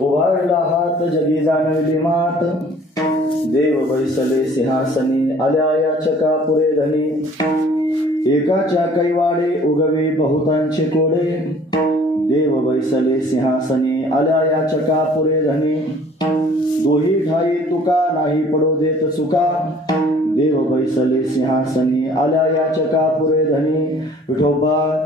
उभारला हात जगी जाणविली मात, देव बैसले सिंहासनी आल्या याचका पुरे धनी, एकाच्या कैवाडे उगवे बहुतांचे कोडे, देव बैसले सिंहासनी आल्या याचका पुरे धनी, दोही ठाई तुका नाही पडो देत चुका, देव बैसले सिंहासनी आल्या याचका पुरे धनी, विठोबा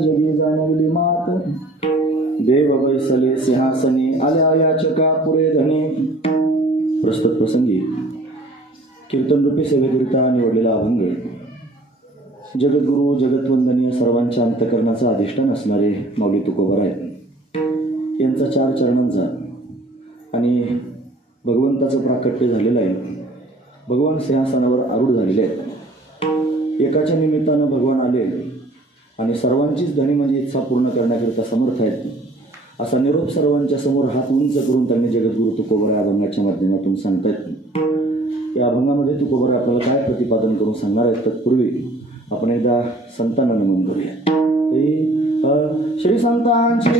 जगी जाणविली मात, देव बैसले सिंहासनी आल्या याचका पुरे धनी. प्रस्तुत प्रसंगी कीर्तनरूपी सेवेकरिता निवडलेला अभंग जगद्गुरु जगतवंदनीय सर्वांच्या अंतकरणाचा अधिष्ठान असणारे माऊली तुकोबराय यांचा 4 चरणांचा आणि भगवंताचं प्राकट्य झालेलं आहे. भगवान सिंहासनावर आरूढ झालेले आहेत. एकाच्या निमित्तानं भगवान आले आणि सर्वांचीच धनी म्हणजे इच्छा पूर्ण करण्याकरिता समर्थ आहेत असा निरोप सर्वांच्या समोर हात उंच करून त्यांनी जगद्गुरु तुकोबराय अभंगाच्या माध्यमातून सांगतायत. या अभंगामध्ये तुकोबराय आपल्याला काय प्रतिपादन करून सांगणार आहेत तत्पूर्वी आपण एकदा संतांना नमन करूया. श्री संतांची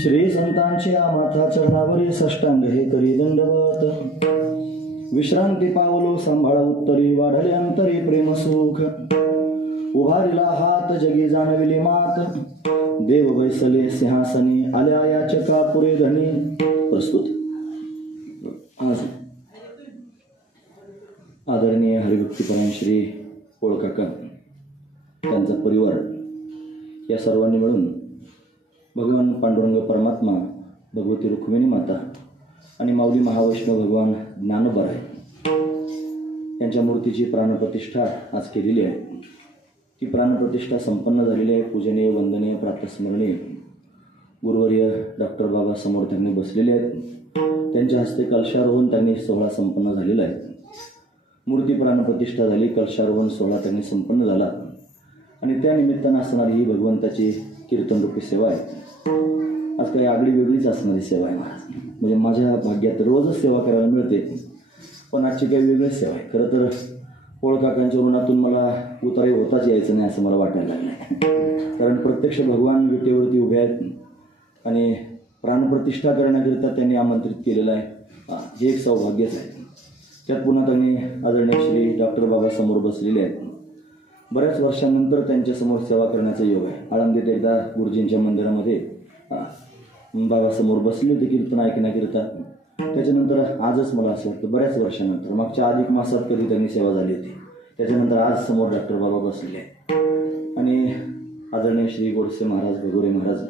श्री संतांच्या माथा चरणावरी साष्टांग हे करी दंडवत, विश्रांती पावलो सांभाळा उत्तरी वाढले अंतरी प्रेम सुख, उभारिला हात जगी जाणविली मात, देव बैसले सिंहासनी आल्या याचका पुरे धनी. प्रस्तुत आदरणीय हरिभक्तीपरायण श्री पोळकाका त्यांचा परिवार या सर्वांनी मिळून भगवान पांडुरंग परमात्मा, भगवती रुक्मिणी माता आणि माऊली महावैष्णव भगवान ज्ञानोबराय यांच्या मूर्तीची प्राणप्रतिष्ठा आज केलेली आहे. ती प्राणप्रतिष्ठा संपन्न झालेली आहे. पूजनीय, वंदनीय, प्रातस्मरणीय गुरुवर्य डॉक्टर बाबा समोर त्यांनी बसलेले आहेत. त्यांच्या हस्ते कलशारोहण त्यांनी सोहळा संपन्न झालेला आहे. मूर्ती प्राणप्रतिष्ठा झाली, कलशारोहण सोहळा त्यांनी संपन्न झाला आणि त्या निमित्तानं असणारी ही भगवंताची कीर्तनरूपी सेवा आहे. आज काही आगळी वेगळीच असणारी सेवा आहे महाराज. म्हणजे माझ्या भाग्यात रोजच सेवा करायला मिळते, पण आजची काही वेगळीच सेवा आहे. खरं तर पोळकाकांच्या ऋणातून मला उतारे होताच यायचं नाही असं मला वाटायला लागलं. कारण प्रत्यक्ष भगवान विटेवरती उभे आहेत आणि प्राणप्रतिष्ठा करण्याकरिता त्यांनी आमंत्रित केलेलं आहे. हे एक सौभाग्यच आहे. त्यात पुन्हा त्यांनी आदरणीय श्री डॉक्टर बाबा समोर बसलेले आहेत. बऱ्याच वर्षांनंतर त्यांच्यासमोर सेवा करण्याचा योग आहे. आळंदीत एकदा गुरुजींच्या मंदिरामध्ये बाबासमोर बसले होते कीर्तन ऐकण्याकरिता. त्याच्यानंतर आजच मला असं वाटतं बऱ्याच वर्षानंतर मागच्या अधिक मासात कधी त्यांनी सेवा झाली होती. त्याच्यानंतर आज समोर डॉक्टर बाबा बसलेले आणि आदरणीय श्री गोडसे महाराज भगोरे महाराज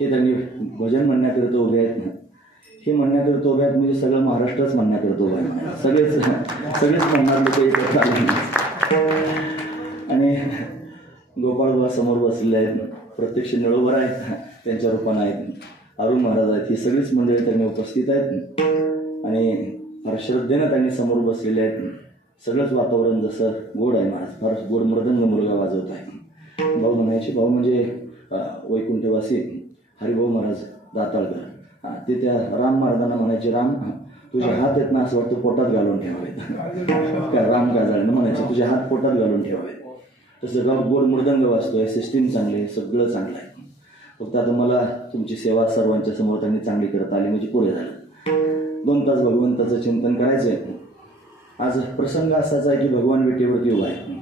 हे त्यांनी भजन म्हणण्याकरिता उभे आहेत ना. हे म्हणण्याकरिता उभे आहेत म्हणजे सगळं महाराष्ट्रच म्हणण्याकरिता उभं आहे. सगळेच म्हणणार लोक एकत्र आले. आणि गोपाळ बाबा समोर बसलेले आहेत, प्रत्यक्ष निळोबर आहेत, त्यांच्या रूपानं आहेत, अरुण महाराज आहेत. ही सगळीच मंडळी त्यांनी उपस्थित आहेत आणि फार श्रद्धेनं त्यांनी समोर बसलेले आहेत. सगळंच वातावरण जसं गोड आहे. महाराज फार गोड मृदंग मुलगा वाजवत आहे. भाऊ म्हणायचे, भाऊ म्हणजे वैकुंठवासी हरिभाऊ महाराज दाताळकर. ते त्या राम महाराजांना म्हणायचे, राम तुझे हात आहेत ना असं वाटतं पोटात घालून ठेवावेत. काय राम गाजाळनं म्हणायचे, तुझे हात पोटात घालून ठेवावेत. तसं गाव गोड मृदंग वाजतोय, सिस्टीम चांगली आहे, सगळं चांगलं आहे. फक्त आता मला तुमची सेवा सर्वांच्या समोर त्यांनी चांगली करत आली म्हणजे पुरे झालं. 2 तास भगवंताचं चिंतन करायचंय. आज प्रसंग असाच आहे की भगवान विटेवरती उभा आहे.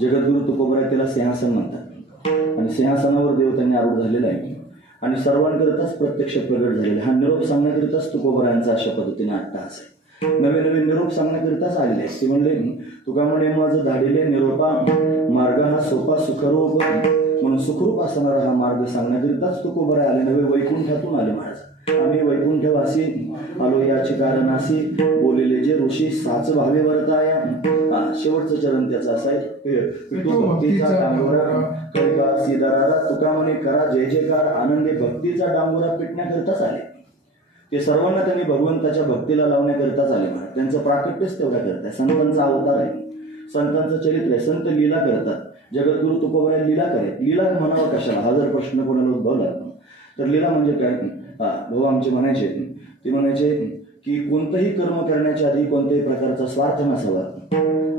जगद्गुरु तुकोबराय त्याला सिंहासन म्हणतात आणि सिंहासनावर देव त्यांनी आरूढ झालेला आहे आणि सर्वांकरिताच प्रत्यक्ष प्रगट झालेला. हा निरोप सांगण्याकरिताच तुकोबरायांचा अशा पद्धतीने अट्टहास आहे. नवे नवे निरोप सांगण्याकरिताच आलेले आहे. ते म्हणले, तुका म्हणे माझं धाडिले निरोपा मार्ग हा सोपा सुखरूप, म्हणून सुखरूप असणारा हा मार्ग सांगण्याकरिताच तुकोबराय आले. नवे वैकुंठातून आले महाराज. आम्ही वैकुंठवासी आलो याचे कारण असे, बोललेले जे ऋषी साच भावे वर्ताया. शेवटचं चरण त्याचं असं आहे, विठू भक्तीचा डांगोरा करिका सीदाराला, तुका म्हणे करा जय जयकार आनंदे. भक्तीचा डांगोरा पिटण्याकरिताच आले. ते सर्वांना त्यांनी भगवंताच्या भक्तीला लावण्याकरिताच आले महाराज. त्यांचं प्राकट्यच तेवढा करत आहे. संतांचा अवतार आहे, संतांचं चरित्र आहे. संत लीला करतात. जगद्गुरु तुकोबराय लीला करेल. लीला म्हणावं कशाला हा जर प्रश्न कोणाला उद्भवला तर लीला म्हणजे काय. भाऊ आमचे म्हणायचे, ते म्हणायचे की कोणतंही कर्म करण्याच्या आधी कोणत्याही प्रकारचा स्वार्थ नसावा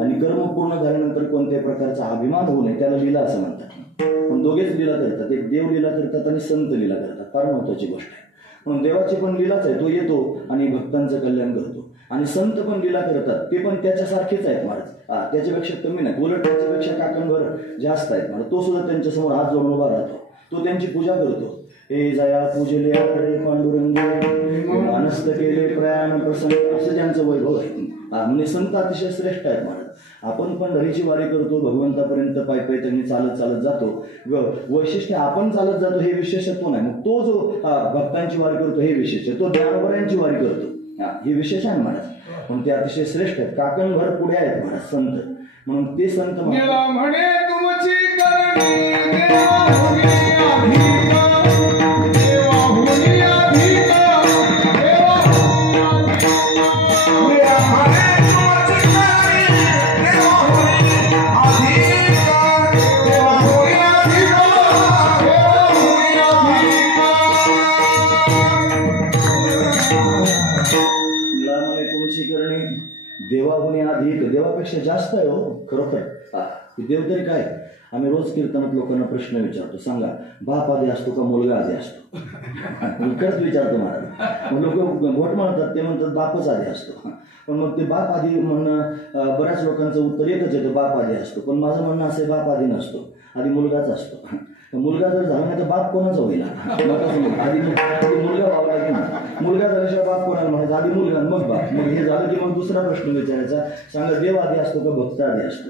आणि कर्म पूर्ण झाल्यानंतर कोणत्याही प्रकारचा अभिमान होऊ नये, त्याला लीला असं म्हणतात. पण दोघेच लीला करतात. एक देव लीला करतात आणि संत लीला करतात. फार महत्वाची गोष्ट आहे. म्हणून देवाची पण लीलाच आहे. तो येतो आणि भक्तांचं कल्याण करतो. आणि संत पण लीला करतात. ते पण त्याच्यासारखेच आहेत महाराज. त्याच्यापेक्षा कमी नाही, उलट त्याच्यापेक्षा काकणभर जास्त आहेत महाराज. तो सुद्धा त्यांच्यासमोर हात जोडून उभा राहतो. तो त्यांची पूजा करतो. हे जया पूजले आकडे पांडुरंगे मानस्त केले प्रयाण प्रसंग, असं ज्यांचं वैभव आहे. म्हणजे संत अतिशय श्रेष्ठ आहेत महाराज. आपण पण हरीची वारी करतो, भगवंतापर्यंत पायी पायी त्यांनी चालत चालत जातो. वैशिष्ट्य आपण चालत जातो हे विशेषत्व नाही. मग तो जो भक्तांची वारी करतो हे विशेष आहे. तो ज्ञानोबऱ्यांची वारी करतो हे विशेष आहे महाराज. म्हणून ते अतिशय श्रेष्ठ आहेत. काकणभर पुढे आहेत महाराज संत. म्हणून ते संत म्हणे तुमची देवाहुनी अधिक, देवापेक्षा जास्त आहे हो खरोखर. देव तरी काय. आम्ही रोज कीर्तनात लोकांना प्रश्न विचारतो, सांगा बाप आधी असतो का मुलगा आधी असतो. खरंच विचारतो महाराज. लोक घोट म्हणतात, ते म्हणतात बापच आधी असतो. पण मग ते बाप आधी म्हणणं बऱ्याच लोकांचं उत्तर एकच येतं, बाप आधी असतो. पण माझं म्हणणं असं आहे, बाप आधी नसतो, आधी मुलगाच असतो. मुलगा जर झाला नाही तर बाप कोणाचा होईल. आधी मुलगा व्हावा लागेल. मुलगा झाल्याशिवाय बाप कोणाला म्हणायचं, आधी मुलगा मग बाप. मग हे झालं की मग दुसरा प्रश्न विचारायचा, सांगा देव आधी असतो का भक्त आधी असतो.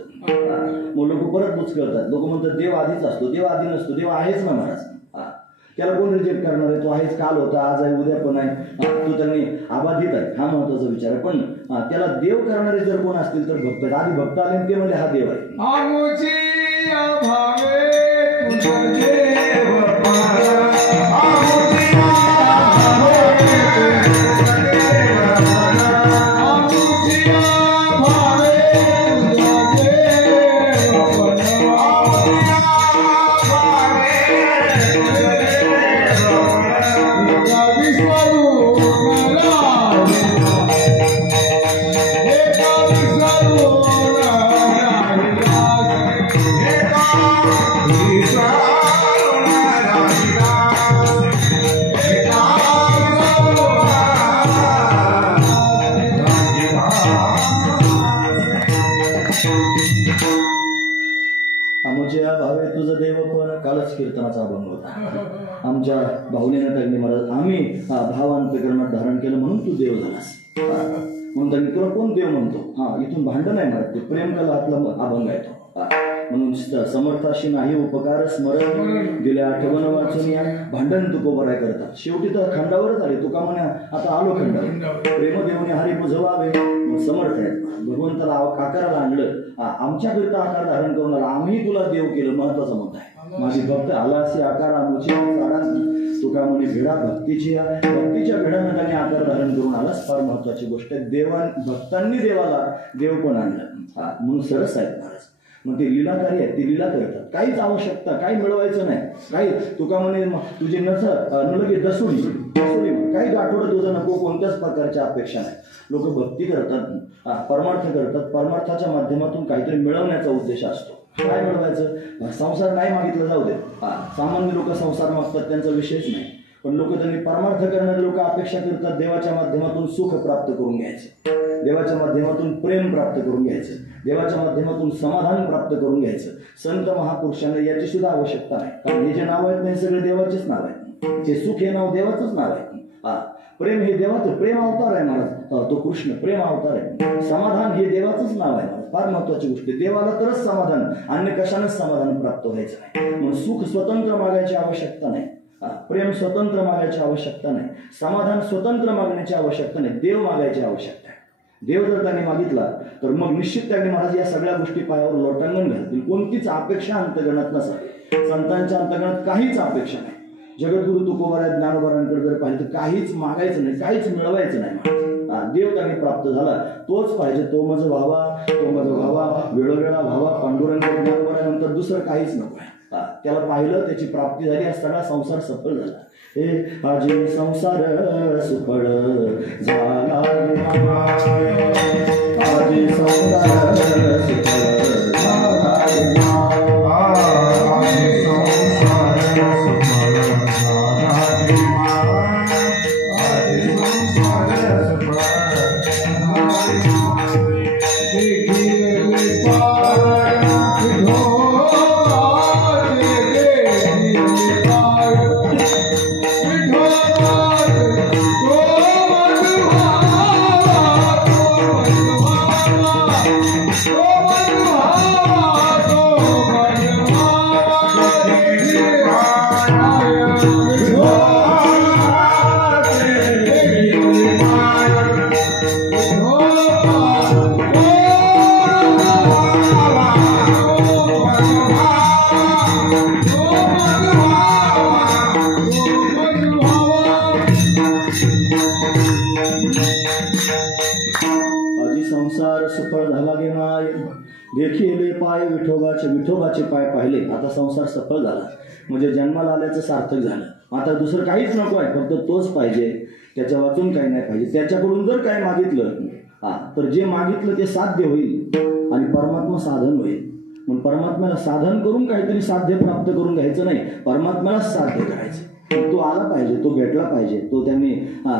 मग लोक परत बुच करतात. लोक म्हणतात देव आधीच असतो. देव आधी नसतो, देव आहेच ना महाराज. त्याला कोण रिजेक्ट करणार आहे. तो आहेच, काल होता, आज आहे, उद्या पण आहे. तो त्यांनी अबाधित आहे, हा महत्वाचा विचार आहे. पण त्याला देव करणारे जर कोण असतील तर भक्त आहेत. आधी भक्त आले ते म्हणजे हा देव आहे. आमच्या भावे तुझं देव पण कालच कीर्तनाचा अभंग होता. आमच्या भावनेनं त्यांनी मला आम्ही भावांतकरणात धारण केलं म्हणून तू देव झालास. म्हणून त्यांनी तुला कोण देव म्हणतो. इथून भांडण आहे मला ते प्रेम कलातला अभंग आहे तो. म्हणून समर्थाशी नाही उपकार स्मरण दिल्या आठवण वाचून या भांडण तुकोबराय करतात. शेवटी तर खंडावरच आले. तुका म्हणे आता आलो खंडावर. प्रेम देवने हरी बुजवावे समर्थ आहेत. भगवंताला आकाराला आणलं. आमच्याकरिता आकार धारण करून आला. आम्ही तुला देव केलं. महत्वाचा मुद्दा आहे. माझी भक्त आला असे आकार आमची तुका म्हणे भेडा भक्तीची भक्तीच्या भेडानं त्याने आकार धारण करून आलास. फार महत्वाची गोष्ट आहे. भक्तांनी देवाला देव पण आणलं म्हणून सरस आहेत महाराज. मग ते लीलाकारी आहेत. ती लीला करतात. काहीच आवश्यकता काही मिळवायचं नाही. काही तुका म्हणे तुझे नलगे दसुडी काही गाठोडं तुझं नको. कोणत्याच प्रकारच्या अपेक्षा नाही. लोक भक्ती करतात परमार्थ करतात. परमार्थाच्या माध्यमातून काहीतरी मिळवण्याचा उद्देश असतो. काय मिळवायचं. संसार नाही मागितलं जाऊ दे. सामान्य लोक संसार मागतात त्यांचा विषयच नाही. पण लोक त्यांनी परमार्थ करणारे लोक अपेक्षा करतात देवाच्या माध्यमातून सुख प्राप्त करून घ्यायचं. देवाच्या माध्यमातून प्रेम प्राप्त करून घ्यायचं. देवाच्या माध्यमातून समाधान प्राप्त करून घ्यायचं. संत महापुरुषांना याची सुद्धा आवश्यकता नाही. कारण हे जे नाव आहेत ते सगळे देवाचेच नाव आहेत. ते सुख हे नाव देवाचंच नाव आहे. प्रेम हे देवाचं प्रेम अवतार आहे महाराज. तो कृष्ण प्रेम अवतार आहे. समाधान हे देवाचंच नाव आहे. फार महत्वाची गोष्ट. देवाला तरच समाधान. अन्य कशानंच समाधान प्राप्त व्हायचं नाही. म्हणून सुख स्वतंत्र मागायची आवश्यकता नाही. प्रेम स्वतंत्र मागायची आवश्यकता नाही. समाधान स्वतंत्र मागण्याची आवश्यकता नाही. देव मागायची आवश्यकता आहे. देव जर त्यांनी मागितला तर मग निश्चित त्यांनी महाराज या सगळ्या गोष्टी पायावर लोटांगण घालतील. कोणतीच अपेक्षा अंतगणात नसावी. संतांच्या अंतगणात काहीच अपेक्षा नाही. जगद्गुरु तुकोबराय ज्ञानोबरांकडे जर पाहिजे तर काहीच मागायचं नाही. काहीच मिळवायचं नाही. देव त्यांनी प्राप्त झाला तोच पाहिजे. तो माझं व्हावा तो माझं व्हावा वेळोवेळा व्हावा. पांडुरंग ज्ञानोबरानंतर दुसरं काहीच नको आहे. त्याला पाहिलं त्याची प्राप्ती झाली. हा सगळा संसार सफळ झाला. हे आजी संसार सुफळ झाला. आजी संसार सुफळ झाला. देखील पाय विठोबाचे पाय पाहिले. आता संसार सफळ झाला. म्हणजे जन्माला आल्याचं सार्थक झालं. आता दुसरं काहीच नको आहे. फक्त तोच पाहिजे. त्याच्या वाचून काही नाही पाहिजे. त्याच्याकडून जर काही मागितलं तर जे मागितलं ते साध्य होईल आणि परमात्मा साधन होईल. म्हणून परमात्म्याला साधन करून काहीतरी साध्य प्राप्त करून घ्यायचं नाही. परमात्म्यालाच साध्य करायचं. तो आला पाहिजे. तो भेटला पाहिजे. तो त्यांनी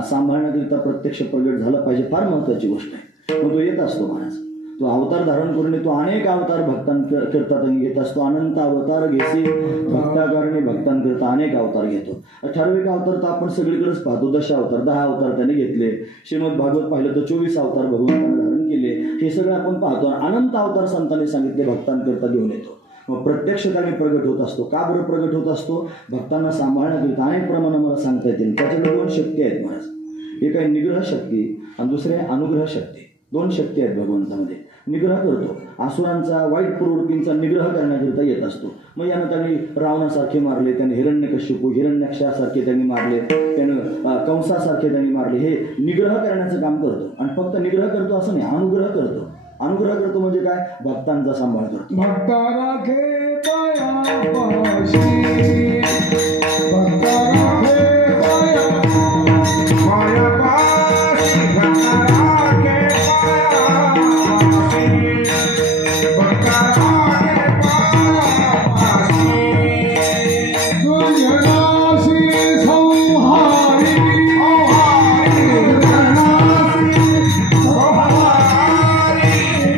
सांभाळण्याकरिता प्रत्यक्ष प्रगट झाला पाहिजे. फार महत्वाची गोष्ट आहे. मग तो येत असतो महाराज. तो अवतार धारण करून तो अनेक अवतार भक्तांकरता घेत असतो. अनंत अवतार घेसी भक्ताकारणे भक्तांकरता अनेक अवतार घेतो. ठराविक अवतार तर आपण सगळीकडेच पाहतो. 10 अवतार 10 अवतार त्याने घेतले. श्रीमद भागवत पाहिलं तर 24 अवतार भगवंताने धारण केले. हे सगळं आपण पाहतो. अनंत अवतार संतांनी सांगितले भक्तांकरता घेऊन येतो. मग प्रत्यक्ष त्याने प्रगट होत असतो. का बरं प्रगट होत असतो. भक्तांना सांभाळण्याकरिता अनेक प्रमाणे मला सांगता येतील. त्याच्याकडे 2 शक्ती आहेत महाराज. एक आहे निग्रह शक्ती आणि दुसरे आहे अनुग्रह शक्ती. 2 शक्ती आहेत भगवंतामध्ये. निग्रह करतो. आसुरांचा वाईट प्रवृत्तींचा निग्रह करण्याकरिता येत असतो. मग यानं त्यांनी रावणासारखे मारले. त्याने हिरण्यकश्यपू हिरण्याक्षासारखे त्यांनी मारले. त्यानं कंसासारखे त्यांनी मारले. हे निग्रह करण्याचं काम करतो. आणि फक्त निग्रह करतो असं नाही. अनुग्रह करतो. अनुग्रह करतो म्हणजे काय. भक्तांचा सांभाळ करतो. भक्ता राखे पायापाशी भक्ता राखे पायापाशी भक्ता राखे पायापाशी भक्ता राखे पायापाशी दुर्जनाशी संहारी संहारी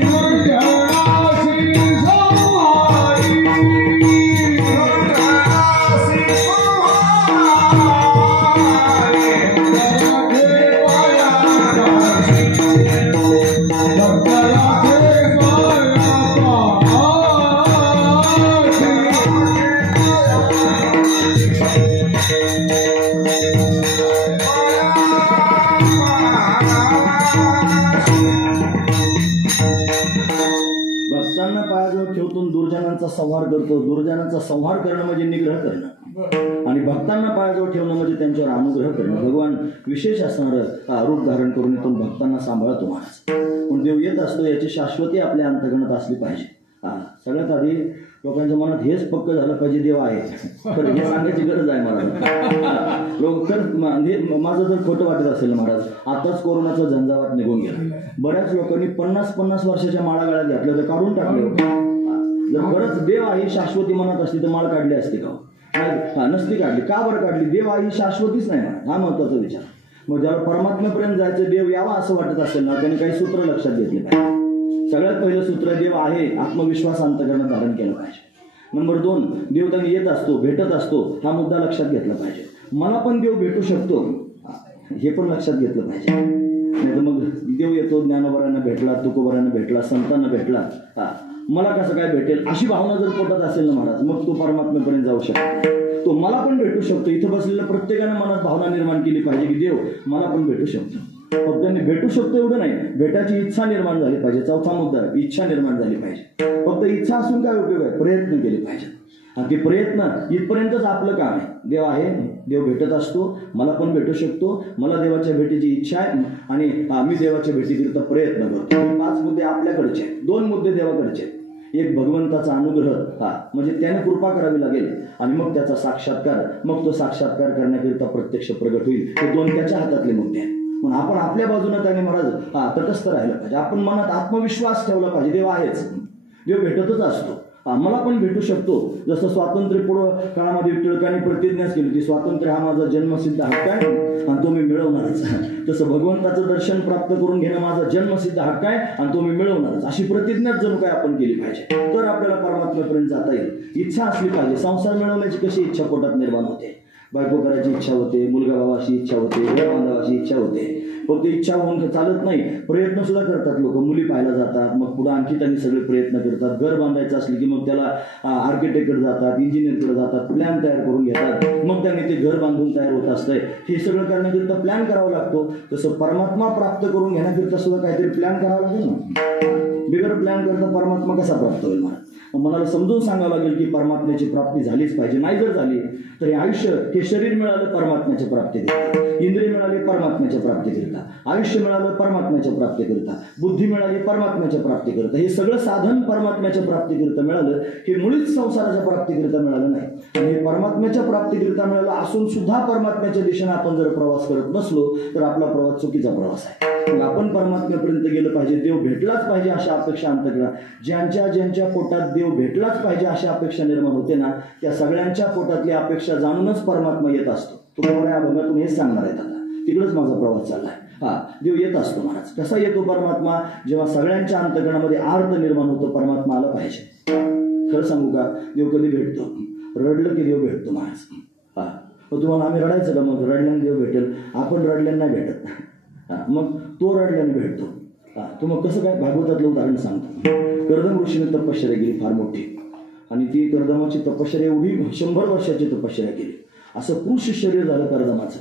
दुर्जनाशी संहारी संहार करतो. दुर्जनांचा संहार करणं म्हणजे निग्रह करणं आणि भक्तांना पायाजवळ ठेवणं म्हणजे त्यांच्यावर अनुग्रह करणं. भगवान विशेष असणारं रूप धारण करून इथून भक्तांना सांभाळतो महाराज. पण देव येत असतो याची शाश्वती आपल्या अंतःकरणात असली पाहिजे. सगळ्यात आधी लोकांच्या मनात हेच पक्क झालं पाहिजे देव आहे. तर हे सांगायची गरज आहे महाराज. लोक खरंच माझं जर खोटं वाटत असेल महाराज, आताच कोरोनाचा झंझावात निघून गेला. बऱ्याच लोकांनी 50-50 वर्षाच्या माळा गळ्यात घातल्या तर काढून टाकले. जर खरंच देव आहे शाश्वती मनात असती तर माळ काढली असती का? नसती काढली. का बरं काढली? देव आहे शाश्वतीच नाही म्हणा. हा महत्वाचा विचार. मग ज्याला परमात्म्यापर्यंत जायचं, देव यावा असं वाटत असेल ना, त्यांनी काही सूत्र लक्षात घेतले पाहिजे. सगळ्यात पहिलं सूत्र देव आहे, आत्मविश्वास अंतःकरणात धारण केला पाहिजे. नंबर 2, देव त्यांनी येत असतो, भेटत असतो, हा मुद्दा लक्षात घेतला पाहिजे. मला पण देव भेटू शकतो हे पण लक्षात घेतलं पाहिजे. नाही तर मग देव येतो, ज्ञानोबरांना भेटला, तुकोबरांना भेटला, संतांना भेटला, मला कसं काय भेटेल अशी भावना जर पोटात असेल ना महाराज, मग तो परमात्म्यापर्यंत जाऊ शकतो. तो मला पण भेटू शकतो. इथं बसलेल्या प्रत्येकानं मनात भावना निर्माण केली पाहिजे की देव मला पण भेटू शकतो. फक्त त्यांनी भेटू शकतो एवढं नाही, भेटायची इच्छा निर्माण झाली पाहिजे. चौथा मुद्दा, इच्छा निर्माण झाली पाहिजे. फक्त इच्छा असून काय उपयोग आहे? प्रयत्न केले पाहिजे. आणि ते प्रयत्न इथपर्यंतच आपलं काम आहे. देव आहे, देव भेटत असतो, मला पण भेटू शकतो, मला देवाच्या भेटीची इच्छा आहे आणि मी देवाच्या भेटीकरिता प्रयत्न करतो. 5 मुद्दे आपल्याकडचे आहेत, 2 मुद्दे देवाकडचे आहेत. एक भगवंताचा अनुग्रह, म्हणजे त्याने कृपा करावी लागेल आणि मग त्याचा साक्षात्कार, मग तो साक्षात्कार करण्याकरिता प्रत्यक्ष प्रगट होईल. हे 2 त्याच्या हातातले मुद्दे आहेत. म्हणून आपण आपल्या बाजूने त्याने महाराज तटस्थ राहिलं पाहिजे. आपण मनात आत्मविश्वास ठेवला पाहिजे. देव आहेच, देव भेटतच असतो, मला पण भेटू शकतो. जसं स्वातंत्र्यपूर्व काळामध्ये टिळकांनी प्रतिज्ञाच केली होती, स्वातंत्र्य हा माझा जन्मसिद्ध हक्क आहे आणि तो मी मिळवणारच. तसं भगवंताचं दर्शन प्राप्त करून घेणं माझा जन्मसिद्ध हक्क आहे आणि तो मी मिळवणारच, अशी प्रतिज्ञाच जणू काय आपण केली पाहिजे. तर आपल्याला परमात्म्यापर्यंत जाता येईल. इच्छा असली पाहिजे. संसार मिळवण्याची कशी इच्छा पोटात निर्माण होते? बायको करायची इच्छा होते, मुलगा भावाची इच्छा होते, घर बांधावाची इच्छा होते. फक्त इच्छा होऊन चालत नाही, प्रयत्न सुद्धा करतात लोक. मुली पाहायला जातात, मग पुढे आणखी त्यांनी सगळे प्रयत्न करतात. घर बांधायचं असले की मग त्याला आर्किटेक्टकडे जातात, इंजिनियरकडे जातात, प्लॅन तयार करून घेतात. मग त्यांनी ते घर बांधून तयार होत असतंय. हे सगळं करण्याकरिता प्लॅन करावा लागतो. तसं परमात्मा प्राप्त करून घेण्याकरिता सुद्धा काहीतरी प्लॅन करावा लागेल ना. बिगर प्लॅन करता परमात्मा कसा प्राप्त होईल? मनाला समजून सांगावं लागेल की परमात्म्याची प्राप्ती झालीच पाहिजे. नाही जर झाली तर हे आयुष्य, हे शरीर मिळालं परमात्म्याच्या प्राप्तीकरिता, इंद्रिय मिळाली परमात्म्याच्या प्राप्तीकरिता, आयुष्य मिळालं परमात्म्याच्या प्राप्तीकरिता, बुद्धी मिळाली परमात्म्याच्या प्राप्तीकरिता, हे सगळं साधन परमात्म्याच्या प्राप्तीकरिता मिळालं. हे मुळीच संसाराच्या प्राप्तीकरिता मिळालं नाही. आणि हे परमात्म्याच्या प्राप्तीकरिता मिळालं असून सुद्धा परमात्म्याच्या दिशेने आपण जर प्रवास करत नसलो तर आपला प्रवास चुकीचा प्रवास आहे. मग आपण परमात्म्यापर्यंत गेलं पाहिजे. देव भेटलाच पाहिजे अशा अपेक्षा अंतःकरणात, ज्यांच्या पोटात देव भेटलाच पाहिजे अशा अपेक्षा निर्माण होते ना, त्या सगळ्यांच्या पोटातली अपेक्षा जाणूनच परमात्मा येत असतो. तुम्हाला या भागातून हेच सांगणार आहेत. आता तिकडेच माझा प्रवास चाललाय. देव येत असतो महाराज. कसा येतो परमात्मा? जेव्हा सगळ्यांच्या अंतःकरणामध्ये आर्त निर्माण होतो, परमात्मा आला पाहिजे. खरं सांगू का, देव कधी भेटतो? रडलं की देव भेटतो महाराज. मग तुम्हाला आम्ही रडायचं का? मग रडल्याने देव भेटेल? आपण रडल्याने नाही भेटत. मग तो रडल्याने भेटतो. तो मग कसं काय? भागवतातलं उदाहरण सांगतो. कर्दम ऋषीने तपश्चर्या केली फार मोठी, आणि ती कर्दमाची तपश्चर्या एवढी 100 वर्षाची तपश्चर्या केली. असं पुरुष शरीर झालं कर्दमाचं.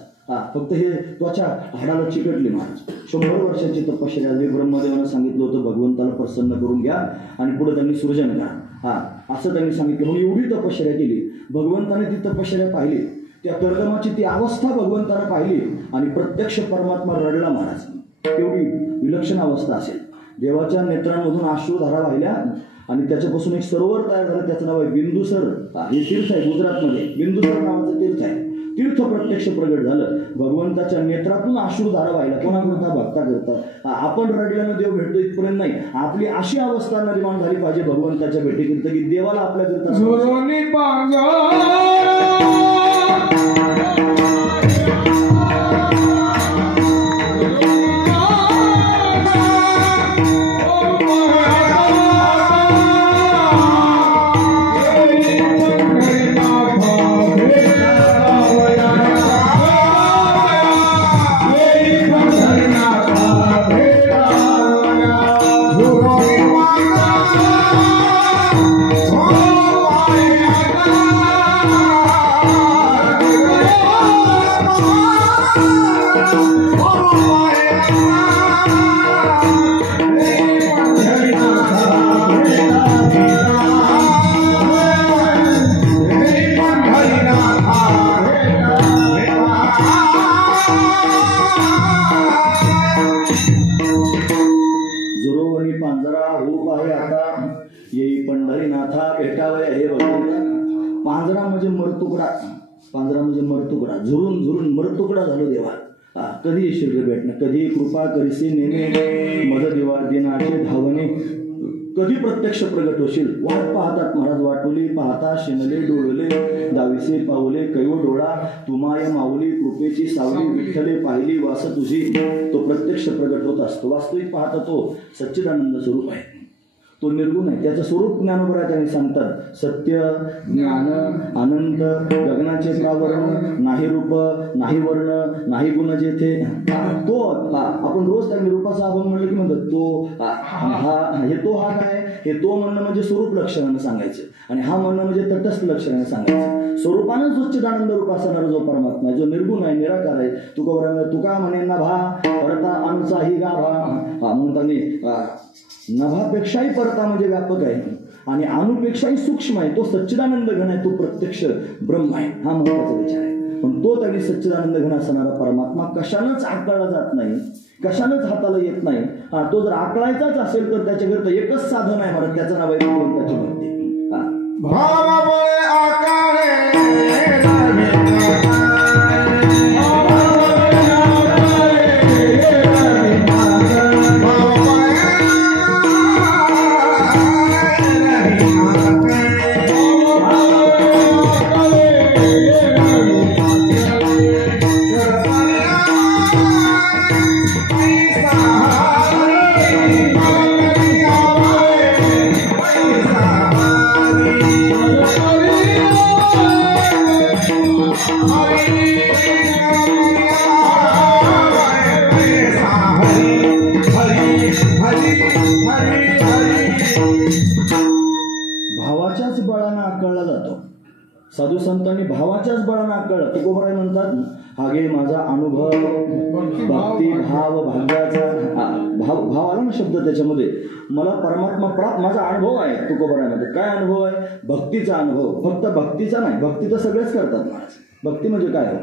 फक्त हे त्वचा हाडाला चिकटली महाराज. 100 वर्षाची तपश्चर्या. ब्रह्मदेवानं सांगितलं होतं भगवंताला प्रसन्न करून घ्या आणि पुढे त्यांनी सृजन करा, असं त्यांनी सांगितलं. म्हणून एवढी तपश्चर्या केली. भगवंताने ती तपश्चर्या पाहिली, त्या कर्दमाची ती अवस्था भगवंतानं पाहिली आणि प्रत्यक्ष परमात्मा रडला महाराज. एवढी विलक्षण अवस्था असेल. देवाच्या नेत्रांमधून अश्रुधारा वाहिल्या आणि त्याच्यापासून एक सरोवर तयार झालं. त्याचं नाव आहे बिंदुसर. हे तीर्थ आहे गुजरातमध्ये, बिंदुसर नावाचं तीर्थ आहे. तीर्थ प्रत्यक्ष प्रगट झालं. भगवंताच्या नेत्रातून अश्रुधारा वाहिल्या. कोणाकरता? भक्ता करता. आपण रडल्यानं देव भेटतो इथपर्यंत नाही. आपली अशी अवस्था निर्माण झाली पाहिजे भगवंताच्या भेटीकरिता की देवाला आपल्याकरिता Oh, पांजरा म्हणजे मरतुकडा, पांजरा म्हणजे मरतुकडा, झुरून झुरून मरतुकडा झालो देवा. कधी येशील रे भेटणं, कधी कृपा करीसी नेणे मज दिवा दिनाचे धावणे, कधी प्रत्यक्ष प्रगट होशील. वाट पाहतात महाराज वाटोली, पाहता शिनले डोळले दाविसे पावले कैव डोळा, तुमाय माऊली कृपेची सावली, विठ्ठले पाहिली वास तुझी. तो प्रत्यक्ष प्रगट होत असतो. वास्तविक पाहता तो सच्चिदानंद स्वरूप आहे, तो निर्गुण आहे. त्याचं स्वरूप ज्ञानोबराय सांगतात. सत्य ज्ञान आनंद गगनाचे प्रावरण, नाही रूप नाही वर्ण नाही गुण जेथे. तो आपण रोज त्या निरूपाचा अभंग म्हणलं की म्हणतात तो हा हे तो हा काय, हे तो म्हणणं म्हणजे स्वरूप लक्षणानं सांगायचं, आणि हा म्हणणं म्हणजे तटस्थ लक्षणानं सांगायचं. स्वरूपानं सच्चिदानंद रूप असणारा जो परमात्मा आहे, जो निर्गुण आहे, निराकार आहे. तुका म्हणे नभा परता अनुसाही गाभा. म्हणून त्यांनी नभापेक्षाही परता म्हणजे व्यापक आहे, आणि अणुपेक्षाही सूक्ष्म आहे. तो सच्चिदानंद घन आहे, तो प्रत्यक्ष ब्रह्म आहे. हा महत्वाचा विचार आहे. पण तो त्यांनी सच्चिदानंद घन असणारा परमात्मा कशानंच आकळला जात नाही, कशानंच हाताला येत नाही. तो जर आकळायचाच असेल तर त्याच्याकरता एकच साधन आहे महाराज, त्याचं नाव आहे भगवंताची भक्ती. भाव बळे आकारे भावाच्याच बळानं आकळला जातो. साधू संतांनी भावाच्याच बळानं आकळलं. तुकोबराय म्हणतात, हागे माझा अनुभव भक्ती भाव भाग्याचा. भाव आला ना शब्द त्याच्यामध्ये. मला परमात्मा प्राप्त माझा अनुभव आहे. तुकोबरायमध्ये काय अनुभव आहे? भक्तीचा अनुभव. फक्त भक्तीचा नाही, भक्ती तर सगळेच करतात महाराज. भक्ती म्हणजे काय हो?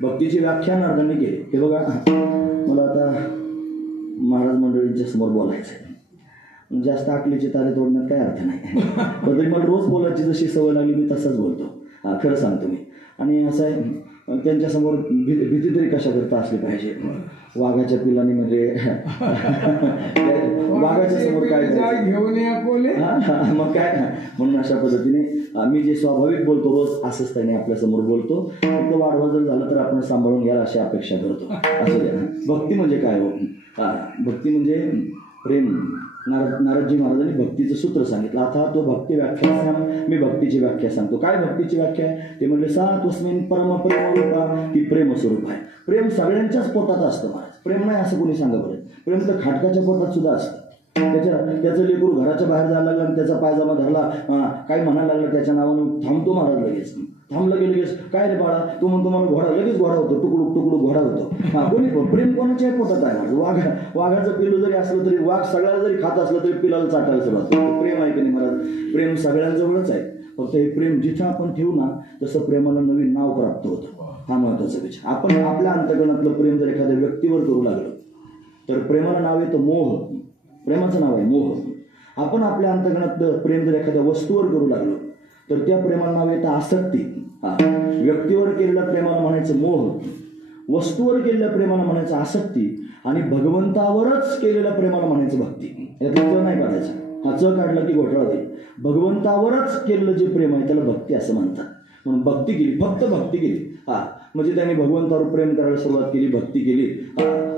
भक्तीची व्याख्या नारदांनी केली. हे बघा, मला आता महाराज मंडळींच्या समोर बोलायचं, जास्त आकलीची तारे तोडण्यात काय अर्थ नाही. तरी मला रोज बोलायची जशी सवय लागली मी तसंच बोलतो. खरं सांगतो मी. आणि असं आहे, त्यांच्यासमोर भीती तरी कशा करता असली पाहिजे. वाघाच्या पिलाने म्हणजे वाघाच्या समोर काय घेऊन मग काय. म्हणून अशा पद्धतीने मी जे स्वाभाविक बोलतो रोज असंच त्याने आपल्या समोर बोलतो. फक्त वाढवा जर झालं तर आपण सांभाळून घ्याल अशी अपेक्षा करतो. असं द्या. भक्ती म्हणजे काय हो? भक्ती म्हणजे प्रेम. नारदजी महाराजांनी भक्तीचं सूत्र सांगितलं. आता तो भक्ती व्याख्या सांग, मी भक्तीची व्याख्या सांगतो. काय भक्तीची व्याख्या आहे ते म्हणजे सात्वस्मिन परम प्रेम रूपा, ही प्रेम स्वरूप आहे. प्रेम सगळ्यांच्याच पोटात असतं महाराज. प्रेम नाही असं कोणी सांगा बरं. प्रेम तर खाटकाच्या पोटात सुद्धा असतं. त्याचं लेकरू घराच्या बाहेर जायला लागलं आणि त्याचा पायजामा धरला, काही म्हणायला लागलं त्याच्या नावानं थांबतो महाराज लगेच. थांबलं की लगेच काय रे बाळा तू म्हणतो मला घोडा, लगेच घोडा होतो. तुकडू तुकडू घोडा होतो. कोणी पण प्रेम कोणाच्याही पोटात आहे. वाघाचं पिल्लू जरी असलं तरी, वाघ सगळ्याला जरी खात असलं तरी पिलाला चाटायला सुरुवात होतं. प्रेम आहे की नाही महाराज? प्रेम सगळ्यांजवळच आहे. फक्त हे प्रेम जिथं आपण ठेवू ना तसं प्रेमाला नवीन नाव प्राप्त होतं. हा महत्वाचा विचार. आपण आपल्या अंतकरणातलं प्रेम जर एखाद्या व्यक्तीवर करू लागलो तर प्रेमाला नाव येतं मोह. प्रेमाचं नाव आहे मोह. आपण आपल्या अंतकरणातलं प्रेम जर एखाद्या वस्तूवर करू लागलो तर त्या प्रेमाला नाव येतं आसक्ती. व्यक्तीवर केलेल्या प्रेमाला म्हणायचं मोह, वस्तूवर केलेल्या प्रेमाला म्हणायचं आसक्ती, आणि भगवंतावरच केलेल्या प्रेमाला म्हणायचं भक्ती. यातला च नाही काढायचा. हा च काढला की घोटाळा होईल. भगवंतावरच केलेलं जे प्रेम आहे त्याला भक्ती असं म्हणतात. म्हणून भक्ती केली, फक्त भक्ती केली. म्हणजे त्यांनी भगवंतावर प्रेम करायला सुरुवात केली, भक्ती केली.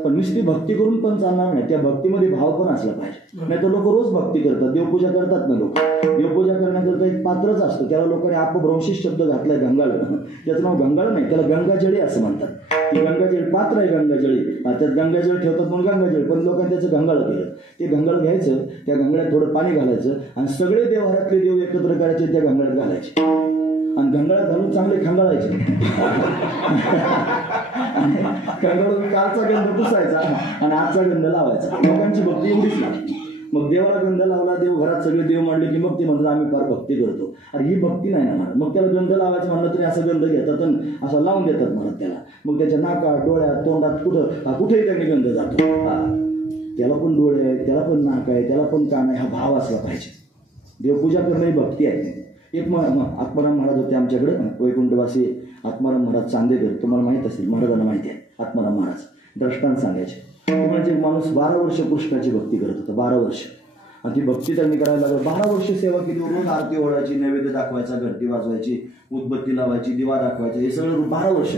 पण नुसती भक्ती करून पण चालणार नाही. त्या भक्तीमध्ये भाव पण असला पाहिजे. नाही तर लोक रोज भक्ती करतात, देवपूजा करतात ना लोक. देवपूजा करण्याकरता एक पात्रच असतं. त्याला लोकांनी अपभ्रंशित शब्द घातलाय गंगाळ. त्याचं नाव गंगाळ नाही, त्याला गंगाजळी असं म्हणतात. ती गंगाजळ पात्र आहे गंगाजळी. त्यात गंगाजळ ठेवतात म्हणून गंगाजळ. पण लोकांनी त्याचं गंगाळ केलं. ते गंगाळ घ्यायचं, त्या गंगाळ्यात थोडं पाणी घालायचं आणि सगळे देवहारातले देव एकत्र करायचे, त्या गंगाळ्यात घालायचे आणि गंगाळ्यात घालून चांगले खंगाळायचे. खंगाळून कालचा गंध पुसायचा आणि आजचा गंध लावायचा. लोकांची भक्ती एवढीच लागली. मग देवाला गंध लावला, देव घरात सगळे देव मांडले की मग ते म्हणतात आम्ही फार भक्ती करतो. अरे ही भक्ती नाही ना म्हणत. मग त्याला गंध लावायचं म्हणलं तरी असं गंध घेतात आणि असं लावून देतात म्हणत त्याला. मग त्याच्या नाकात डोळ्यात तोंडात कुठेही त्यांनी गंध जातो. त्याला पण डोळे आहेत, त्याला पण नाक आहे, त्याला पण कान आहे. हा भाव असला पाहिजे. देवपूजा करणं ही भक्ती आहे. एक आत्माराम महाराज होते आमच्याकडे, वैकुंठवासी आत्माराम महाराज चांदेकर, तुम्हाला माहीत असेल, महाराजांना माहिती आहे. आत्माराम महाराज दृष्टांत सांगायचे. ते म्हणजे एक माणूस 12 वर्ष कृष्णाची भक्ती करत होता, 12 वर्ष. आणि ती भक्ती त्यांनी करायला लागलं. 12 वर्ष सेवा केली. रोज आरती ओढायची, नैवेद्य दाखवायचा, घंटी वाजवायची, उदबत्ती लावायची, दिवा दाखवायचा, हे सगळं 12 वर्ष.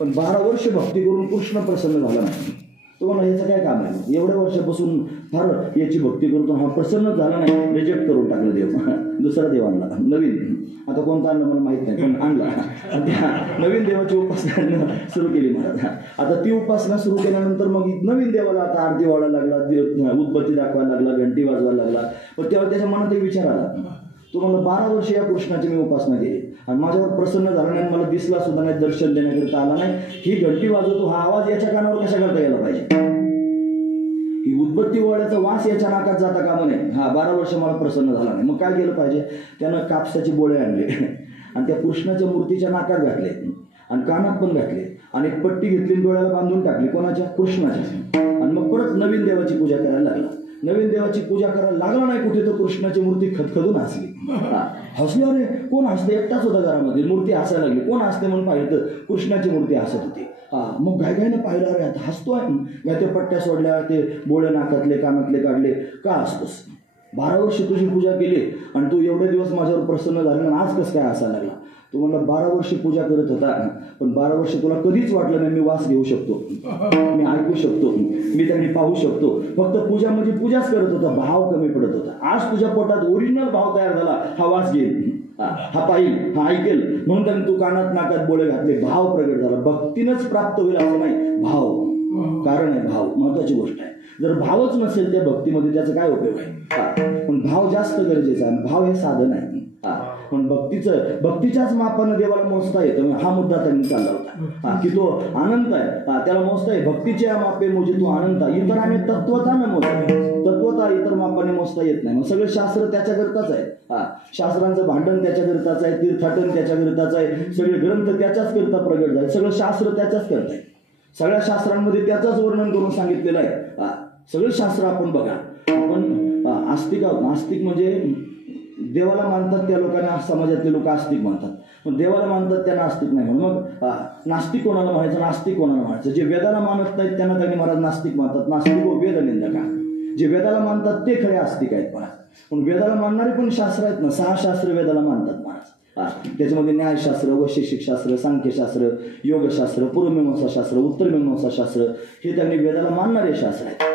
पण 12 वर्ष भक्ती करून कृष्ण प्रसन्न झाला नाही. तुम्हाला ह्याचं काय काम आहे? एवढ्या वर्षापासून फार याची भक्ती करतो, हा प्रसन्न झाला नाही, रिजेक्ट करून टाकलं देव. दुसरा देव आणला, नवीन. आता कोणता आणला मला माहित नाही, पण आणला. आणि त्या नवीन देवाची उपासना सुरू केली महाराज. आता ती उपासना सुरू केल्यानंतर मग नवीन देवाला आता आरती वाढायला लागला, उदबत्ती दाखवायला लागला, घंटी वाजवायला लागला. पण तेव्हा त्याच्या मनात एक विचार आला, तुम्हाला 12 वर्ष या कृष्णाची मी उपासना केली आणि माझ्यावर प्रसन्न झाला नाही, मला दिसला सुद्धा नाही, दर्शन देण्याकरिता आला नाही. ही घंटी वाजवतो, हा आवाज याच्या कानावर कशा करता गेला पाहिजे? ही उदबत्ती ओवाळ्याचा वास याच्या नाकात जाता कामा नये. हा 12 वर्ष मला प्रसन्न झाला नाही. मग काय केलं पाहिजे? त्यानं कापसाचे बोळे आणले आणि त्या कृष्णाच्या मूर्तीच्या नाकात घातले आणि कानात पण घातले आणि एक पट्टी घेतली, डोळ्याला बांधून टाकली. कोणाच्या? कृष्णाच्या. आणि मग परत नवीन देवाची पूजा करायला लागला. नवीन देवाची पूजा करायला लागला नाही कुठे, तर कृष्णाची मूर्ती खदखदून हसली. हसली. अरे कोण हसते? एकटाच होता घरामध्ये, मूर्ती हसायला लागली. कोण हसते म्हणून पाहिलं तर कृष्णाची मूर्ती हसत होती. मग गायगायनं पाहिलं, अरे आता हसतोय. त्या पट्ट्या सोडल्या, ते बोळे नाकातले कानातले काढले. का हसतोस? 12 वर्ष तुझी पूजा केली आणि तू एवढे दिवस माझ्यावर प्रसन्न झाले आणि आज कसं काय हसायला लागला? तू म्हणला 12 वर्ष पूजा करत होता, पण 12 वर्ष तुला कधीच वाटलं नाही मी वास घेऊ शकतो, मी ऐकू शकतो, मी त्यांनी पाहू शकतो. फक्त पूजा म्हणजे पूजाच करत होता, भाव कमी पडत होता. आज तुझ्या पोटात ओरिजिनल भाव तयार झाला. हा वास घेईल, हा पाहिल, हा ऐकेल, म्हणून त्यांनी तू कानात नाकात बोळे घातले. भाव प्रगट झाला. भक्तीनंच प्राप्त होईल असं नाही, भाव कारण आहे. भाव महत्वाची गोष्ट आहे. जर भावच नसेल त्या भक्तीमध्ये त्याचा काय उपयोग आहे? पण भाव जास्त गरजेचा आहे. भाव हे साधन आहे. पण भक्तीच्याच मापानं देवाला मोजता येतं. हा मुद्दा त्यांनी चालला होता की तो अनंत आहे, त्याला मोजता आहे. भक्तीच्या मापे मोजे तो अनंत. इतर आम्ही तत्वतानं मोजतो, तत्वता इतर मापाने मोजता येत नाही. मग सगळं शास्त्र त्याच्याकरताच आहे. शास्त्रांचं भांडण त्याच्याकरताच आहे, तीर्थाटन त्याच्याकरताच आहे, सगळे ग्रंथ त्याच्याच करता प्रगट झाले, सगळं शास्त्र त्याच्याच करत आहे. सगळ्या शास्त्रांमध्ये त्याचंच वर्णन करून सांगितलेलं आहे. सगळे शास्त्र आपण बघा. आपण आस्तिक आहोत. आस्तिक म्हणजे देवाला मानतात त्या लोकांना समाजातले लोक आस्तिक मानतात, पण देवाला मानतात त्यांना आस्तिक नाही म्हणून. मग नास्तिक कोणाला म्हणायचं, नास्तिक कोणाला म्हणायचं? जे वेदाला मानत नाहीत त्यांना त्यांनी महाराज नास्तिक मानतात. नास्तिक व वेद निंदका. जे वेदाला मानतात ते खरे आस्तिक आहेत महाराज. पण वेदाला मानणारे पण शास्त्र आहेत ना, 6 शास्त्र वेदाला मानतात महाराज. त्याच्यामध्ये न्यायशास्त्र, वैशेषिक शास्त्र, सांख्यशास्त्र, योगशास्त्र, पूर्वमीमांसा शास्त्र, उत्तरमीमांसा शास्त्र, हे त्यांनी वेदाला मानणारे शास्त्र आहेत.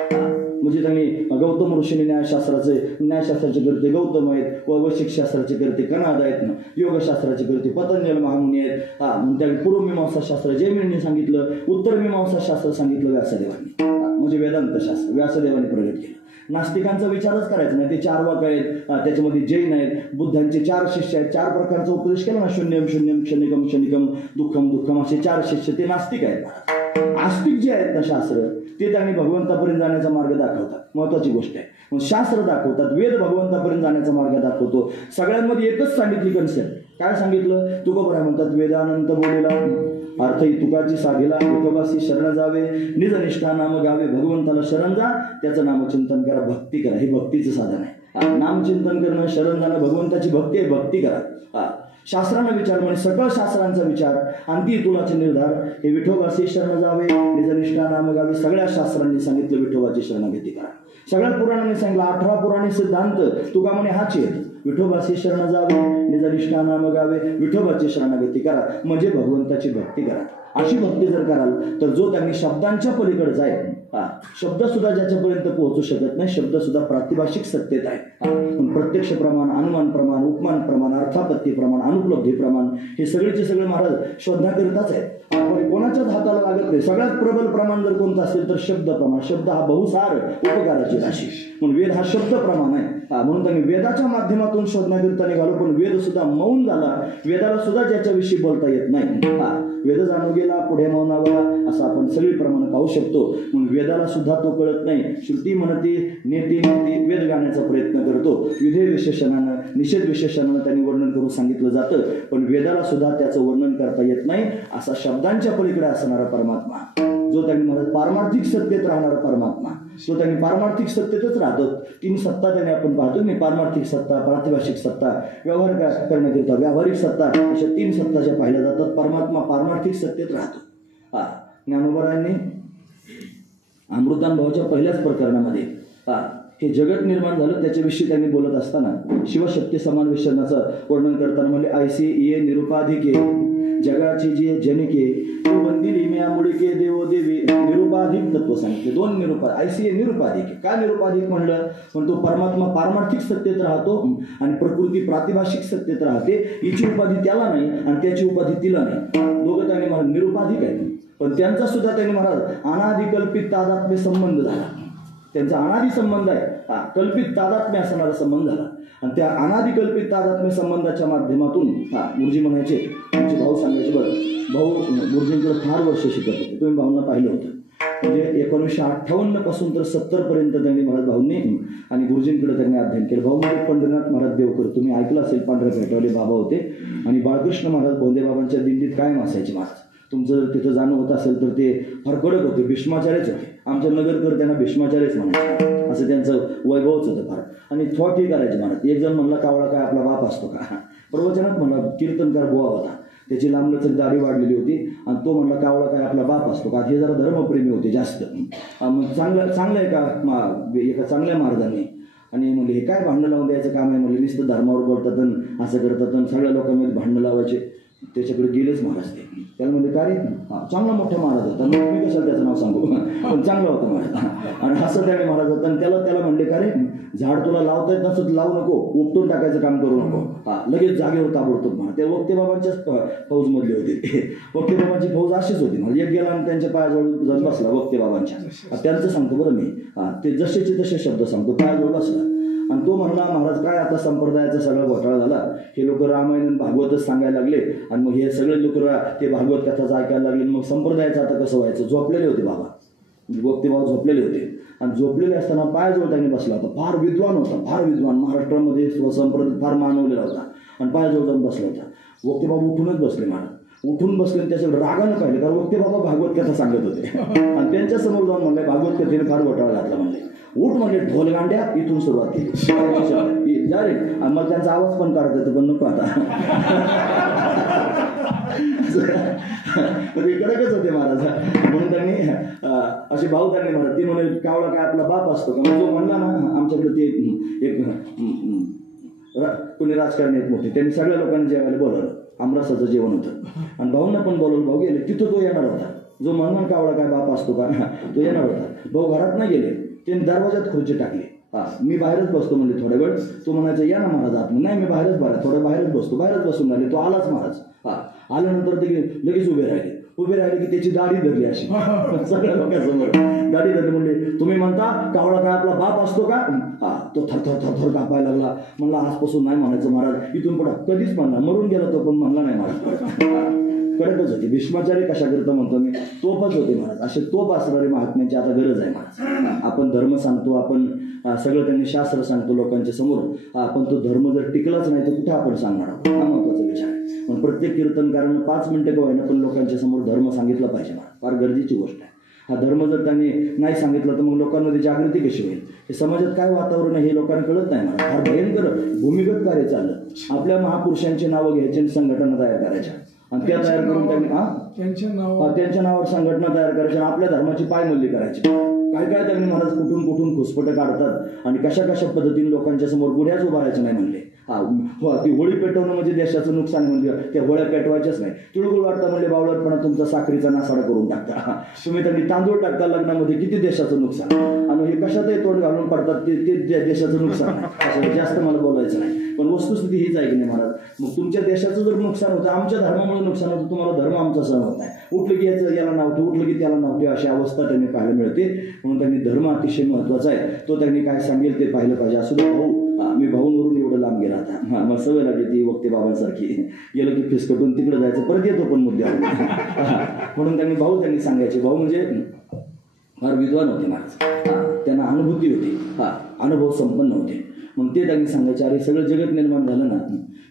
म्हणजे त्यांनी गौतम ऋषीने न्यायशास्त्राचे करते गौतम आहेत, व वैशिक शास्त्राचे करते कणाद आहेत, योगशास्त्राचे करते पतंजल महामुनी आहेत. मग त्या पूर्वमीमांसा शास्त्र जैमिनीने सांगितलं, उत्तरमीमांसा शास्त्र सांगितलं व्यासदेवांनी, म्हणजे वेदांत शास्त्र व्यासदेवांनी प्रगट केलं. नास्तिकांचा विचारच करायचा नाही. ते 4 वाक आहेत, त्याच्यामध्ये जैन आहेत, बुद्धांचे 4 शिष्य आहेत. 4 प्रकारचा उपदेश केला ना, शून्यम शून्यम, क्षणिकम क्षणिकम, दुःखम दुःखम, असे 4 शिष्य ते नास्तिक आहेत. आस्तिक जे आहेत ना शास्त्र, ते त्यांनी भगवंतापर्यंत जाण्याचा मार्ग दाखवतात. महत्वाची गोष्ट आहे. मग शास्त्र दाखवतात, वेद भगवंतापर्यंत जाण्याचा मार्ग दाखवतो. सगळ्यांमध्ये एकच सांगितली कन्सेप्ट. काय सांगितलं? तुकोबराय म्हणतात, वेदानंत बोलेला अर्थ तुकाची साधीला, विठोबासी शरण जावे, निज निष्ठा नाम गावे. भगवंताला शरण जा, त्याचं नामचिंतन करा, भक्ती करा. हे भक्तीचं साधन आहे. नामचिंतन करणं, शरण जाणं, भगवंताची भक्ती आहे, भक्ती करा. शास्त्रांना विचार म्हणजे सकळ शास्त्रांचा विचार आणि ती तुलाचे निर्धार. हे विठोबासी शरण जावे, निज निष्ठा नाम गावे. सगळ्या शास्त्रांनी सांगितलं विठोबाची शरणागती करा. सगळ्या पुराणांनी सांगितलं, 18 पुराणी सिद्धांत तुका म्हणे हाच आहेत. विठोबाची शरण जावे, निज निष्ठा नाम गावे, विठोबाची शरणागती करा, म्हणजे भगवंताची भक्ती करा. अशी भक्ती जर कराल तर जो त्यांनी शब्दांच्या पलीकडे जाईल, शब्द सुद्धा ज्याच्यापर्यंत पोहोचू शकत नाही, शब्द सुद्धा प्रातिभाषिक सत्तेत आहे. पण प्रत्यक्ष प्रमाण, अनुमान प्रमाण, उपमान प्रमाण, अर्थापत्ती प्रमाण, अनुपलब्धी प्रमाण, हे सगळेचे सगळे महाराज शोधण्याकरिताच आहेत. आपण कोणाच्याच हाताला लागत नाही. सगळ्यात प्रबल प्रमाण जर कोणतं असेल तर शब्द प्रमाण. शब्द हा बहुसार उपकाराची राशी, म्हणून वेद हा शब्द प्रमाण आहे. म्हणून त्यांनी वेदाच्या माध्यमातून शोधण्याकरिता निघालो, पण वेद सुद्धा मौन झाला. वेदाला सुद्धा ज्याच्याविषयी बोलता येत नाही. वेद जाणू गेला पुढे मौनावा, असं आपण सगळी प्रमाणे पाहू शकतो. म्हणून वेदाला सुद्धा तो कळत नाही. श्रुती म्हणते, नेते नेते वेद गाण्याचा प्रयत्न करतो. विधेय विशेषणानं, निषेध विशेषणानं त्यांनी वर्णन करून सांगितलं जातं, पण वेदाला सुद्धा त्याचं वर्णन करता येत नाही. असा शब्दांच्या पलीकडे असणारा परमात्मा, जो त्यांनी म्हणत पारमार्थिक सत्तेत राहणारा परमात्मा, तो त्यांनी पारमार्थिक सत्तेतच राहतो. 3 सत्ता त्याने आपण पाहतो नाही, पारमार्थिक सत्ता, प्रातिभाषिक सत्ता, व्यवहार करण्याकरिता व्यावहारिक सत्ता, अशा 3 सत्ता ज्या पाहिल्या जातात. परमात्मा पारमार्थिक सत्तेत राहतो. ज्ञानोबारायांनी अमृतानुभवाच्या पहिल्याच प्रकरणामध्ये हे जगत निर्माण झालं त्याच्याविषयी त्यांनी बोलत असताना शिवशक्ती समावेशनाचं वर्णन करताना म्हणले, ऐसे ये निरुपाधिके जगाची जी जनिके तो बंदिली म्यामुळे देवोदेवी निरुपाधिक तत्व सांगितले. 2 निरुपाधिक, ऐसे निरुपाधिक. का निरुपाधिक म्हणलं? पण तो परमात्मा पारमार्थिक सत्तेत राहतो आणि प्रकृती प्रातिभाषिक सत्तेत राहते. हिची उपाधी त्याला नाही आणि त्याची उपाधी तिला नाही. दोघं त्यांनी महाराज निरुपाधिक आहेत. पण त्यांचा सुद्धा त्यांनी महाराज अनाधिकल्पित तादात्म्य संबंध झाला. त्यांचा अनादि संबंध आहे, कल्पित तादात्म्य असणारा संबंध झाला. आणि त्या अनादिकल्पित तादात्म्य संबंधाच्या माध्यमातून गुरुजी म्हणायचे, आमचे भाऊ सांगायचे, बरं भाऊ गुरुजींकडे फार वर्ष शिकत होते. तुम्ही भाऊंना पाहिलं होतं. म्हणजे 1958 पासून तर 70 पर्यंत त्यांनी महाराज भाऊंनी आणि गुरुजींकडे त्यांनी अध्ययन केलं. भाऊ म्हणजे पंढरीनाथ महाराज देवकर, तुम्ही ऐकलं असेल, पांढऱ्या पेटवाले बाबा होते. आणि बाळकृष्ण महाराज भोंदेबाबांच्या दिंडीत कायम असायचे महाराज. तुमचं जर तिथं जाणं होत असेल तर ते फार कडक होते, भीष्माचार्यच होते. आमच्या नगरकर त्यांना भीष्माचार्यच म्हणायचे. असं त्यांचं वैभवच होतं फार. आणि थोटी करायचे महाराज. एक जण म्हणला, कावळा काय आपला बाप असतो का? प्रवचनात म्हणला, कीर्तनकार बुवा होता, त्याची लांबलचक दाढी वाढलेली होती आणि तो म्हणला, कावळा काय आपला बाप असतो का? हे जरा धर्मप्रेमी होते जास्त. मग चांगलं आहे का एका चांगल्या मार्गाने. आणि म्हणजे हे काय भांडणं लावून द्यायचं काम आहे? म्हणजे नुसतं धर्मावर बोलतात आणि असं करतात आणि सगळ्या लोकांमध्ये भांडणं लावायचे. त्याच्याकडे गेलेच महाराज ते. त्याला म्हणजे काय रे, चांगला मोठा महाराज होता, मी कशाला त्याचं नाव सांगू, पण चांगला होता महाराज. आणि असं त्याने महाराज होता. आणि त्याला म्हणले, का रे झाड तुला लावता येत नसतं लावू नको, उपटून टाकायचं काम करू नको, लगेच जागेवर ताबडतोब म्हणा. ते वक्तेबाबांच्याच फौजमधले होते. वक्तेबाबांची फौज अशीच होती. म्हणजे एक गेला आणि त्यांच्या पायाजवळ जाऊन बसला वक्तेबाबांच्या. त्यांचं सांगतो बरं मी, ते जसेचे तसे शब्द सांगतो, पायाजवळ बसला आणि तो म्हणला, महाराज काय आता संप्रदायाचा सगळा घोटाळा झाला. हे लोक रामायण भागवतच सांगायला लागले आणि मग हे सगळे लोक ते भागवत कथाच ऐकायला लागले. मग संप्रदायाचं आता कसं व्हायचं? झोपलेले होते बाबा, वक्ते बाबा झोपलेले होते. आणि झोपलेले असताना पायाजवळ त्यांनी बसला होता. फार विद्वान होता, फार विद्वान, महाराष्ट्रामध्ये संप्रदाय फार मानवलेला होता. आणि पायाजवळ जाऊन बसला होता. वक्ते बाबा उठूनच बसले महाराज. उठून बसले आणि त्याच्याकडे रागानं पाहिले, कारण वक्ते बाबा भागवत कथा सांगत होते. आणि त्यांच्या समोर जाऊन म्हणले, भागवत कथेने फार घोटाळा घातला म्हणले. उठ म्हणले, ढोल गांड्या, इथून सुरुवात केली जा रे. आणि मग त्यांचा आवाज पण काढत येतो, पण नको आता. कडकच होते महाराज. म्हणून त्यांनी असे भाऊ त्यांनी म्हणत, ती म्हणे, कावळा काय आपला बाप असतो का? जो म्हणला ना, आमच्याकडे ते एक कोणी राजकारणी एक मोठे, त्यांनी सगळ्या लोकांनी जेवायला बोलवलं. आमरसाचं जेवण होतं आणि भाऊंना पण बोलवलं. भाऊ गेले, तिथं तो येणार होता. जो म्हणला कावळा काय बाप असतो का, तो येणार होता. भाऊ घरात नाही गेले, त्यांनी दरवाजात खुर्ची टाकली. मी बाहेरच बसतो म्हणजे थोड्या वेळ. तो म्हणायचं, या ना महाराज आत. नाही, मी बाहेरच थोडं बाहेरच बसतो. बाहेरच बसून राहिले. तो आलाच महाराज. आल्यानंतर ते लगेच उभे राहिले की त्याची दाढी धरली अशी सगळ्या लोकांसमोर दाढी धरली. म्हणले, तुम्ही म्हणता कावळा काय आपला बाप असतो का? तो थर कापायला लागला. म्हणला, आजपासून नाही म्हणायचं महाराज, इथून पुढे कधीच म्हणला. मरून गेला तो, पण म्हणला नाही महाराज. कडकच होती. भीष्माचार्य कशा करता म्हणतो मी, तोपच होते महाराज. असे तोप असणारे महात्म्यांची आता गरज आहे महाराज. आपण धर्म सांगतो, आपण सगळं त्यांनी शास्त्र सांगतो लोकांच्या समोर, पण तो धर्म जर टिकलाच नाही तर कुठे आपण सांगणार आहोत? हा महत्वाचा विचार आहे. पण प्रत्येक कीर्तनकारानं 5 मिनिटं का होईना पण लोकांच्या समोर धर्म सांगितला पाहिजे महाराज. फार गरजेची गोष्ट आहे. हा धर्म जर त्यांनी नाही सांगितलं तर मग लोकांमध्ये जागृती कशी होईल? हे समाजात काय वातावरण आहे हे लोकांना कळत नाही महाराज. फार भयंकर भूमिगत कार्य चाललं. आपल्या महापुरुषांची नावं घ्यायची आणि संघटना तयार करायच्या आणि त्या तयार करून त्यांनी त्यांच्या नावावर संघटना तयार करायची आणि आपल्या धर्माची पायमल्ली करायची. काय काय त्यांनी महाराज कुठून घुसपटं काढतात आणि कशा पद्धतीने लोकांच्या समोर गुढ्याच उभारायचं नाही म्हणले. ती होळी पेटवणं म्हणजे देशाचं नुकसान म्हणजे त्या होळ्या पेटवायच्याच नाही. तिळगुळ वाटता म्हणजे बावळटपणा तुमचा साखरीचा नासाडा करून टाकता. तुम्ही त्यांनी तांदूळ टाकता लग्नामध्ये, किती देशाचं नुकसान. आणि हे कशातही तोंड घालून पडतात ते देशाचं नुकसान. जास्त मला बोलायचं नाही, पण वस्तुस्थिती हीच आहे की नाही महाराज. मग तुमच्या देशाचं जर नुकसान होतं, आमच्या धर्मामुळे नुकसान होतं, तुम्हाला धर्म आमचा सहन होत नाही. उठलं की याला नावते, उठलं की त्याला नावते, अशी अवस्था त्यांनी पाहायला मिळते. म्हणून त्यांनी धर्म अतिशय महत्वाचा आहे, तो त्यांनी काय सांगेल ते पाहिलं पाहिजे. असू दे भाऊ, मी भाऊंवरून एवढं लांब गेला आता. मग सवय लागली ती वक्ते बाबांसारखी, गेलं की फिसकटून तिकडे जायचं, परत येतो पण मुद्द्यावर. म्हणून त्यांनी सांगायचे. भाऊ म्हणजे फार विद्वान होते महाराज, त्यांना अनुभूती होती, अनुभव संपन्न होते. मग ते त्यांनी सांगायचे, अरे सगळं जगत निर्माण झालं ना,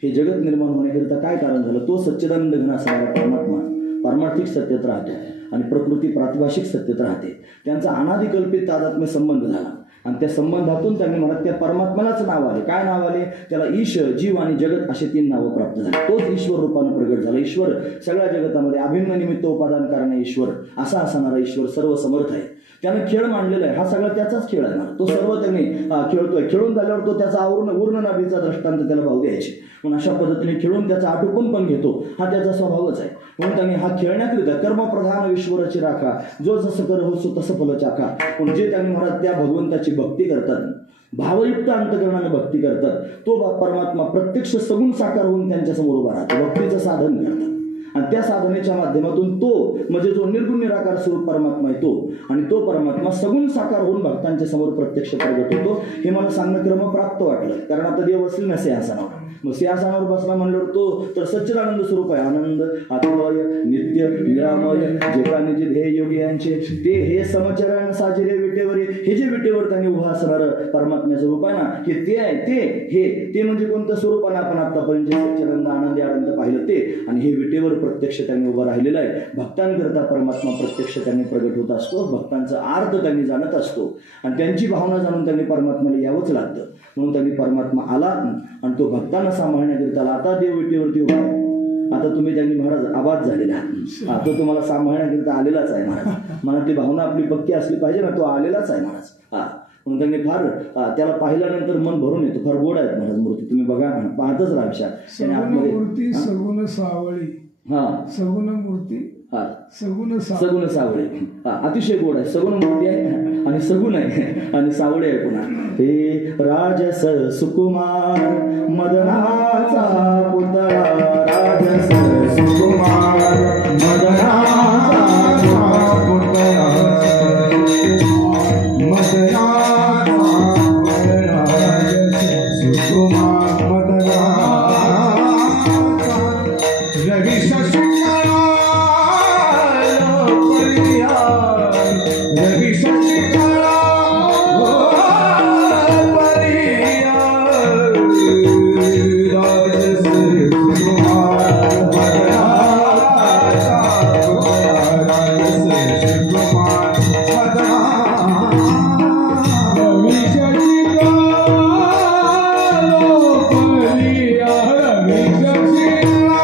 हे जगत निर्माण होण्याकरिता काय कारण झालं? तो सच्चिदानंद घन असणारा परमात्मा पारमार्थिक सत्यात राहतो आणि प्रकृती प्रातिभाषिक सत्यत राहते. त्यांचा अनादिकल्पित तादात्म्य संबंध झाला आणि त्या संबंधातून त्यांनी म्हणत त्या परमात्म्यालाच नाव आले. काय नाव आले? त्याला ईश, जीव आणि जगत असे 3 नावं प्राप्त झाली. तोच ईश्वर रूपानं प्रगट झाला. ईश्वर सगळ्या जगतामध्ये अभिन्न निमित्त उपादान करणे ईश्वर असा असणारा ईश्वर सर्व समर्थ आहे. त्याने खेळ मांडलेला आहे. हा सगळा त्याचाच खेळ आहे ना. तो सर्व त्यांनी खेळतोय. खेळून झाल्यावर तो त्याचा उर्ण नाभीचा दृष्टांत त्याला भाऊ द्यायचे. पण अशा पद्धतीने खेळून त्याचा आटोपण पण घेतो. हा त्याचा स्वभावच आहे. म्हणून त्यांनी हा खेळण्याकरिता कर्मप्रधान ईश्वराची राखा, जो जसं कर होसो तसं फल चाखा. पण जे त्यांनी म्हणत त्या भगवंताची भक्ती करतात, भावयुक्त अंतकरणाने भक्ती करतात, तो परमात्मा प्रत्यक्ष सगुण साकार होऊन त्यांच्या समोर उभा राहतो. भक्तीचं साधन करतात आणि त्या साधनेच्या माध्यमातून तो म्हणजे जो निर्गुण निराकार स्वरूप परमात्मा आहे तो, आणि तो परमात्मा सगुण साकार होऊन भक्तांच्या समोर प्रत्यक्ष प्रगट होतो. हे मला सांगणं क्रमप्राप्त वाटलं. कारण आता देव बसले ना सिंहासनावर. मग सिंहासनावर बसला म्हणल्यावर तो तर सच्चिदानंद स्वरूप आहे. आनंद, आत्मय, नित्य, निरामय, जे का निजे ध्येय योगी यांचे ते हे समचरण साजिरे विटेवर, हे जे विटेवर त्यांनी उभा असणार परमात्म्याचं रूप आहे ना, हे ते आहे. ते म्हणजे कोणतं स्वरूप आहे? आपण आतापर्यंत सच्चिदानंद आनंदी आनंद पाहिलं ते. आणि हे विटेवर प्रत्यक्ष त्यांनी उभं राहिलेलं आहे. भक्तांकरता परमात्मा प्रत्यक्ष त्यांनी प्रगट होत असतो. भक्तांचा अर्थ त्यांनी जाणत असतो आणि त्यांची भावना जाणून त्यांनी परमात्म्याला यावंच लागतं. म्हणून त्यांनी परमात्मा आला आणि तो भक्तांना सांभाळण्याकरिता आला. आता देव विटेवरती उभा आहे. आता तुम्ही त्यांनी महाराज आबाद झालेला आहात. आता तुम्हाला सांभाळण्याकरिता आलेलाच आहे महाराज. मला ती भावना आपली पक्की असली पाहिजे ना. तो आलेलाच आहे महाराज. म्हणून त्यांनी फार त्याला पाहिल्यानंतर मन भरून येतो. फार गोड आहेत महाराज मूर्ती. तुम्ही बघा, पाहतच राहा. मूर्ती सगुण सावळी. सगुण मूर्ती सगुण सावळे. अतिशय गोड आहे. सगुण मूर्ती आहे आणि सगुण आहे आणि सावळे आहे पुन्हा. हे राजस सुकुमार मदनाचा पुतळा, राजस सुकुमार मदनाचा पुतळा, मदनाचा पुतळा, सुकुमार मदना रवी शशिकला लोकप्रिया, रवी शशिकला लोकप्रिया, राजस सुकुमार मदनाचा पुतळा, राजस सुकुमार मदना, रवी शशिकला लोकप्रिया, रवी शशिकला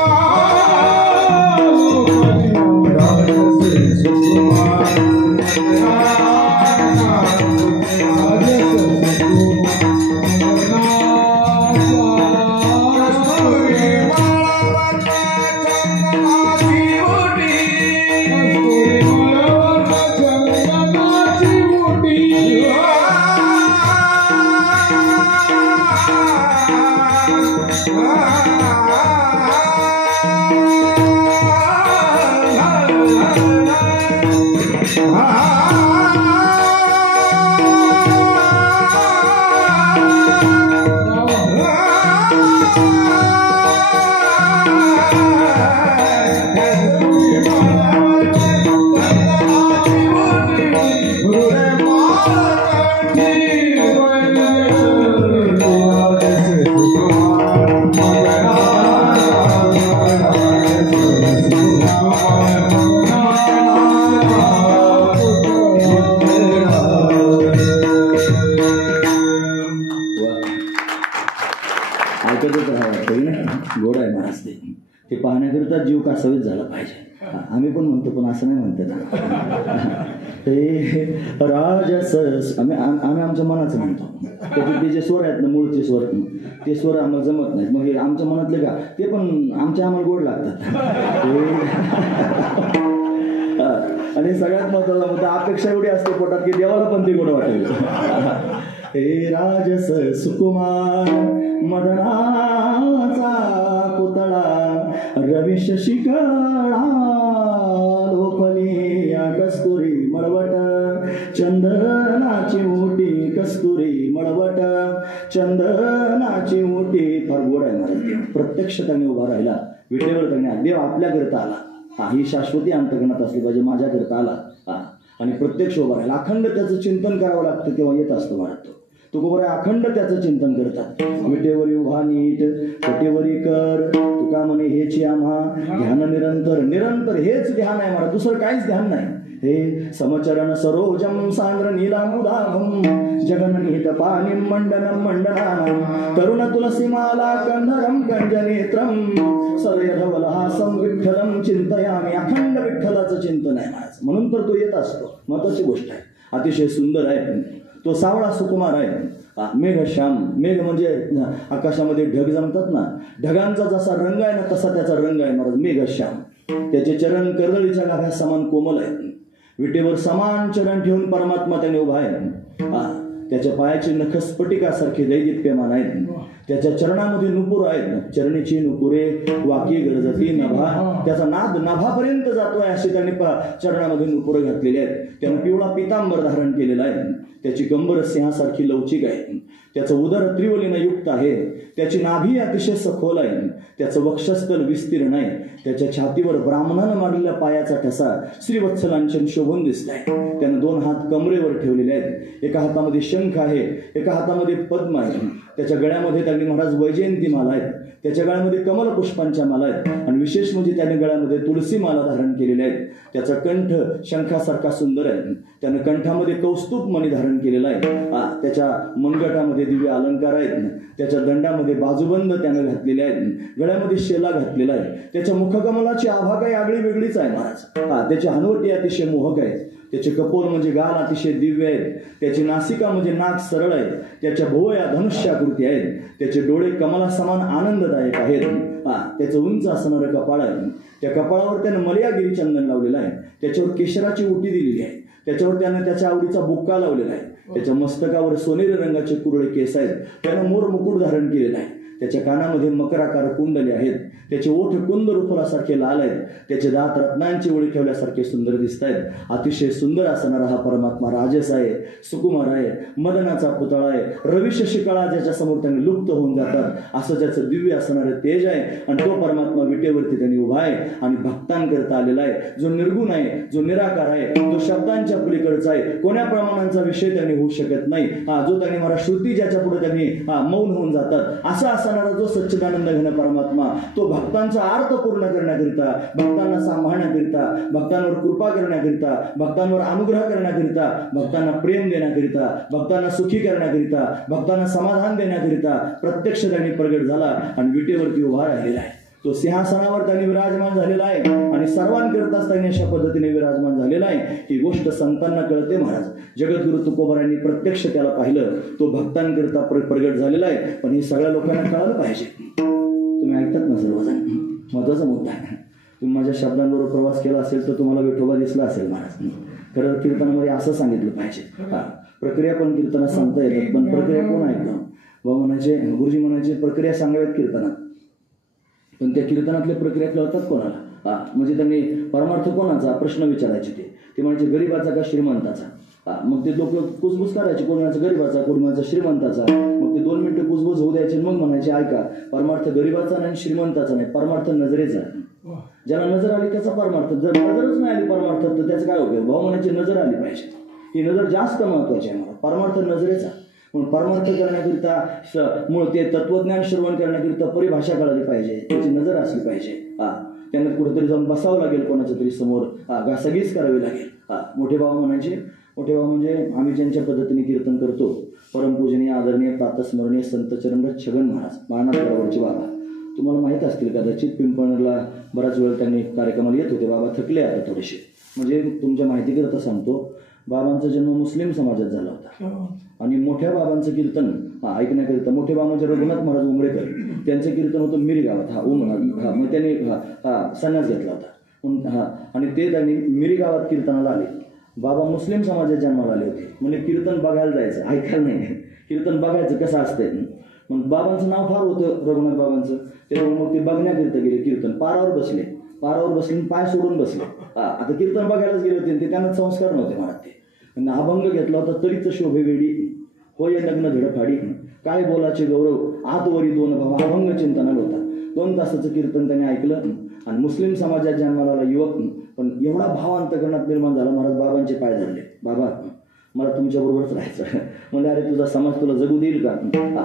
गोड आहे महाराज. ते पाहण्याकरिता जीव कासावीस झाला पाहिजे. आम्ही पण म्हणतो, पण असं नाही म्हणतो. ते राजस आम्ही आमच्या मनाचं म्हणतो. त्याचे जे स्वर आहेत ना, मूळचे स्वर, ते स्वर आम्हाला जमत नाहीत. मग हे आमच्या मनातले का ते पण आम्हाला गोड लागतात. आणि सगळ्यात महत्वाचा मुद्दा, अपेक्षा एवढी असते पोटात की देवाला पण ते गोड वाटेल. हे राजस सुकुमार मदनाचा पुतळा, रवी शशिकला लोपली, कस्तुरी मळवट चंदनाची मोठी, कस्तुरी मळवट चंदनाची मोठी. फार गोड आहे महाराज. प्रत्यक्ष त्यांनी उभा राहिला. विटेवर त्यांनी देव आपल्याकरता आला. ही शाश्वती अंतकरणात असली पाहिजे. माझ्याकरता आला आणि प्रत्यक्ष उभा राहिला. अखंड त्याचं चिंतन करावं लागतं तेव्हा येत असतं महाराज. तुकोबराय अखंड त्याचं चिंतन करतात. विटेवरी उभा नीट कटेवरी कर तुका म्हणे हेची आम्हा ध्यान निरंतर. निरंतर हेच ध्यान आहे मला, दुसरं काहीच ध्यान नाही. हे समचरण सरोजम सांद्र नीलामुदाभम जगननीत पाणिम मंडनम मंडनानाम तरुण तुलसीमाला कंधरम कंजनेत्रम सरयधवलहासम विठ्ठलम चिंतयामी. अखंड विठ्ठलाचं चिंतन आहे माझं, म्हणून तर तो येत असतो. महत्वाची गोष्ट आहे, अतिशय सुंदर आहे तो, सावळा सुकुमार आहे. मेघश्याम, मेघ म्हणजे आकाशामध्ये ढग जमतात ना, ढगांचा जसा रंग आहे ना तसा त्याचा रंग आहे महाराज मेघश्याम. त्याचे चरण कर्दळीच्या गाभ्या समान कोमल आहेत. विटेवर समान चरण ठेवून परमात्मा त्याने उभा आहे. त्याच्या पायाची नख स्फटिकासारखी दैदिप्यमान आहेत. त्याच्या चरणामध्ये नुपुर आहेत. चरणीची नुपुरे वाकी गरजती नभा. त्याचा नाद नभापर्यंत जातोय असे त्याने चरणामध्ये नुपुर घातलेले आहेत. त्यानं पिवळा पितांबर धारण केलेला आहे. त्याची कंबर सिंहासारखी लवचिक आहे. त्याचं उदर त्रिवलीनं युक्त आहे. त्याची नाभी अतिशय सखोल आहे. त्याचं वक्षस्थल विस्तीर्ण आहे. त्याच्या छातीवर ब्राह्मणानं मारलेल्या पायाचा ठसा श्रीवत्सलांचन शोभून दिसत आहे. त्यानं 2 हात कमरेवर ठेवलेले आहेत. एका हातामध्ये शंख आहे, एका हातामध्ये पद्म आहे. त्याच्या गळ्यामध्ये त्यांनी महाराज वैजयंती माला आहेत. त्याच्या गळ्यामध्ये कमल पुष्पांच्या माला आहेत. आणि विशेष म्हणजे त्याने गळ्यामध्ये तुळसी माला धारण केलेल्या आहेत. त्याचा कंठ शंखासारखा सुंदर आहे. त्याने कंठामध्ये कौस्तुभ मणी धारण केलेला आहे. त्याच्या मनगटामध्ये दिव्य अलंकार आहेत. त्याच्या दंडामध्ये बाजूबंद त्याने घातलेले आहेत. गळ्यामध्ये शेला घातलेला आहे. त्याच्या मुखकमलाची आभा काही आगळी वेगळीच आहे महाराज. त्याची हनवटी अतिशय मोहक आहे. त्याचे कपोल म्हणजे गाल अतिशय दिव्य आहेत. त्याची नासिका म्हणजे नाक सरळ आहे. त्याच्या भुवया धनुष्याकृती आहेत. त्याचे डोळे कमला समान आनंददायक आहेत. त्याचं उंच असणारं कपाळ आहे. त्या कपाळावर त्याने मलयागिरी चंदन लावलेलं आहे. त्याच्यावर केशराची उटी दिलेली आहे. त्याच्यावर त्याने त्याच्या आवडीचा बुक्का लावलेला आहे. त्याच्या मस्तकावर सोनेरी रंगाचे कुरळे केस आहेत. त्याने मोर मुकुट धारण केलेला आहे. त्याच्या कानामध्ये मकराकार कुंडले आहेत. त्याचे ओठ कुंदरू फुलासारखे लाल आहेत. त्याचे दात रत्नांची ओळी ठेवल्यासारखे सुंदर दिसत आहेत. अतिशय सुंदर असणारा हा परमात्मा राजस आहे, सुकुमार आहे, मदनाचा पुतळा आहे. रवी शशिकळा ज्याच्या समोर त्यांनी लुप्त होऊन जातात असं त्याचं दिव्य असणारं तेज आहे. आणि तो परमात्मा विटेवरती त्यांनी उभा आहे आणि भक्तांकरता आलेला आहे. जो निर्गुण आहे, जो निराकार आहे, जो शब्दांच्या पलीकडचा आहे, कोण्या प्रमाणांचा विषय त्यांनी होऊ शकत नाही. जो त्यांनी मला श्रुती ज्याच्या पुढे त्यांनी मौन होऊन जातात असा असणारा जो सच्चिदानंद घन परमात्मा, तो भक्तांचा अर्थ पूर्ण करण्याकरिता, भक्तांना सांभाळण्याकरिता, भक्तांवर कृपा करण्याकरिता, भक्तांवर अनुग्रह करण्याकरिता, भक्तांना प्रेम देण्याकरिता, भक्तांना सुखी करण्याकरिता, भक्तांना समाधान देण्याकरिता प्रत्यक्ष त्यांनी प्रगट झाला आणि विटेवरती उभा राहिलेला आहे. तो सिंहासनावर त्यांनी विराजमान झालेला आहे आणि सर्वांकरिताच त्यांनी अशा पद्धतीने विराजमान झालेला आहे. ही गोष्ट संतांना कळते महाराज. जगद्गुरु तुकोबारायांनी प्रत्यक्ष त्याला पाहिलं. तो भक्तांकरिता प्रगट झालेला आहे. पण हे सगळ्या लोकांना कळालं पाहिजे. तुम्ही ऐकतात ना सर्वजण, महत्वाचा मुद्दा आहे. तुम्ही माझ्या शब्दांबरोबर प्रवास केला असेल तर तुम्हाला विठोबा दिसला असेल महाराज. खरं कीर्तनामध्ये असं सांगितलं पाहिजे. प्रक्रिया पण कीर्तनात सांगता येतात, पण प्रक्रिया कोण ऐकतं? भाऊ म्हणायचे, गुरुजी म्हणायचे प्रक्रिया सांगाव्यात कीर्तनात, पण त्या कीर्तनातल्या प्रक्रिया कळतात कोणाला? म्हणजे त्यांनी परमार्थ कोणाचा प्रश्न विचारायचे. ते म्हणायचे गरीबाचा का श्रीमंताचा? मग ते लोक कुसबुस करायचे, कोणी म्हणायचं गरीबाचा, कोणी म्हणायचं श्रीमंताचा. मग ते 2 मिनिटं कुसबुस होऊ द्यायचे. मग म्हणायचे ऐका, परमार्थ गरीबाचा नाही, श्रीमंताचा नाही, परमार्थ नजरेचा आहे. ज्याला नजर आली त्याचा परमार्थ. जर नजरच नाही आली परमार्थ तर त्याचा काय उपयोग? भाऊ म्हणायचे नजर आली पाहिजे. ही नजर जास्त महत्वाची आहे मला. परमार्थ नजरेचा. म्हणून परमार्थ करण्याकरिता मूळ ते तत्वज्ञान श्रवण करण्याकरिता परिभाषा कळाली पाहिजे, त्याची नजर असली पाहिजे. त्यांना कुठेतरी जाऊन बसावं लागेल कोणाच्या तरी समोर, घासाघीस करावी लागेल. मोठे बाबा म्हणायचे, मोठे बाबा म्हणजे आम्ही ज्यांच्या पद्धतीने कीर्तन करतो, परमपूजनीय आदरणीय प्रातस्मरणीय संत चरणरथ छगन महाराज मानावरचे बाबा, तुम्हाला माहीत असतील कदाचित. पिंपळनेरला बराच वेळ त्यांनी कार्यक्रमाला येत होते. बाबा थकले आता थोडेसे. म्हणजे तुमच्या माहितीकरता सांगतो, बाबांचा जन्म मुस्लिम समाजात झाला होता आणि मोठ्या बाबांचं कीर्तन ऐकण्याकरिता, मोठे बाबा म्हणजे रघुनाथ महाराज उमरेकर, त्यांचं कीर्तन होतं मिरी गावात. मग त्यांनी संन्यास घेतला होता आणि ते त्यांनी मिरी गावात कीर्तनाला आले. बाबा मुस्लिम समाजात जन्माला आले होते. म्हणजे कीर्तन बघायला जायचं, ऐकायला नाही, कीर्तन बघायचं कसं असतंय. मग बाबांचं नाव फार होतं रघुनाथ बाबांचं. त्याच्यामुळे मग ते बघण्याकरिता गेले. कीर्तन पारावर बसले पाय सोडून बसले. आता कीर्तन बघायलाच गेले होते. ते त्यांना संस्कार नव्हते म्हणत. ते अभंग घेतला होता तरीच शोभे वेडी होय लग्न धडफाडी, काय बोलाचे गौरव आतवरी 2 भाव. अभंग चिंतनाला होता. 2 तासाचं कीर्तन त्याने ऐकलं आणि मुस्लिम समाजात जन्माला युवक, पण एवढा भाव अंतकरणात निर्माण झाला. महाराज बाबांचे पाय धरले. बाबा मला तुमच्याबरोबरच राहायचं. म्हणजे अरे तुझा समाज तुला जगू देईल का?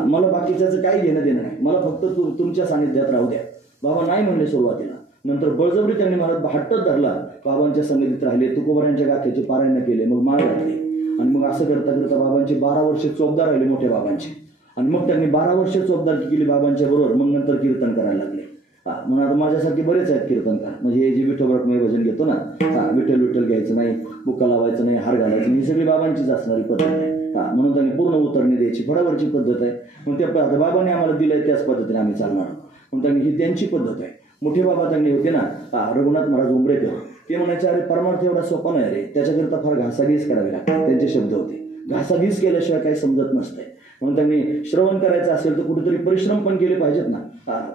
मला बाकीच्याचं काही घेणं देणं नाही, मला फक्त तुमच्या सानिध्यात राहू द्या. बाबा नाही म्हणले सुरुवातीला, नंतर बळजबरी त्यांनी मला हट्टच धरला. बाबांच्या समितीत राहिले, तुकोबारांच्या गाथ्याचे पारायण केले, मग माळ घातली. आणि मग असं करता करता बाबांचे 12 वर्ष चोपदार राहिले मोठ्या बाबांचे. आणि मग त्यांनी 12 वर्ष चोपदारकी केली बाबांच्या बरोबर. मग नंतर कीर्तन करायला लागले. म्हणून आता माझ्यासारखे बरेच आहेत कीर्तनकार. म्हणजे हे जे विठ्ठल रखुमाई भजन घेतो ना, विठ्ठल विठ्ठल घ्यायचं नाही, बुक्का लावायचं नाही, हार घालायचं नाही, ही सगळी बाबांचीच असणारी पद्धत आहे. म्हणून त्यांनी पूर्ण उतरणी द्यायची, फळावरची पद्धत आहे. मग त्या आता बाबांनी आम्हाला दिलंय त्याच पद्धतीने आम्ही चालणार. मग त्यांनी ही त्यांची पद्धत आहे. मोठे बाबा त्यांनी होते ना, रघुनाथ महाराज उंबरेकर, ते म्हणायचे अरे परमार्थ एवढा सोपा नाही रे, त्याच्याकरता फार घासाघीस करावी लागते. त्यांचे शब्द होते, घासाघीस केल्याशिवाय काही समजत नसतंय. म्हणून त्यांनी श्रवण करायचं असेल तर कुठेतरी परिश्रम पण केले पाहिजेत ना.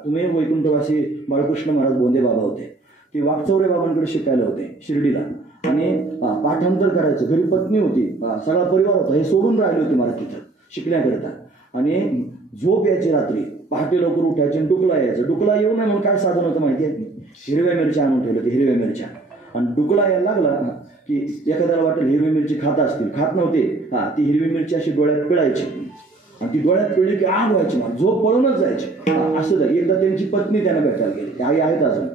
तुम्ही वैकुंठवासी बाळकृष्ण महाराज बोंदे बाबा होते, ते वाकचौरे बाबांकडे शिकायला होते शिर्डीला. आणि पाठांतर करायचं, घरी पत्नी होती, सगळा परिवार होता, हे सोडून राहिले होते मला तिथं शिकण्याकरता. आणि झोप यायची रात्री, पहाटे लवकर उठायचे आणि डुकला यायचं. डुकला येऊ नये म्हणून काय साधन होतं माहिती आहे? हिरव्या मिरच्या आणून ठेवल्या होत्या, हिरव्या मिरच्या. आणि डुकला यायला लागला की एखाद्याला वाटेल हिरवी मिरची खात असतील, खात नव्हते. ती हिरवी मिरची अशी डोळ्यात पिळायची आणि ती डोळ्यात पिळली की आग व्हायची, मला झोप पळूनच जायची. असं झालं. एकदा त्यांची पत्नी त्यांना भेटायला गेली, ते आई आहेत अजून,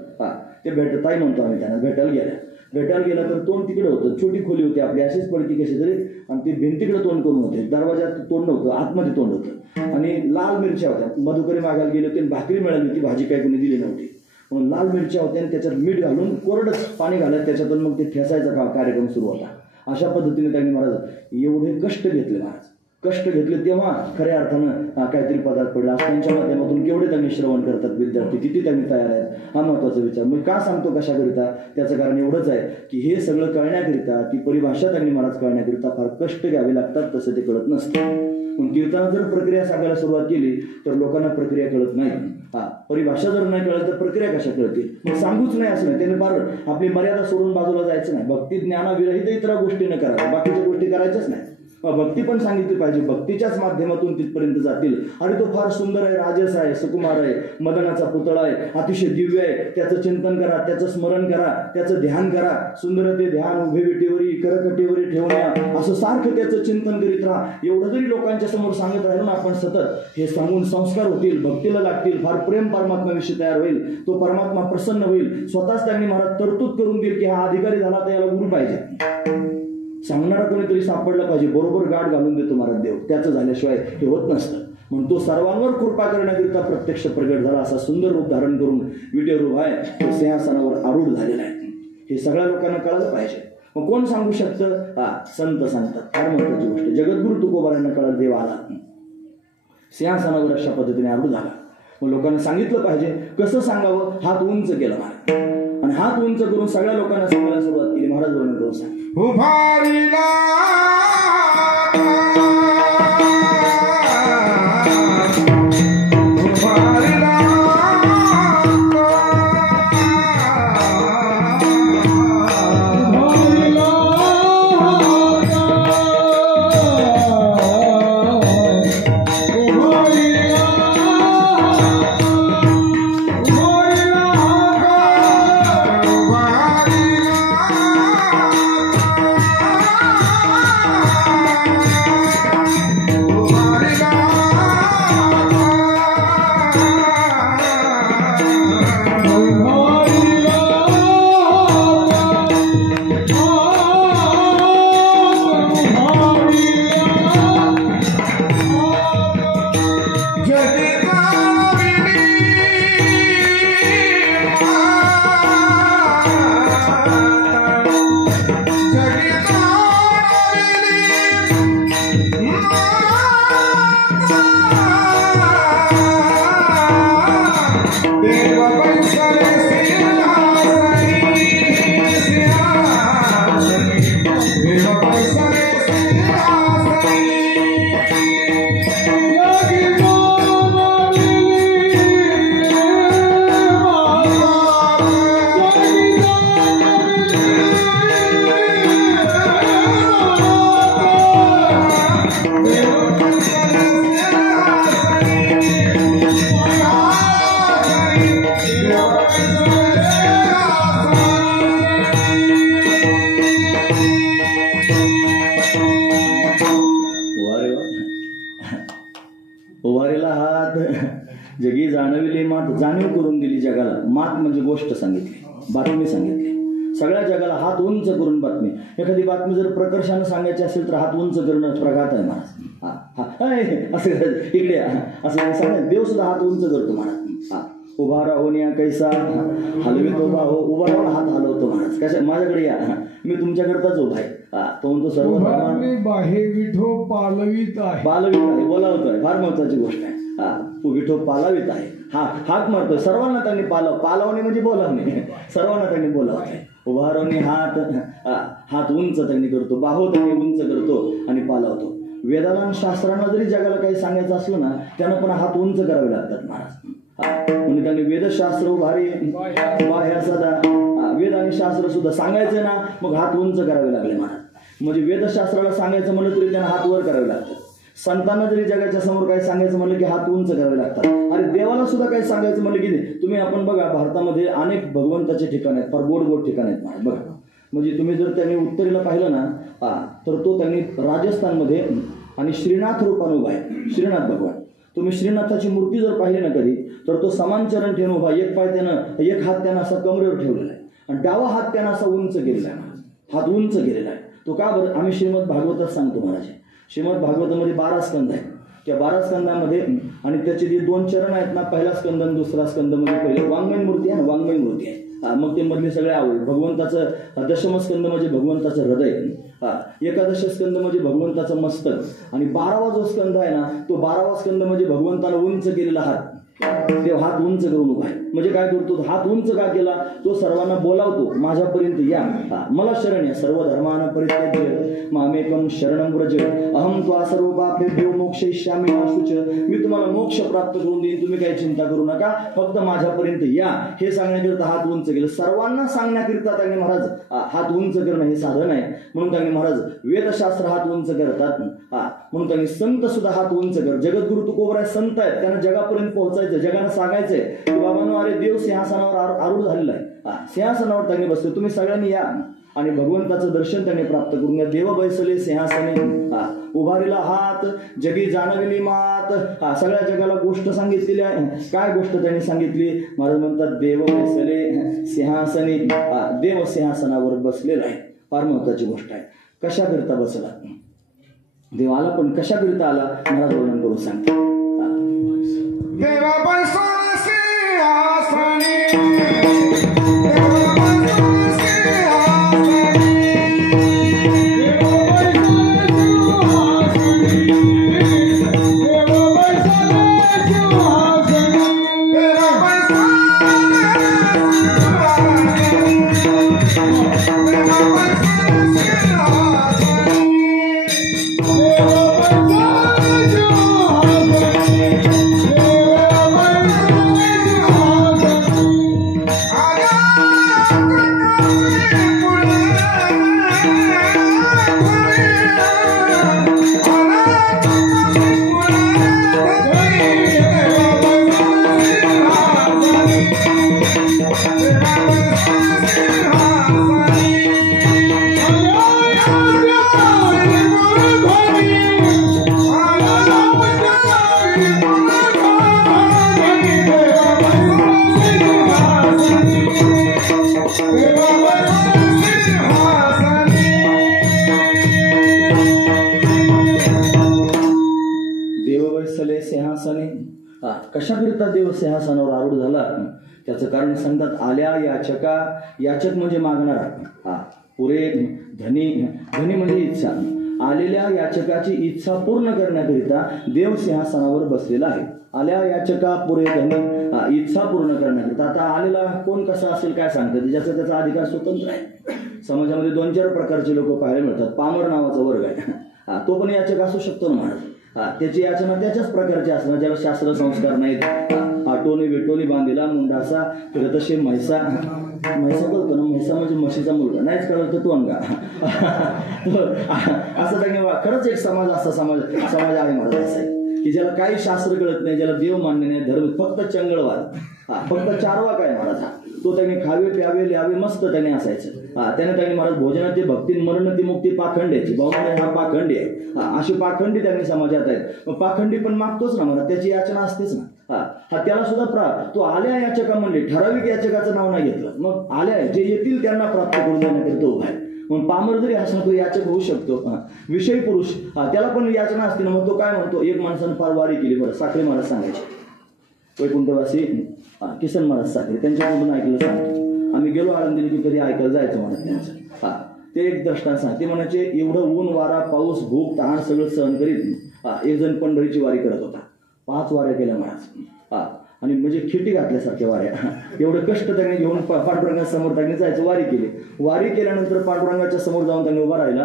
ते ताई म्हणतो आम्ही त्यांना. भेटायला गेला तर तोंड तिकडे होतं, छोटी खोली होती आपली अशीच पडकी कशी तरी, आणि ते भिंतीकडे तोंड करून होते, दरवाजात तोंड नव्हतं, आतमध्ये तोंड होतं. आणि लाल मिरच्या होत्या, मधुकरी मागायला गेले होते, भाकरी मिळाली होती, भाजी काही कोणी दिली नव्हती. म्हणून लाल मिरच्या होत्या आणि त्याच्यात मीठ घालून कोरडच पाणी घालत त्याच्यातून मग ते ठेसायचा कार्यक्रम सुरू होता. अशा पद्धतीने त्यांनी महाराज एवढे कष्ट घेतले. कष्ट घेतले तेव्हा खऱ्या अर्थानं काहीतरी पदार्थ पडला. आज त्यांच्या माध्यमातून केवढे त्यांनी श्रवण करतात विद्यार्थी, किती त्यांनी तयार आहेत, हा महत्वाचा विचार. मग का सांगतो कशाकरिता? त्याचं कारण एवढंच आहे की हे सगळं कळण्याकरिता, ती परिभाषा त्यांनी महाराज कळण्याकरिता फार कष्ट घ्यावे लागतात, तसं ते कळत नसतं. पण कीर्तनात जर प्रक्रिया सांगायला सुरुवात केली तर लोकांना प्रक्रिया कळत नाही. परिभाषा जर नाही कळत तर प्रक्रिया कशा कळतील? मग सांगूच नाही असं नाही, त्याने फार आपली मर्यादा सोडून बाजूला जायचं नाही. भक्ती ज्ञानाविरहित इतर गोष्टी न करा, बाकीच्या गोष्टी करायच्याच नाही. भक्ती पण सांगितली पाहिजे, भक्तीच्याच माध्यमातून तिथपर्यंत जातील. आणि तो फार सुंदर आहे, राजस आहे, सुकुमार आहे, मदनाचा पुतळा आहे, अतिशय दिव्य आहे. त्याचं चिंतन करा, त्याचं स्मरण करा, त्याचं ध्यान करा. सुंदर ते ध्यान उभे विटेवरी करकटेवरी ठेवण्या, असं सारखं त्याचं चिंतन करीत राहा. एवढं जरी लोकांच्या समोर सांगत राहिलो ना आपण सतत, हे सांगून संस्कार होतील, भक्तीला लागतील, फार प्रेम परमात्म्याविषयी तयार होईल. तो परमात्मा प्रसन्न होईल. स्वतःच त्यांनी महाराज तरतूद करून देईल की हा अधिकारी झाला तर याला गुरु पाहिजे, सांगणारा कोणीतरी सापडला पाहिजे. बरोबर गाठ घालून देतो महाराज देव, त्याचं झाल्याशिवाय हे होत नसतं. म्हणून तो सर्वांवर कृपा करण्याकरिता प्रत्यक्ष प्रगट झाला. असा सुंदर रूप धारण करून विटे रूप आहे, तो सिंहासनावर आरूढ झालेला आहे. हे सगळ्या लोकांना कळलं पाहिजे. मग कोण सांगू शकतं? संत सांगतात. फार महत्वाची गोष्ट. जगद्गुरु तुकोबारांना कळलं, देव आला, सिंहासनावर अशा पद्धतीने आरूढ झाला. मग लोकांना सांगितलं पाहिजे. कसं सांगावं? हात उंच केला महाराज, आणि हात उंच करून सगळ्या लोकांना सांगायला सुरुवात केली. महाराज वर्णन करून सांग. उभारीला मात म्हणजे गोष्ट सांगितली, बातमी सांगितली. सगळ्या जगाला हात उंच करून बातमी. एखादी बातमी जर प्रकर्षानं सांगायची असेल तर हात उंच करणं प्रघात आहे महाराज. असं इकडे असं सांगा. देव सुद्धा हात उंच करतो महाराज. उभा राहून या कैसा हलवित उभा हो. उभा राहून हात हलवतो महाराज. कशा माझ्याकडे या, मी तुमच्याकरताच उभा आहे. तो म्हणतो सर्व बाहे विठो पालवित आहे. पालवित आहे, बोलावतोय. फार महत्वाची गोष्ट आहे. विठो पालावित आहे. हाक मारतोय सर्वांना. त्यांनी पालावणे म्हणजे बोलावणे. सर्वांना त्यांनी बोलावते. उभा राहून हात उंच त्यांनी करतो, बाहो त्यांनी उंच करतो आणि पालावतो. वेदाला आणि शास्त्रांना जरी जगाला काही सांगायचं असलं ना, त्यांना पण हात उंच करावे लागतात महाराज. म्हणजे त्यांनी वेदशास्त्र उभारी बाह्या सदा. वेद आणि शास्त्र सुद्धा सांगायचं ना, मग हात उंच करावे लागले महाराज. म्हणजे वेदशास्त्राला सांगायचं म्हणलं तरी त्यांना हात वर करावे लागतात. संतांना जरी जगाच्या समोर काही सांगायचं म्हणलं की हात उंच करावे लागतात. आणि देवाला सुद्धा काही सांगायचं म्हणलं की तुम्ही आपण बघा, भारतामध्ये अनेक भगवंताचे ठिकाण आहेत, फार गोड गोड ठिकाण आहेत महाराज. बघा म्हणजे तुम्ही जर त्यांनी उत्तरेला पाहिलं ना, तर तो त्यांनी राजस्थानमध्ये आणि श्रीनाथ रूपाने उभा आहे. श्रीनाथ भगवान. तुम्ही श्रीनाथाची मूर्ती जर पाहिली ना कधी, तर तो समान चरण ठेवून उभा. एक हात त्यानं असा कमरेवर ठेवलेला आहे आणि डावा हात त्यानं असा उंच केलेला आहे. हात उंच केलेला आहे. तो का बरं? आम्ही श्रीमद भागवतात सांगतो महाराज. श्रीमद भागवतामध्ये 12 स्कंद आहेत. त्या 12 स्कंदामध्ये आणि त्याचे जे 2 चरण आहेत ना, पहिला स्कंद आणि दुसरा स्कंद मध्ये पहिले वाङ्मयीन मूर्ती आहे ना, वाङ्मयीन मूर्ती आहे. मग ते मधले सगळे आवड. भगवंताचं दशम स्कंद म्हणजे भगवंताचं हृदय. एकादश स्कंद म्हणजे भगवंताचं मस्तक. आणि 12वा जो स्कंद आहे ना, तो 12वा स्कंद म्हणजे भगवंताला उंच केलेला हात. देव हात उंच करून उभा आहे. म्हणजे काय करतो? हात उंच का केला? तो सर्वांना बोलावतो, माझ्यापर्यंत या, मला शरण या. सर्व धर्मांना परित्याज्य मामेकम शरणं व्रज अहम त्वा सर्व पापेभ्यो मोक्षयिष्यामि मा शुच. मी तुम्हाला मोक्ष प्राप्त करून देईन, तुम्ही काही चिंता करू नका, फक्त माझ्यापर्यंत या. हे सांगण्याकरिता हात उंच केलं. सर्वांना सांगण्याकरिता त्यांनी महाराज हात उंच करणं हे साधन आहे. म्हणून त्यांनी महाराज वेदशास्त्र हात उंच करतात. म्हणून त्यांनी संत सुद्धा हात उंच कर. जगद्गुरु तुकोबराय संत आहेत, त्यांना जगापर्यंत पोहोचायचं, जगाला सांगायचंय की बाबांनो, अरे देव सिंहासनावर आरूढ झालेला आहे. सिंहासनावर त्यांनी बसले, तुम्ही सगळ्यांनी या आणि भगवंताचं दर्शन त्यांनी प्राप्त करून घ्या. देव बैसले सिंहासने उभारीला हात जगी जाणविली मात. सगळ्या जगाला गोष्ट सांगितलेली आहे. काय गोष्ट त्यांनी सांगितली? महाराज म्हणतात देव बैसले सिंहासने. देव सिंहासनावर बसलेला आहे. फार महत्वाची गोष्ट आहे. कशा करता बसला देव? आला, पण कशा करता आला? महाराज वर्णन करून सांगतात. देवा बैसले सिंहासने. कशाकरिता देव सिंहासनावर आरूढ झाला? त्याचं कारण सांगतात. आल्या याचका. याचक म्हणजे मागणारा. पुरे धनी. धनी म्हणजे इच्छा. आलेल्या याचकाची इच्छा पूर्ण करण्याकरिता देव सिंहासनावर बसलेला आहे. आल्या याचका पुरे धनी. इच्छा पूर्ण करण्याकरिता. आता आलेला कोण कसा असेल काय सांगतात? ज्याचा त्याचा अधिकार स्वतंत्र आहे. समाजामध्ये 2-4 प्रकारचे लोक पाहायला मिळतात. पामर नावाचा वर्ग आहे. तो पण याचक असू शकतो ना महाराज. त्याची याचना त्याच्याच प्रकारची असणार, ज्याला शास्त्र संस्कार नाहीत. आटोनी वेटोनी बांधलेला मुंडासा फिरत असे म्हैसा. म्हैसा कळतो ना? म्हैसा म्हणजे म्हशीचा मुलगा. नाहीच कळत तर तो अंगा. असं त्यांनी खरंच एक समाज असा समाज आहे महाराज. असा आहे की ज्याला काही शास्त्र कळत नाही, ज्याला देव मान्य नाही, धर्म फक्त चंगळवाद, फक्त चारवा काय महाराज. तो त्यांनी खावे प्यावे ल्यावे मस्त त्यांनी असायचं. त्यांनी महाराज भोजनाची भक्ती मरण ती मुक्ती पाखंड्याची. बावन्न हा पाखंडी आहे. अशी पाखंडी त्यांनी समाजात आहेत. मग पाखंडी पण मागतोच ना महाराज, त्याची याचना असतेच ना. हा त्याला सुद्धा तो आल्या याचका म्हणले, ठराविक याचकाचं नाव नाही घेतलं. मग आल्या जे येतील त्यांना प्राप्त करून देण्याकरिता उभा आहे. मग पामर जरी असला तो याचक होऊ शकतो. विषयी पुरुष त्याला पण याचना असते ना. मग तो काय म्हणतो, एक माणसानं फार वारी केली. बरं, साखरे महाराज सांगायचे, वैकुंठवासी किसन महाराज साखरे, त्यांच्याकडून ऐकलं सांगतो. आम्ही गेलो आळंदीला की कधी ऐकायला जायचं म्हणत त्यांचं. ते एक दृष्टांत सांग. ते म्हणायचे, एवढं ऊन वारा पाऊस भूक तहान सगळं सहन करीत एक जण पंढरीची वारी करत होता. 5 वाऱ्या केल्या महाराज. आणि म्हणजे खिटी घातल्यासारख्या वाऱ्या. एवढं कष्ट त्यांनी घेऊन पांडुरंगासमोर त्यांनी जायचं. वारी केली. वारी केल्यानंतर पांडुरंगाच्या समोर जाऊन त्यांनी उभा राहिला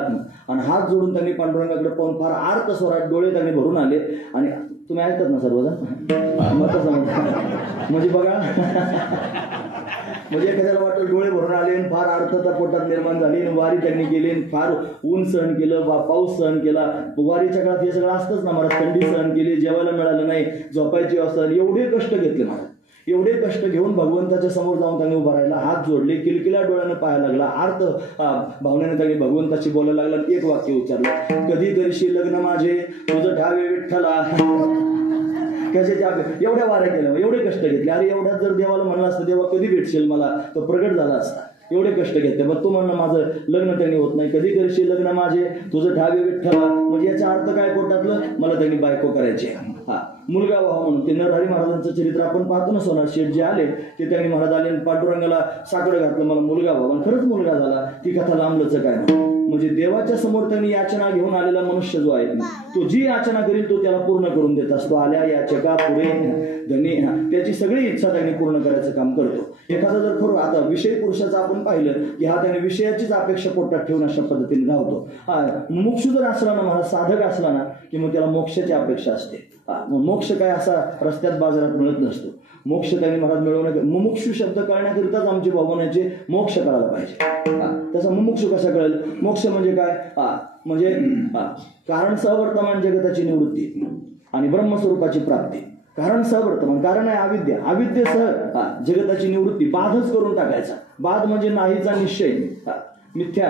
आणि हात जोडून त्यांनी पांडुरंगाकडे पाहून फार आर्त स्वरात डोळे त्यांनी भरून आले. आणि तुम्ही ऐकतात ना सर्वजण मत समज, म्हणजे बघा म्हणजे एखाद्याला वाटलं डोळे भरून आले आणि फार अर्थता पोटात निर्माण झाली. वारी त्यांनी केली, फार ऊन सहन केलं, पाऊस सहन केला. वारीच्या काळात हे सगळं असतंच ना महाराज. थंडी सहन केली, जेवायला मिळालं नाही, झोपायची अवस्था, एवढे कष्ट घेतले महाराज. एवढे कष्ट घेऊन भगवंताच्या समोर जाऊन त्यांनी उभा राहिला, हात जोडले, किलकिल्या डोळ्यानं पाहायला लागला, आर्त भावनेने त्यांनी भगवंताशी बोलायला लागला. एक वाक्य उच्चारलं, कधी करशी लग्न माझे तुझं ठावे विठ्ठला. कशाच्या एवढ्या वाऱ्या केल्या, एवढे कष्ट घेतले. अरे एवढ्यात जर देवाला म्हणलं असतं देवा कधी भेटशील मला, तो प्रगट झाला असता. एवढे कष्ट घेतले. मग तू म्हणणं माझं लग्न त्यांनी होत नाही, कधी करशील लग्न माझे तुझं ठावे विठ्ठला. म्हणजे याचा अर्थ काय पोटातलं, मला त्यांनी बायको करायची. मुलगा व्हावा म्हणून. ते नरहरी महाराजांचं चरित्र आपण पाहतो ना. सोनार शेठ जे आले ते त्यांनी महाराज आले पांडुरंगाला साकडं घातलं, मला मुलगा व्हावा, आणि खरंच मुलगा झाला. ती कथा लांबलंच काय. म्हणजे देवाच्या समोर त्यांनी याचना घेऊन आलेला मनुष्य जो आहे तो जी याचना करील तो त्याला पूर्ण करून देत असतो. आल्या याचका पुढे धनी, त्याची सगळी इच्छा त्यांनी पूर्ण करायचं काम करतो. एखादा जर खरं आता विषय पुरुषाचं आपण पाहिलं की त्याने विषयाचीच अपेक्षा पोटात ठेवून अशा पद्धतीने धावतो. मुमुक्षू जर असला ना महाराज, साधक असला ना, की मग त्याला मोक्षाची अपेक्षा असते. मोक्ष काय असा रस्त्यात बाजारात मिळत नसतो. मोक्ष त्यांनी महाराज मिळवण्या, मुमुक्षू शब्द कळण्याकरिताच आमचे भाऊ म्हणायचे मोक्ष कळायला पाहिजे. तसा मुमुक्षू कसा कळेल? मोक्ष म्हणजे काय? म्हणजे कारण सवर्तमान जगताची निवृत्ती आणि ब्रह्मस्वरूपाची प्राप्ती. कारण सवर्तमान, कारण आहे अविद्या, अविद्येसह जगताची निवृत्ती. बाधच करून टाकायचा. बाध म्हणजे नाहीचा निश्चय, मिथ्या.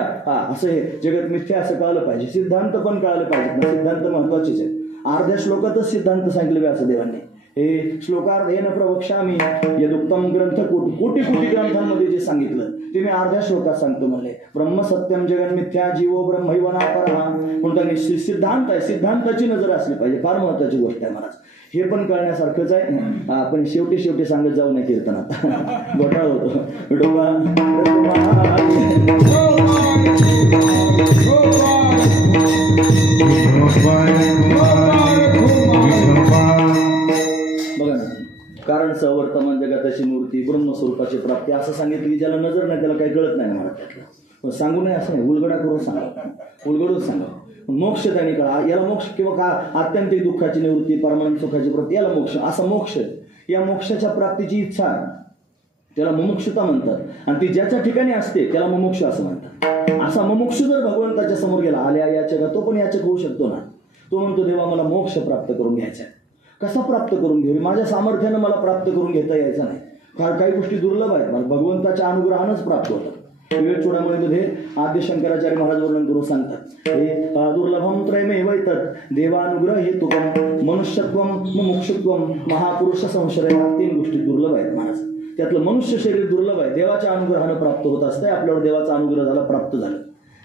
असं हे जगत मिथ्या असं कळलं पाहिजे. सिद्धांत पण कळायला पाहिजे. सिद्धांत महत्वाचेच आहे. अर्ध्या श्लोकातच सिद्धांत सांगितले व्यासदेवांनी. हे श्लोकार्थ हे न प्रवक्ष्यामी यदुक्तम ग्रंथ कोटी कोटी ग्रंथांमध्ये जे सांगितलं ते मी अर्ध्या श्लोकात सांगतो म्हणले. ब्रह्म सत्यम जगन मिथ्या जीवो ब्रह्मैव नापरः. म्हणून त्यांनी सिद्धांत आहे, सिद्धांताची नजर असली पाहिजे. फार महत्वाची गोष्ट आहे महाराज. हे पण कळण्यासारखंच आहे. पण शेवटी सांगत जाऊ नये कीर्तनात, घोटाळा होतो. बघा ना, कारण सवर्तमान जगताची मूर्ती, ब्रह्मस्वरूपाची प्राप्ती असं सांगितलं की ज्याला नजर नाही त्याला काही कळत नाही महाराज. त्यातलं सांगू नये असं नाही, उलगडा करून सांगा, उलगडूच सांगा. मोक्ष त्यांनी कळा. याला मोक्ष किंवा का आत्यंतिक दुःखाची निवृत्ती, परमानंद सुखाची प्राप्ती, याला मोक्ष. असा मोक्ष, या मोक्षाच्या प्राप्तीची इच्छा त्याला मुमुक्षुता म्हणतात. आणि ती ज्याच्या ठिकाणी असते त्याला मुमुक्षु असं म्हणतात. असा मुमुक्षु जर भगवंताच्या समोर गेला, आल्या याचक, तो पण याचक होऊ शकतो ना. तो म्हणतो देवा मला मोक्ष प्राप्त करून घ्यायचा आहे. कसा प्राप्त करून घेऊ? माझ्या सामर्थ्यानं मला प्राप्त करून घेता यायचं नाही. कारण काही गोष्टी दुर्लभ आहेत, मला भगवंताच्या अनुग्रहानंच प्राप्त होतात. विवेक चूडामणीमध्ये आद्य शंकराचार्य महाराज वर्णन करून सांगतात, हे दुर्लभम त्रयमेव तत् देवानुग्रह हेतुकम मनुष्यत्वम मुमुक्षुत्वम महापुरुष संशय. 3 गोष्टी दुर्लभ आहेत महाराज. त्यातलं मनुष्य शरीर दुर्लभ आहे, देवाच्या अनुग्रहानं प्राप्त होत असतंय. आपल्यावर देवाचा अनुग्रह झाला, प्राप्त झालं.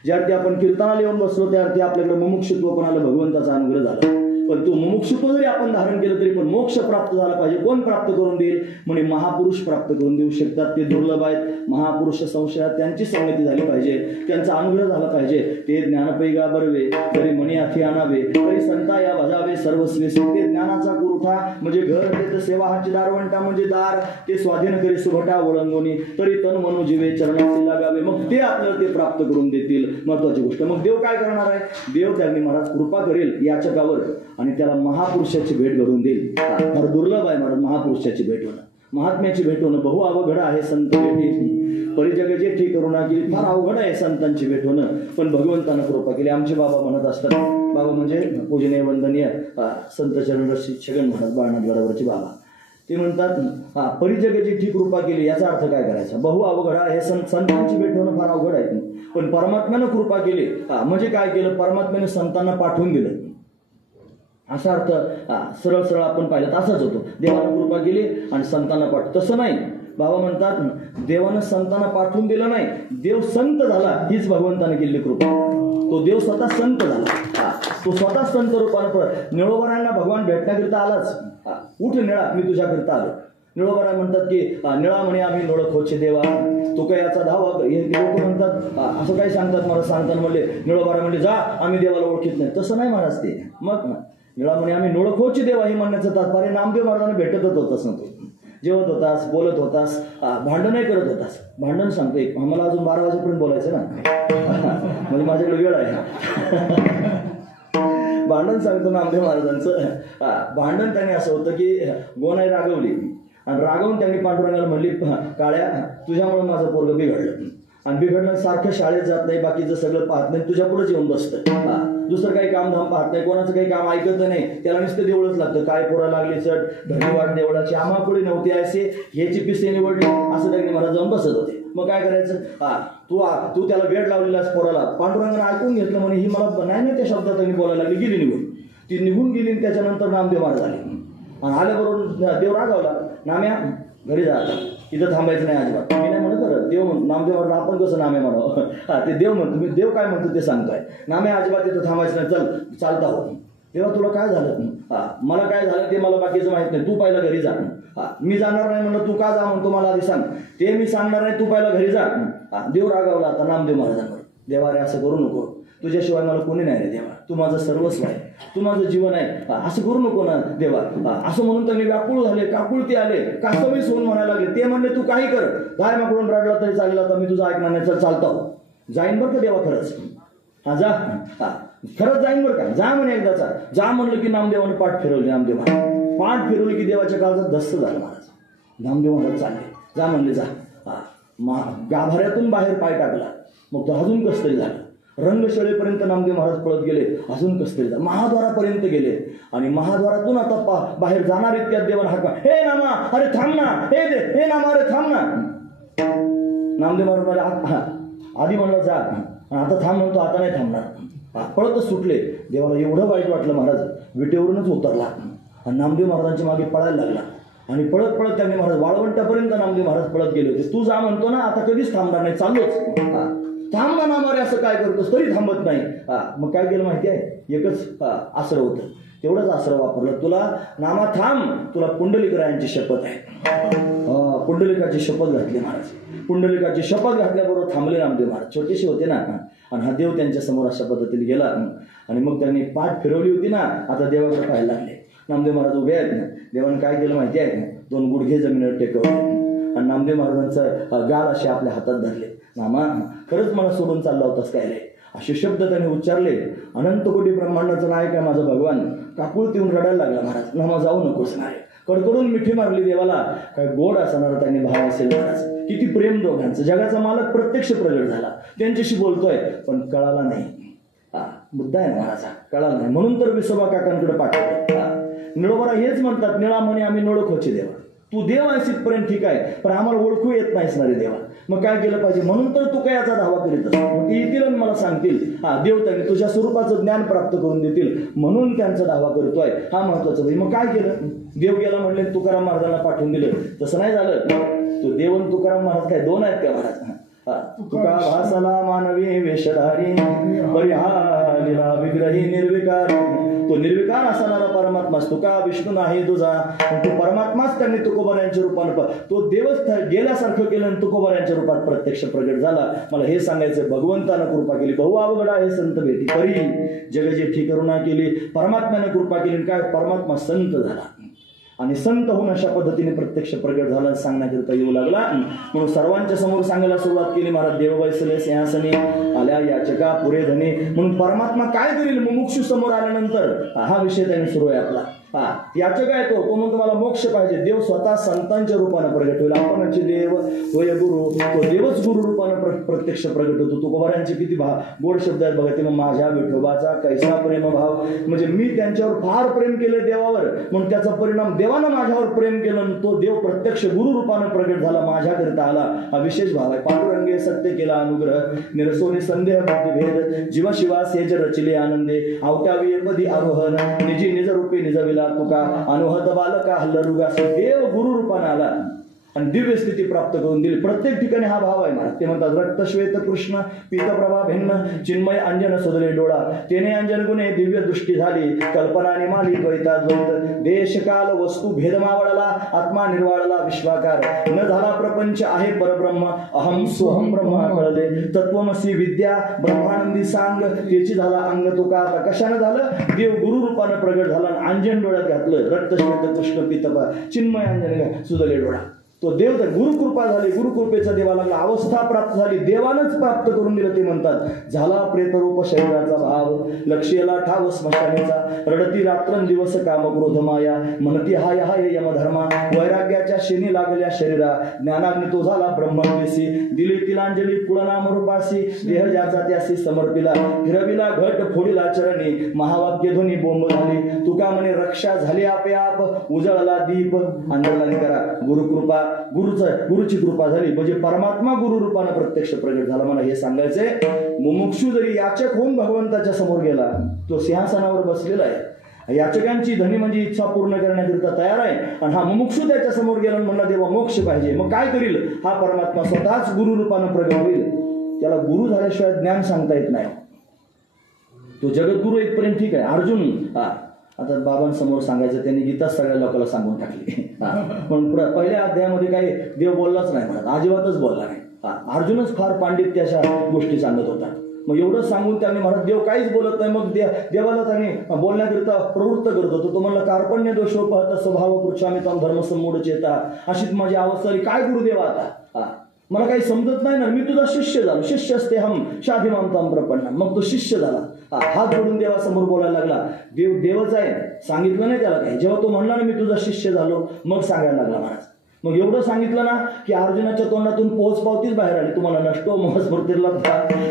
ज्यार्थी आपण कीर्तनाला येऊन बसलो त्यार्थी आपल्याकडे मुमुक्षुत्व पण आलं, भगवंताचा अनुग्रह झाला. पण तो मुमुक्षुत्व जरी आपण धारण केलं तरी पण मोक्ष प्राप्त झाला पाहिजे. कोण प्राप्त करून देईल? म्हणजे महापुरुष प्राप्त करून देऊ शकतात. ते दुर्लभ आहेत. महापुरुष संशयात त्यांची संगती झाली पाहिजे, त्यांचा अनुग्रह झाला पाहिजे. ते ज्ञानपैगा बरवे तरी मणी हाती आणावे, तरी संता या भजावे सर्वस्वी. ते ज्ञानाचा कुरुठा म्हणजे घर, ते सेवा हाची दारवंटा म्हणजे दार. ते स्वाधीन करी सुभटा ओळंगोनी, तरी तन मनो जीवे चरणाशी लागावे. मग ते आपल्याला ते प्राप्त करून देतील. महत्वाची गोष्ट. मग देव काय करणार आहे? देव त्यांनी महाराज कृपा करेल याचकावर आणि त्याला महापुरुषाची भेट घडवून देईल. फार दुर्लभ आहे महाराज महापुरुषाची भेट होणं, महात्म्याची भेट होणं. बहु अवघड आहे संत भेटी, परिजग जेठी करुणा केली. फार अवघड आहे संतांची भेट होणं, पण भगवंतानं कृपा केली. आमचे बाबा म्हणत असतात, बाबा म्हणजे पूजनीय वंदनीय संत चरणरसी छगन महाराज बाळनाथगडावरचे बाबा, ते म्हणतात परिजग जेठी कृपा केली. याचा अर्थ काय करायचा? बहु अवघड आहे संतांची भेट होणं, फार अवघड आहे. पण परमात्म्यानं कृपा केली म्हणजे काय केलं? परमात्म्याने संतांना पाठवून दिलं. असा अर्थ सरळ सरळ आपण पाहिलं तर असाच होतो. देवानं कृपा केली आणि संतांना पाठवलं. तसं नाही. बाबा म्हणतात देवानं संतांना पाठवून दिलं नाही, देव संत झाला हीच भगवंताने केलेली कृपा. तो देव स्वतः संत झाला. तो स्वतः संत रूपाने निळोबरांना भगवान भेटण्याकरिता आलाच. उठ निळा मी तुझ्याकरिता आलो. निळोबरा म्हणतात की निळा म्हणे आम्ही नोळख होचे देवा तो काय याचा धावा. हे लोक म्हणतात असं काय सांगतात. मला सांगताना म्हणले निळोबरा म्हणले जा आम्ही देवाला ओळखीत नाही. तसं नाही महाराज ते. मग निळा म्हणे आम्ही नोळख होचे देवा हे म्हणण्याचं तात्पर्य नामदेव महाराजांना भेटतच होतास ना. तू जेवत होतास, बोलत होतास, भांडणही करत होतास. भांडण सांगतो एक आम्हाला अजून 12 वाजेपर्यंत बोलायचं ना म्हणजे माझ्याकडे वेळ आहे. भांडण सांगतो नामदेव महाराजांचं. भांडण त्यांनी असं होतं की गोनाई रागवली आणि रागवून त्यांनी पांडुरंगाला म्हणली काळ्या तुझ्यामुळे माझं पोरगं बिघडलं आणि बिघडलं सारखं शाळेत जात नाही, बाकीचं सगळं पाहत नाही, तुझ्या पुढेच येऊन बसतं. दुसरं काही काम धाम पाहत नाही, कोणाचं काही काम ऐकत नाही, त्याला नुसतं देवळच लागतं. काय पोरा लागली चट धन्यवाद देवळाची आम्हा पुढे नव्हते असे ह्याची पिसे निवडली असं त्यांनी महाराज जाऊन बसत होते. मग काय करायचं. तू त्याला वेळ लावलेलास पोराला. पांडुरंगाने ऐकून घेतलं म्हणे ही मला नाही त्या शब्दात त्यांनी बोलायला लागली. गेली निघून. ती निघून गेली आणि त्याच्यानंतर नामदेव महाराज आले आणि आल्याबरोबर देव रागावला. नाम्या घरी जा आता, इथं थांबायचं नाही अजिबात. मी नाही म्हणत बरं देव नामदेव म्हणलं आपण कसं नामे म्हणावं. ते देव म्हणतो. मी देव काय म्हणतो ते सांगतोय. नामे अजिबात इथं थांबायचं नाही, चल चालता हो. तेव्हा तुला काय झालं. मला काय झालं ते मला बाकीचं माहित नाही, तू पहिला घरी जा. मी जाणार नाही म्हणलं, तू का जा म्हणतो मला आधी सांग. ते मी सांगणार नाही, तू पहिला घरी जा. देव रागावला आता नामदेव महाराजांवर. देवा रे असं करू नको, तुझ्याशिवाय मला कोणी नाही रे देवा, तू माझं सर्वस्व आहे, तू माझं जीवन आहे, असं करू नको ना देवा. असं म्हणून त्यांनी व्याकुळ झाले, काकुळते आले, कासवीस होऊन म्हणायला लागले. ते म्हणले तू काही कर, गाय माकडून रडला तरी चालेल, आता मी तुझं ऐकणार नाही, चल चालता हो. जाईन बरं का देवा खरंच. जा खरंच जाईन बरं का, जा म्हणे एकदाचा. जा म्हणलं की नामदेवाने पाठ फिरवली. नामदेव महाराज पाठ फिरवली की देवाच्या काळात दस्त झालं महाराज. नामदेव महाराज चालले, जा म्हणले जा. गाभाऱ्यातून बाहेर पाय टाकला, मग तो अजून कस तरी झालं. रंगशाळेपर्यंत नामदेव महाराज पळत गेले, अजून कस तरी झालं. महाद्वारापर्यंत गेले आणि महाद्वारातून आता बाहेर जाणार इतक्यात देवाला हाका, हे नामा अरे थांब ना, हे नामा अरे थांब ना. नामदेव महाराज आधी म्हणलं जा, आता थांब म्हणतो, आता नाही थांबणार. पळतच सुटले. देवाला एवढं वाईट वाटलं, महाराज विटेवरूनच उतरला आणि नामदेव महाराजांच्या मागे पळायला लागला. आणि पळत पळत त्यांनी महाराज वाळवंटापर्यंत नामदेव महाराज पळत गेले होते. तू जा म्हणतो ना, आता कधीच थांबणार नाही, चाललोच. थांब ना नामारे, असं काय करतोस, तरी थांबत नाही. मग काय केलं माहिती आहे, एकच आसरं होतं, तेवढंच आसरं वापरलं. तुला नामा थांब, तुला पुंडलिकरायांची शपथ आहे. पुंडलिकाची शपथ घातली महाराज. पुंडलिकाची शपथ घातल्याबरोबर थांबले नामदेव महाराज. छोटेसे होते ना, आणि हा देव त्यांच्या समोर अशा पद्धतीने गेला. आणि मग त्यांनी पाठ फिरवली होती ना, आता देवाकडे पाहायला लागले. नामदेव महाराज उभे आहेत ना. देवाने काय केलं माहिती आहे, 2 गुडघे जमिनीवर टेकवले आणि नामदेव महाराजांचं गाल असे आपल्या हातात धरले. नामा खरंच मला सोडून चालला होतास काय रे, असे शब्द त्यांनी उच्चारले. अनंत कोटी ब्रह्मांडाचं नायक आहे माझा भगवान. काकुळती येऊन रडायला लागला महाराज. नामा जाऊ नकोस नाही. कडकडून मिठी मारली देवाला. काय गोड असणार त्यांनी भाव असेल महाराज. किती प्रेम दोघांचं. जगाचा मालक प्रत्यक्ष प्रगट झाला, त्यांच्याशी बोलतोय, पण कळाला नाही. मुद्दा आहे महाराजा, कळाला नाही. म्हणून तर विसोबा काकांकडे पाठवलं. निळोबरा हेच म्हणतात, निळा म्हणे आम्ही नोळख होचे देवा. तू देव आहेस इथपर्यंत ठीक आहे, पण आम्हाला ओळखू येत नाहीस ना रे देवा. मग काय केलं पाहिजे, म्हणून तर तू काय याचा धावा करीत असतो. मग ते येतील आणि मला सांगतील, देव त्यांनी तुझ्या स्वरूपाचं ज्ञान प्राप्त करून देतील, म्हणून त्यांचा धावा करतोय. हा महत्वाचा. मग काय केलं, देव गेला म्हणले तुकाराम महाराजांना पाठवून दिलं. तसं नाही झालं. तो देव आणि तुकाराम महाराज काय दोन आहेत का महाराज. तुका भासला मानवी वेशधारी, परिहारीला विग्रही निर्विकार. तो निर्विकार असणारा परमात्माच तुका विष्णू नाही तुझा. तो परमात्माच त्यांनी तुकोबाऱ्यांच्या रूपानं, तो देवच गेल्यासारखं केलं आणि तुकोबाऱ्यांच्या रूपात प्रत्यक्ष प्रगट झाला. मला हे सांगायचं, भगवंतानं कृपा केली. बहु अवघडा हे संत भेटी परी, जग जेठी करुणा केली. परमात्म्यानं कृपा केली, काय परमात्मा संत झाला आणि संत होऊन अशा पद्धतीने प्रत्यक्ष प्रगट झाला सांगण्याकरिता येऊ लागला. म्हणून सर्वांच्या समोर सांगायला सुरुवात केली. महाराज देव बैसले सिंहासनी, आल्या याचका पुरे धने. म्हणून परमात्मा काय करेल मुमुक्षू समोर आल्यानंतर, हा विषय त्यांनी सुरू आहे आपला. हा याचक आहे तो म्हणतो मला मोक्ष पाहिजे. देव स्वतः संतांच्या रूपानं प्रगट होईल. आपणचे देव होय गुरु, तो देवच गुरु रूपानं प्रत्यक्ष प्रगट होतो. तुकोबारांचे किती गोड शब्द आहेत बघा. ते मग माझ्या विठोबाचा कैसा प्रेम भाव, म्हणजे मी त्यांच्यावर फार प्रेम केलं देवावर, म्हणून त्याचा परिणाम देवानं माझ्यावर प्रेम केलं. तो देव प्रत्यक्ष गुरु रूपानं प्रगट झाला, माझ्याकरिता आला. हा विशेष भाव आहे. पांडुरंगे सत्य केला अनुग्रह, निरसोनी संदेह बुद्धिभेद, जीव शिवा सेज रचिले आनंदे, आवट्यावी पदी आरोहण, निजी निज रूपी निजविला तुका, अनुहत बालका हल्लरुगा. देव गुरु रूपानं आला आणि दिव्य स्थिती प्राप्त करून दिली. प्रत्येक ठिकाणी हा भाव आहे महाराज. ते म्हणतात रक्त श्वेत कृष्ण पीतप्रभा भिन्न, चिन्मय अंजन सुधले डोळा, तेने अंजन गुणे दिव्य दृष्टी झाली, कल्पना निमाली द्वैता द्वैत, देश काल वस्तू भेद मावळला, आत्मा निर्वाळला विश्वाकार, न झाला प्रपंच आहे परब्रह्म, अहम सोहम ब्रह्म कळले, तत्वमसी विद्या ब्रह्मानंदी सांग, त्याची झाला अंग तुका. कशानं झालं? देव गुरु रूपानं प्रगट झाला आणि अंजन डोळ्यात घातलं. रक्त श्वेत कृष्ण पीतप्रभा चिन्मय अंजन सुधले डोळा. तो देव गुरुकृपा झाली. गुरुकृपेचा देवाला अवस्था प्राप्त झाली, देवानच प्राप्त करून दिलं. ते म्हणतात झाला प्रेतरूप शरीराचा भाव, लक्ष्यला ठाव स्मशानेचा, रडती रात्रंदिवस काम क्रोध माया, म्हणती हाय हाय यमधर्मा, वैराग्याच्या शेनी लागल्या शरीरा, ज्ञानाग्नी तो झाला ब्रह्मवेसी, दिली तिलांजली कुळनाम रूपासी, देह ज्याचा त्यासी समर्पिला, फिरविला घट फोडिला चरणी, महावाक्य ध्वनी बोंब झाली, तुका म्हणे रक्षा झाली आपे आप, उजळला दीप. अंधकाराने करा गुरुकृपा, गुरुची कृपा झाली म्हणजे परमात्मा गुरु रूपानं प्रत्यक्ष प्रगट झाला. मला हे सांगायचंय, मुमुक्षू जरी याचक होऊन भगवंताच्या समोर गेला, तो सिंहासनावर बसलेला आहे. याचकांची धनी म्हणजे इच्छा पूर्ण करण्याकरिता तयार आहे, आणि हा मुमुक्षू त्याच्या समोर गेला म्हणला देवा मोक्ष पाहिजे. मग काय करील? हा परमात्मा स्वतःच गुरु रूपानं प्रगट होईल. त्याला गुरु झाल्याशिवाय ज्ञान सांगता येत नाही. तो जगद्गुरु इथपर्यंत ठीक आहे. अर्जुन आता बाबांसमोर सांगायचं, त्यांनी गीता सगळ्या लोकांना सांगून टाकली. पण पहिल्या अध्यायामध्ये काही देव बोललाच नाही म्हणत, अजिबातच बोलला नाही. अर्जुनच फार पांडित्य अशा गोष्टी सांगत होता. मग एवढं सांगून त्यांनी म्हणत देव काहीच बोलत नाही. मग देवाला त्यांनी बोलण्याकरिता प्रवृत्त करत होतो. तो म्हणला कार्पण्य दोषोपहत स्वभाव पृच्छामिताम धर्मसम्मूढ चेता, अशीच माझी अवस्था आली. काय गुरुदेवा आता मला काही समजत नाही ना, मी तुझा शिष्य झालो. शिष्य असते हम शाधी मानताम प्रपन्न. मग तो शिष्य झाला, हात जोडून देवासमोर बोलायला लागला. देवच आहे, सांगितलं नाही त्याला काही. जेव्हा तो म्हणला ना मी तुझा शिष्य झालो, मग सांगायला लागला महाराज. मग एवढं सांगितलं ना की अर्जुनाच्या तोंडातून पोच पावतीच बाहेर आली. तुम्हाला नष्टो मोह स्मृतीला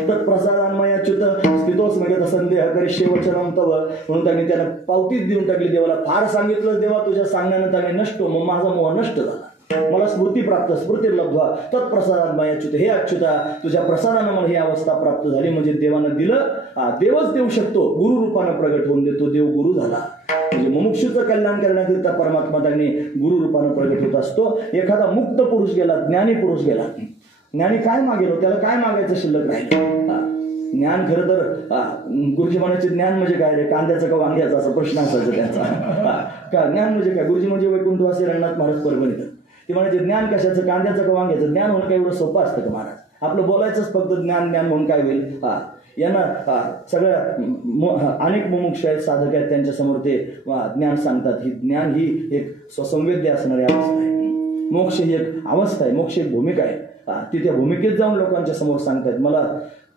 तत्प्रसादान्मय च्युत स्थितोस मेघ संदेह करिष्ये वचनम तव, म्हणून त्यांनी त्याला पावतीच देऊन टाकली. देवाला फार सांगितलं देवा तुझ्या सांगण्यानं त्याने नष्टो, मग माझा मोह नष्ट झाला, मला स्मृती प्राप्त, स्मृती लब्ध्वा तत्प्रसादान्मय च्युत. हे अच्युता तुझ्या प्रसादानं मला ही अवस्था प्राप्त झाली. म्हणजे देवानं दिलं, देवच देऊ शकतो. गुरु रूपानं प्रगट होऊन देतो. देव गुरु झाला म्हणजे मुमुक्षूचं कल्याण करण्याकरिता परमात्मा त्यांनी गुरु रूपानं प्रगट होत असतो. एखादा मुक्त पुरुष गेला, ज्ञानी पुरुष गेला, ज्ञानी काय मागेल? त्याला काय मागायचं शिल्लक राहिलं? ज्ञान खरं तर गुरुजी म्हणायचे ज्ञान म्हणजे काय रे, कांद्याचं का वांग्याचा, असा प्रश्न असायचा त्यांचा. ज्ञान म्हणजे काय? गुरुजी म्हणजे वैकुंठवासी रंगनाथ महाराज परभणीत ते म्हणायचे ज्ञान कशाचं, कांद्याचं का वांग्याचं? ज्ञान होणं काय एवढं सोपं असतं का महाराज? आपलं बोलायचंच फक्त ज्ञान ज्ञान म्हणून काय होईल? यांना सगळ्या अनेक मुमुक्ष आहेत, साधक आहेत, त्यांच्या समोर ते ज्ञान सांगतात. ही ज्ञान ही एक स्वसंवेद्य असणारी अवस्था आहे. मोक्ष ही एक अवस्था आहे, मोक्ष एक भूमिका आहे. ती त्या भूमिकेत जाऊन लोकांच्या समोर सांगतायत. मला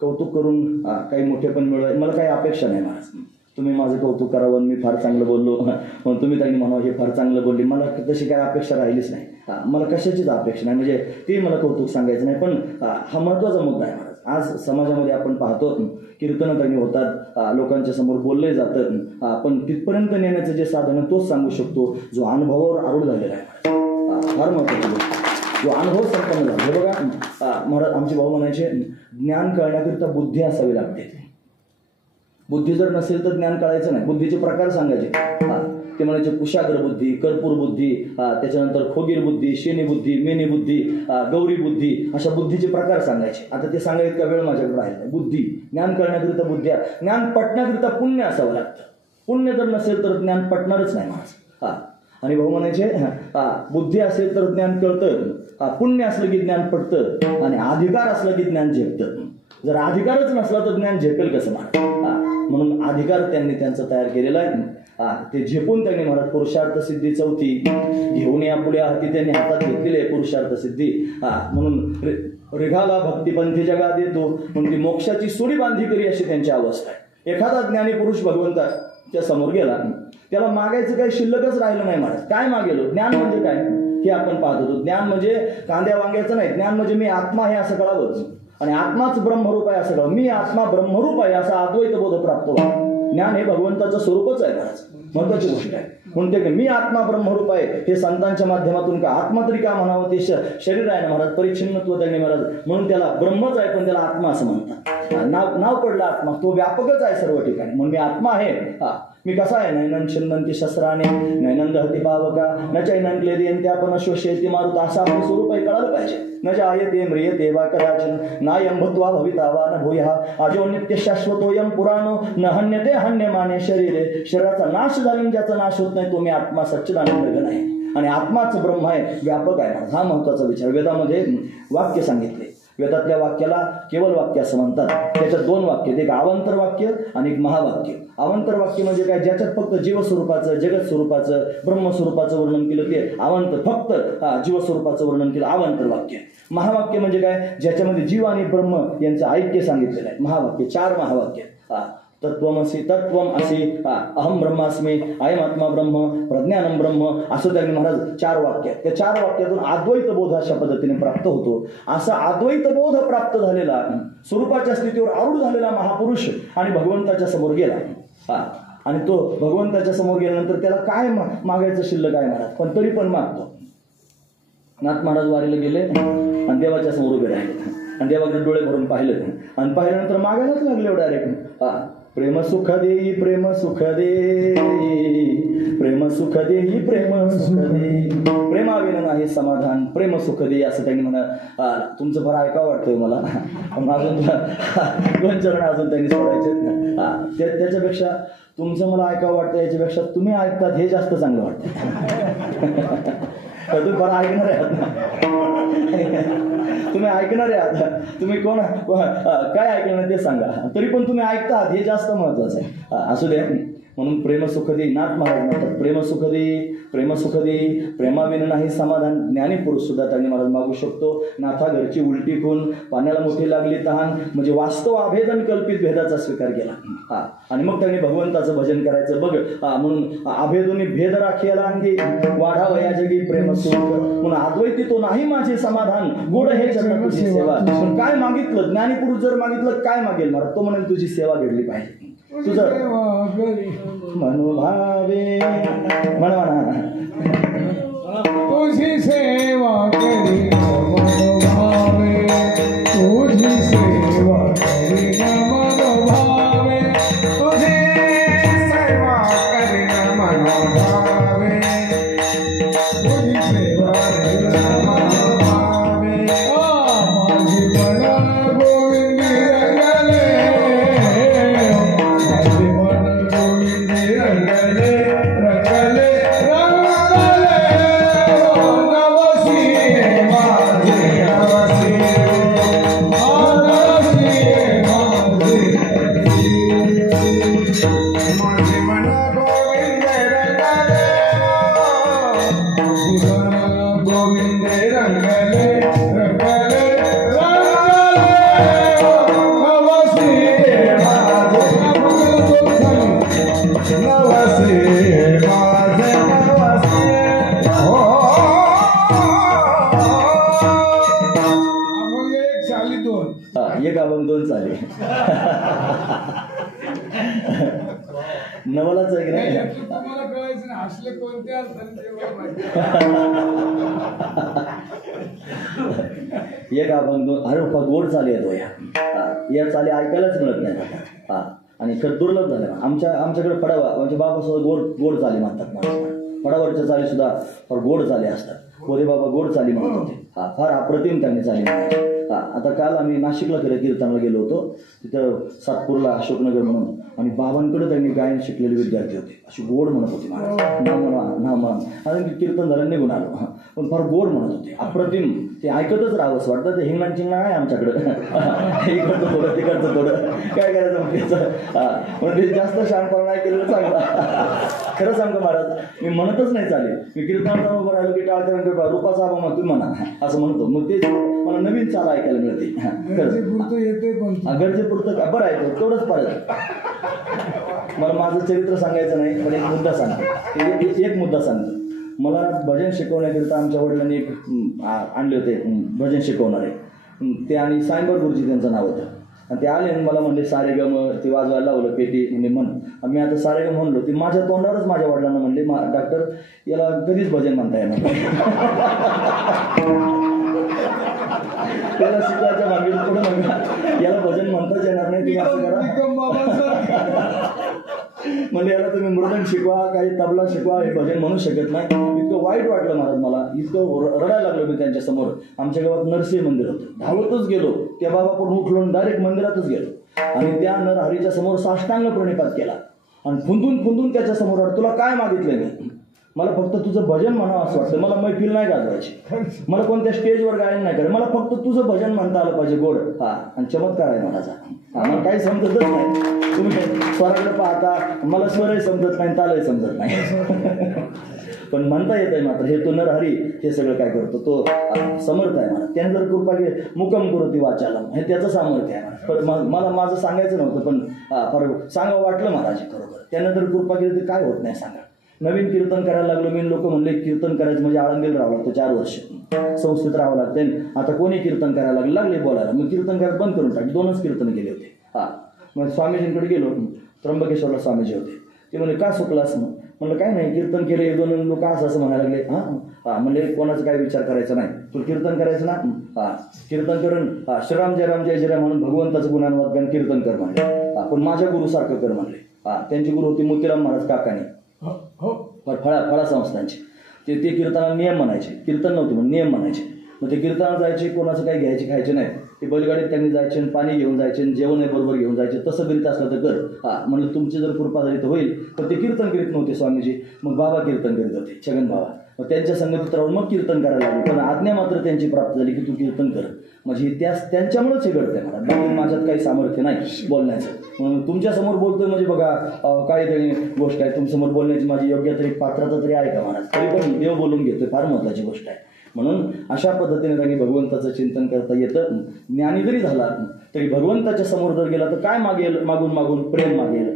कौतुक करून काही मोठेपण मिळवाय, मला काही अपेक्षा नाही महाराज. तुम्ही माझं कौतुक करावं, मी फार चांगलं बोललो, तुम्ही त्यांनी म्हणावं हे फार चांगलं बोलले, मला तशी काही अपेक्षा राहिलीच नाही. मला कशाचीच अपेक्षा नाही, म्हणजे ते मला कौतुक सांगायचं नाही. पण हा महत्वाचा मुद्दा आहे महाराज. आज समाजामध्ये आपण पाहतो कीर्तन त्यांनी होतात, लोकांच्या समोर बोलले जातं, पण तिथपर्यंत नेण्याचं जे साधन तोच सांगू शकतो जो अनुभवावर आरूढ झालेला आहे. फार महत्वाचं जो अनुभव संपन्न झाला. हे बघा महाराज आमचे भाऊ म्हणायचे ज्ञान कळण्याकरिता बुद्धी असावी लागते. बुद्धी जर नसेल तर ज्ञान कळायचं नाही. बुद्धीचे प्रकार सांगायचे. ते म्हणायचे कुशाग्र बुद्धी, कर्पूर बुद्धी, त्याच्यानंतर खोगीर बुद्धी, शेनी बुद्धी, मेनी बुद्धी, गौरी बुद्धी, अशा बुद्धीचे प्रकार सांगायचे. आता ते सांगायचं का वेळ माझ्याकडे राहिला नाही. बुद्धी ज्ञान कळण्याकरिता बुद्धी, ज्ञान पटण्याकरिता पुण्य असावं लागतं. पुण्य जर नसेल तर ज्ञान पटणारच नाही माझं. आणि भाऊ म्हणायचे बुद्धी असेल तर ज्ञान कळतं, पुण्य असलं की ज्ञान पटतं, आणि अधिकार असलं की ज्ञान झेपतं. जर अधिकारच नसला तर ज्ञान झेपेल कसं महाराज? म्हणून अधिकार त्यांनी त्यांचा तयार केलेला आहे. ते झेपून त्यांनी महाराज पुरुषार्थ सिद्धी 4 घेऊन या पुढे हाती त्यांनी हातात घेतलेली आहे पुरुषार्थ सिद्धी. म्हणून रिघाला भक्तिपंथी जगा देतो, म्हणून ती मोक्षाची सुडी बांधी करी अशी त्यांची अवस्था आहे. एखादा ज्ञानी पुरुष भगवंताच्या समोर गेला त्याला मागायचं काही शिल्लकच राहिलं नाही महाराज. काय मागेलो? ज्ञान म्हणजे काय हे आपण पाहत होतो. ज्ञान म्हणजे कांद्या वांग्याचं नाही. ज्ञान म्हणजे मी आत्मा आहे असं कळावंच, आणि आत्माच ब्रह्मरूप आहे असं कळावं. मी आत्मा ब्रह्मरूप आहे असा अद्वैत बोध प्राप्त व्हावा. ज्ञान हे भगवंताचं स्वरूपच आहे महाराज, महत्वाची गोष्ट आहे. म्हणून ते मी आत्मा ब्रह्मरूप आहे हे संतांच्या माध्यमातून का आत्मा तरी का म्हणावं, ते शरीर आहे ना महाराज, परिच्छिन्नत्व त्यांनी महाराज, म्हणून त्याला ब्रह्मच आहे पण त्याला आत्मा असं म्हणतात. नाव पडलं आत्मा, तो व्यापकच आहे सर्व ठिकाणी. म्हणून मी आत्मा आहे. हा, मी कसा आहे? नैनन छिन्नंती शस्त्राने नैनंद हती पावका न चैनन क्लेदियंती आपण शोषयती मारुत, असं आपलं स्वरूप आहे, कळालं पाहिजे. न जायते म्रियते वा कदाचन नायं भूत्वा भविता वा न भूयः अजो नित्य शाश्वतोयं पुराणो न हन्यते हन्यमाने शरीरे. शरीराचा नाश झाला ज्याचा नाश होत नाही तो मी आत्मा सच्चिदानंद घन आहे, आणि आत्माच ब्रह्म आहे, व्यापक आहे. हा महत्वाचा विचार. वेदामध्ये वाक्य सांगितले. वेदातल्या वाक्याला केवळ वाक्य असं म्हणतात. त्याच्यात दोन वाक्य, एक अवांतर वाक्य आणि एक महावाक्य. अवांतर वाक्य म्हणजे काय? ज्याच्यात फक्त जीवस्वरूपाचं, जगत स्वरूपाचं, ब्रह्मस्वरूपाचं वर्णन केलं ते अवांतर, फक्त जीवस्वरूपाचं वर्णन केलं अवांतर वाक्य. महावाक्य म्हणजे काय? ज्याच्यामध्ये जीव आणि ब्रह्म यांचं ऐक्य सांगितलेलं आहे. महावाक्य, 4 महावाक्य. तत्वमसी तत्वम असी अहम ब्रह्मास्मी अयम आत्मा ब्रह्म प्रज्ञानम ब्रह्म, असं त्यांनी महाराज 4 वाक्य. त्या 4 वाक्यातून अद्वैत बोध अशा पद्धतीने प्राप्त होतो. असा अद्वैत बोध प्राप्त झालेला, स्वरूपाच्या स्थितीवर आरूढ झालेला महापुरुष आणि भगवंताच्या समोर गेला. आणि तो भगवंताच्या समोर गेल्यानंतर त्याला काय मागायचं शिल्लक आहे महाराज, पण तरी पण मागतो. नाथ महाराज वारीला गेले आणि देवाच्या समोर उभे राहिले आणि देवाकडे डोळे भरून पाहिलं आणि पाहिल्यानंतर मागायलाच लागले डायरेक्ट. प्रेम सुख देई प्रेम सुख देई प्रेम सुख देई प्रेम सुख देई प्रेमाविन नाही समाधान प्रेम सुख देई, असं त्यांनी म्हणा. तुमचं फार ऐकावं वाटतंय मला, पण अजून 2 चरण अजून त्यांनी सोडायचे. त्याच्यापेक्षा तुमचं मला ऐकावं वाटतं याच्यापेक्षा तुम्ही ऐकतात हे जास्त चांगलं वाटतं. तुम्ही फार ऐकणार आहे तुम्ही ऐकणार आहे. आता तुम्ही कोण काय ऐकणार ते सांगा, तरी पण तुम्ही ऐकतात हे जास्त महत्वाचं आहे. असू दे. म्हणून प्रेमसुख दे, नाथ महाराज म्हणतात प्रेमसुख दे प्रेमसुख दे, प्रेमाविन नाही समाधान. ज्ञानी पुरुष सुद्धा त्यांनी महाराज मागू शकतो. नाथा घरची उलटी खून पाण्याला मोठी लागली तहान, म्हणजे वास्तव अभेदन कल्पित भेदाचा स्वीकार केला. आणि मग त्यांनी भगवंताचं भजन करायचं. बघ म्हणून अभेदोनी भेद राखियाला अंगी वाढावं या जगी प्रेमसुख, म्हणून अद्वैती तो नाही माझे समाधान गोड हे चरण तुझी सेवा. पण काय मागितलं? ज्ञानी पुरुष जर मागितलं काय मागेल महाराज? तो म्हणेल तुझी सेवा घडली पाहिजे. तुझं मनोभावे म्हणा तुझी सेवा करी मनोभावे, तुझी सेवा करी मनोभावे, तुझी सेवा करी मनोभावे, तुझी सेवा करी मनोभावे. माझी मन गोविंदी रंगले, माझी मन गोविंदी रंगले रंगले रंगले. एक अभंग 2 चाले नवलाच आहे की नाही? तुम्हाला कळायचं नाही असले कोणते एक अभंग 2. अरे गोड चाले येतो या चाले ऐकायलाच मिळत नाही. आणि खरं दुर्लभ झालं. आमच्याकडे पडावा म्हणजे बाबा सुद्धा गोड चाली म्हणतात. पडावरच्या चाली सुद्धा फार गोड चाली असतात. गोरे बाबा गोड चाली म्हणत होते. फार अप्रतिम त्यांनी चाली म्हणायचे. आता काल आम्ही नाशिकला कीर्तनाला गेलो होतो. तिथं सातपूरला अशोकनगर म्हणून, आणि बाबांकडे त्यांनी गायन शिकलेले विद्यार्थी होते. अशी गोड म्हणत होते महाराज, ना म्हणा ना म्हण. आणि कीर्तन झालं निघून आलो, पण फार गोड म्हणत होते. अप्रतिम ते ऐकतच राहावंच वाटतं. ते हिंगण चिंगणं आहे आमच्याकडं इकडचं थोडं तिकडचं थोडं काय करायचं मग त्याचं. पण ते जास्त शहाणपणा नाही केलेलं चांगलं. खरं सांगतो महाराज, मी म्हणतच नाही चालेल. मी कीर्तनाला उभं राहिलो की टाळते रूपाचा आबा मग तुम्ही म्हणा असं म्हणतो. मग ते मला नवीन चाल ऐकायला मिळते. गरजेपुरतं येते पण गरजेपुरतं बरं आहे तेवढंच पाहिजे. मला माझं चरित्र सांगायचं नाही, पण एक मुद्दा सांगतो. एक मुद्दा सांगतो. मला भजन शिकवण्याकरिता आमच्या वडिलांनी एक आणले होते भजन शिकवणारे. ते आणि साईंबर गुरुजी त्यांचं नाव होतं. आणि ते आले आणि मला म्हणले सारे गम ते वाजवायला लावलं पेटी म्हणजे म्हण. मी आता सारे गम म्हणलो. ते माझ्या तोंडावरच माझ्या वडिलांना म्हणले डॉक्टर याला कधीच भजन म्हणता येणार त्याला शिकवायच्या मागे पुढे म्हणा याला भजन म्हणताच येणार नाही, तुम्ही असं करा. म्हणजे याला तुम्ही मृदंग शिकवा, काही तबला शिकवा, हे भजन म्हणू शकत नाही. इतकं वाईट वाटलं महाराज मला. इतकं रडायला लागलो मी त्यांच्यासमोर. आमच्या गावात नरसिंह मंदिर होतं. धावतच गेलो त्या बाबाकडून उठलो डायरेक्ट मंदिरातच गेलो आणि त्या नरहरीच्या समोर साष्टांग प्रणिपात केला आणि फुंदून त्याच्या समोर तुला काय मागितलं मी? मला फक्त तुझं भजन म्हणावं असं वाटतं. मला मैफिल नाही गाजवायची, मला कोणत्या स्टेजवर गायन नाही करायचं. मला फक्त तुझं भजन म्हणता आलं पाहिजे गोड. हा आणि चमत्कार आहे माझा. मला काही समजतच नाही. तुम्ही स्वराकडे पाहता, मला स्वरही समजत नाही, तालही समजत नाही. पण म्हणता येत आहे मात्र. हे तो नरहरी हे सगळं काय करतो, तो समर्थ आहे मला. त्याने जर कृपा केली मुकम करोती वाचाला, हे त्याचं सामर्थ्य आहे. पण मला माझं सांगायचं नव्हतं, पण फार सांगावं वाटलं महाराज. खरोखर त्यानं जर कृपा केली तर काय होत नाही सांगा. नवीन कीर्तन करायला लागलो मी. लोक म्हणले कीर्तन करायचं म्हणजे आळंदीला राहावं लागतं 4 वर्ष, संस्थेत राहावं लागते. आता कोणी कीर्तन करायला लागले बोलायला. मग कीर्तन करायला बंद करून टाकले. 2च कीर्तन केले होते. मग स्वामीजींकडे गेलो. त्र्यंबकेश्वरला स्वामीजी होते. ते म्हणजे का सुकलास? म्हणलं काय नाही, कीर्तन केले. 1-2 लोक असं म्हणायला लागले. म्हणजे कोणाचा काय विचार करायचा नाही, तू कीर्तन करायचं ना. कीर्तन करून श्रीराम जय राम जय जय राम म्हणून भगवंताचं गुणानुवाद गाणं कीर्तन कर म्हणले. पण माझ्या गुरुसारखं कर म्हणले. त्यांची गुरु होती मोतीराम महाराज काकाने, फळा संस्थांचे. ते कीर्तनाला नियम म्हणायचे. कीर्तन नव्हते पण नियम म्हणायचे. मग ते कीर्तनाला जायचे, कोणाचं काही घ्यायचे खायचे नाही. ते बैलगाडीत त्यांनी जायचे, पाणी घेऊन जायचे, जेवण बरोबर घेऊन जायचे. तसं करीत असलं तर कर. म्हणलं तुमची जर कृपा झाली तर होईल. पण ते कीर्तन करीत नव्हते स्वामीजी. मग बाबा कीर्तन करीत होते, छगन बाबा. मग त्यांच्या संगतीत राहून मग कीर्तन करायला लागले. पण आज्ञा मात्र त्यांची प्राप्त झाली की तू कीर्तन कर. म्हणजे त्यांच्यामुळेच हे घडतंय मला. बाकी माझ्यात काही सामर्थ्य नाही बोलण्याचं. म्हणून तुमच्यासमोर बोलतोय म्हणजे बघा काहीतरी गोष्ट आहे. तुमच्यासमोर बोलण्याची माझी योग्य तरी पात्रता तरी आहे का महाराज? तरी पण देव बोलून घेतोय, फार महत्त्वाची गोष्ट आहे. म्हणून अशा पद्धतीने त्यांनी भगवंताचं चिंतन करता येतं. ज्ञानी जरी झाला तरी भगवंताच्या समोर जर गेला तर काय मागेल? मागून प्रेम मागेल,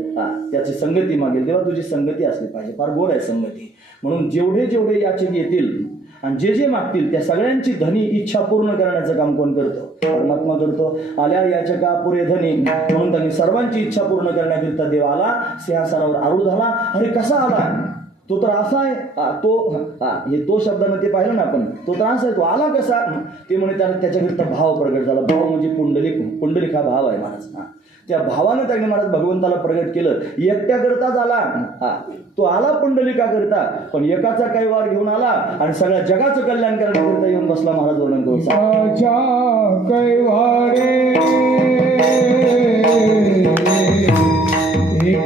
त्याची संगती मागेल. तेव्हा तुझी संगती असली पाहिजे. फार गोड आहे संगती. म्हणून जेवढे याचक येतील आणि जे मागतील त्या सगळ्यांची धनी इच्छा पूर्ण करण्याचं काम कोण करतो? परमात्मा करतो. आल्या याचका पुरे धनी, म्हणून त्यांनी सर्वांची इच्छा पूर्ण करण्याकरिता देव आला, सिंहासनावर आरूढ झाला. अरे कसा आला? तो तर असा आहे. तो शब्दानं ते पाहिलं ना आपण. तो तर असा आहे, तो आला कसा? ते म्हणे त्याच्याकरिता भाव प्रगट झाला. भाव म्हणजे पुंडलिक हा भाव आहे महाराज. त्या भावानं त्यांनी महाराज भगवंताला प्रगट केलं. एकट्या करता झाला. तो आला पुंडलिका करता, पण एकाचा कैवार घेऊन आला आणि सगळ्या जगाचं कल्याण करण्याकरिता येऊन बसला. महाराज वर्णन करून देव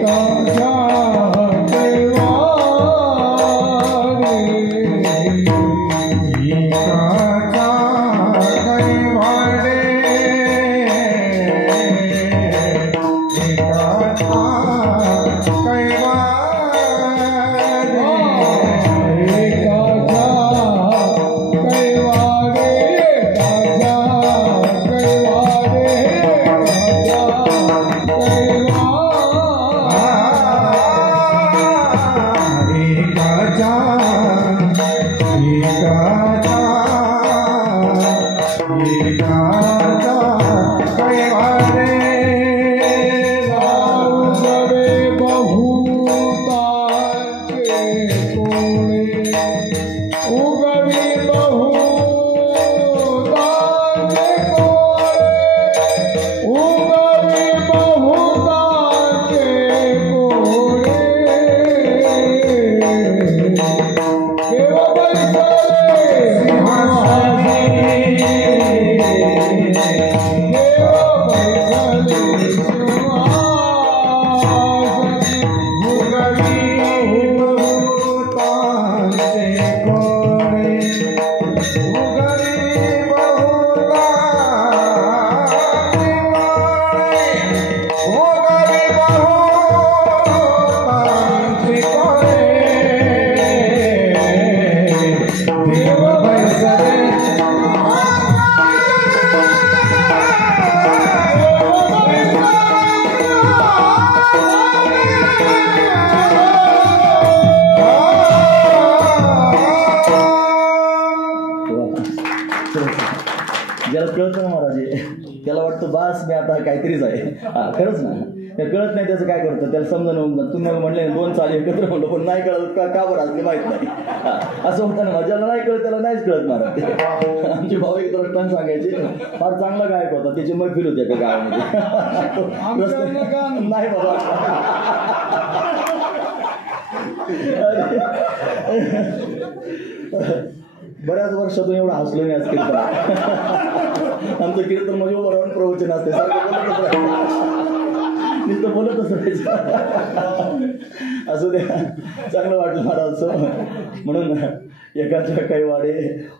बास मी आता काहीतरीच आहे. हा खरंच ना, हे कळत नाही त्याचं काय करतं, त्याला समजून तुम्ही म्हणले 2 चाली एकत्र म्हणलं, पण नाही कळत का बरं असले माहित नाही. असं होतं ना, ज्याला नाही कळत त्याला नाहीच कळत महाराज. आमचे भाऊ एक दृष्टांत सांगायचे, फार चांगला गायक होता, त्याची मैफिल होती एका गावामध्ये. नाही बाबा, बऱ्याच वर्षातून एवढं हसलो मी आज कीर्तन. आमचं कीर्तन म्हणजे उभं राहून प्रवचन असते, नुसतं बोलतच राहायचं. असं ते चांगलं वाटलं महाराज. म्हणून एकाच्या काही वाडे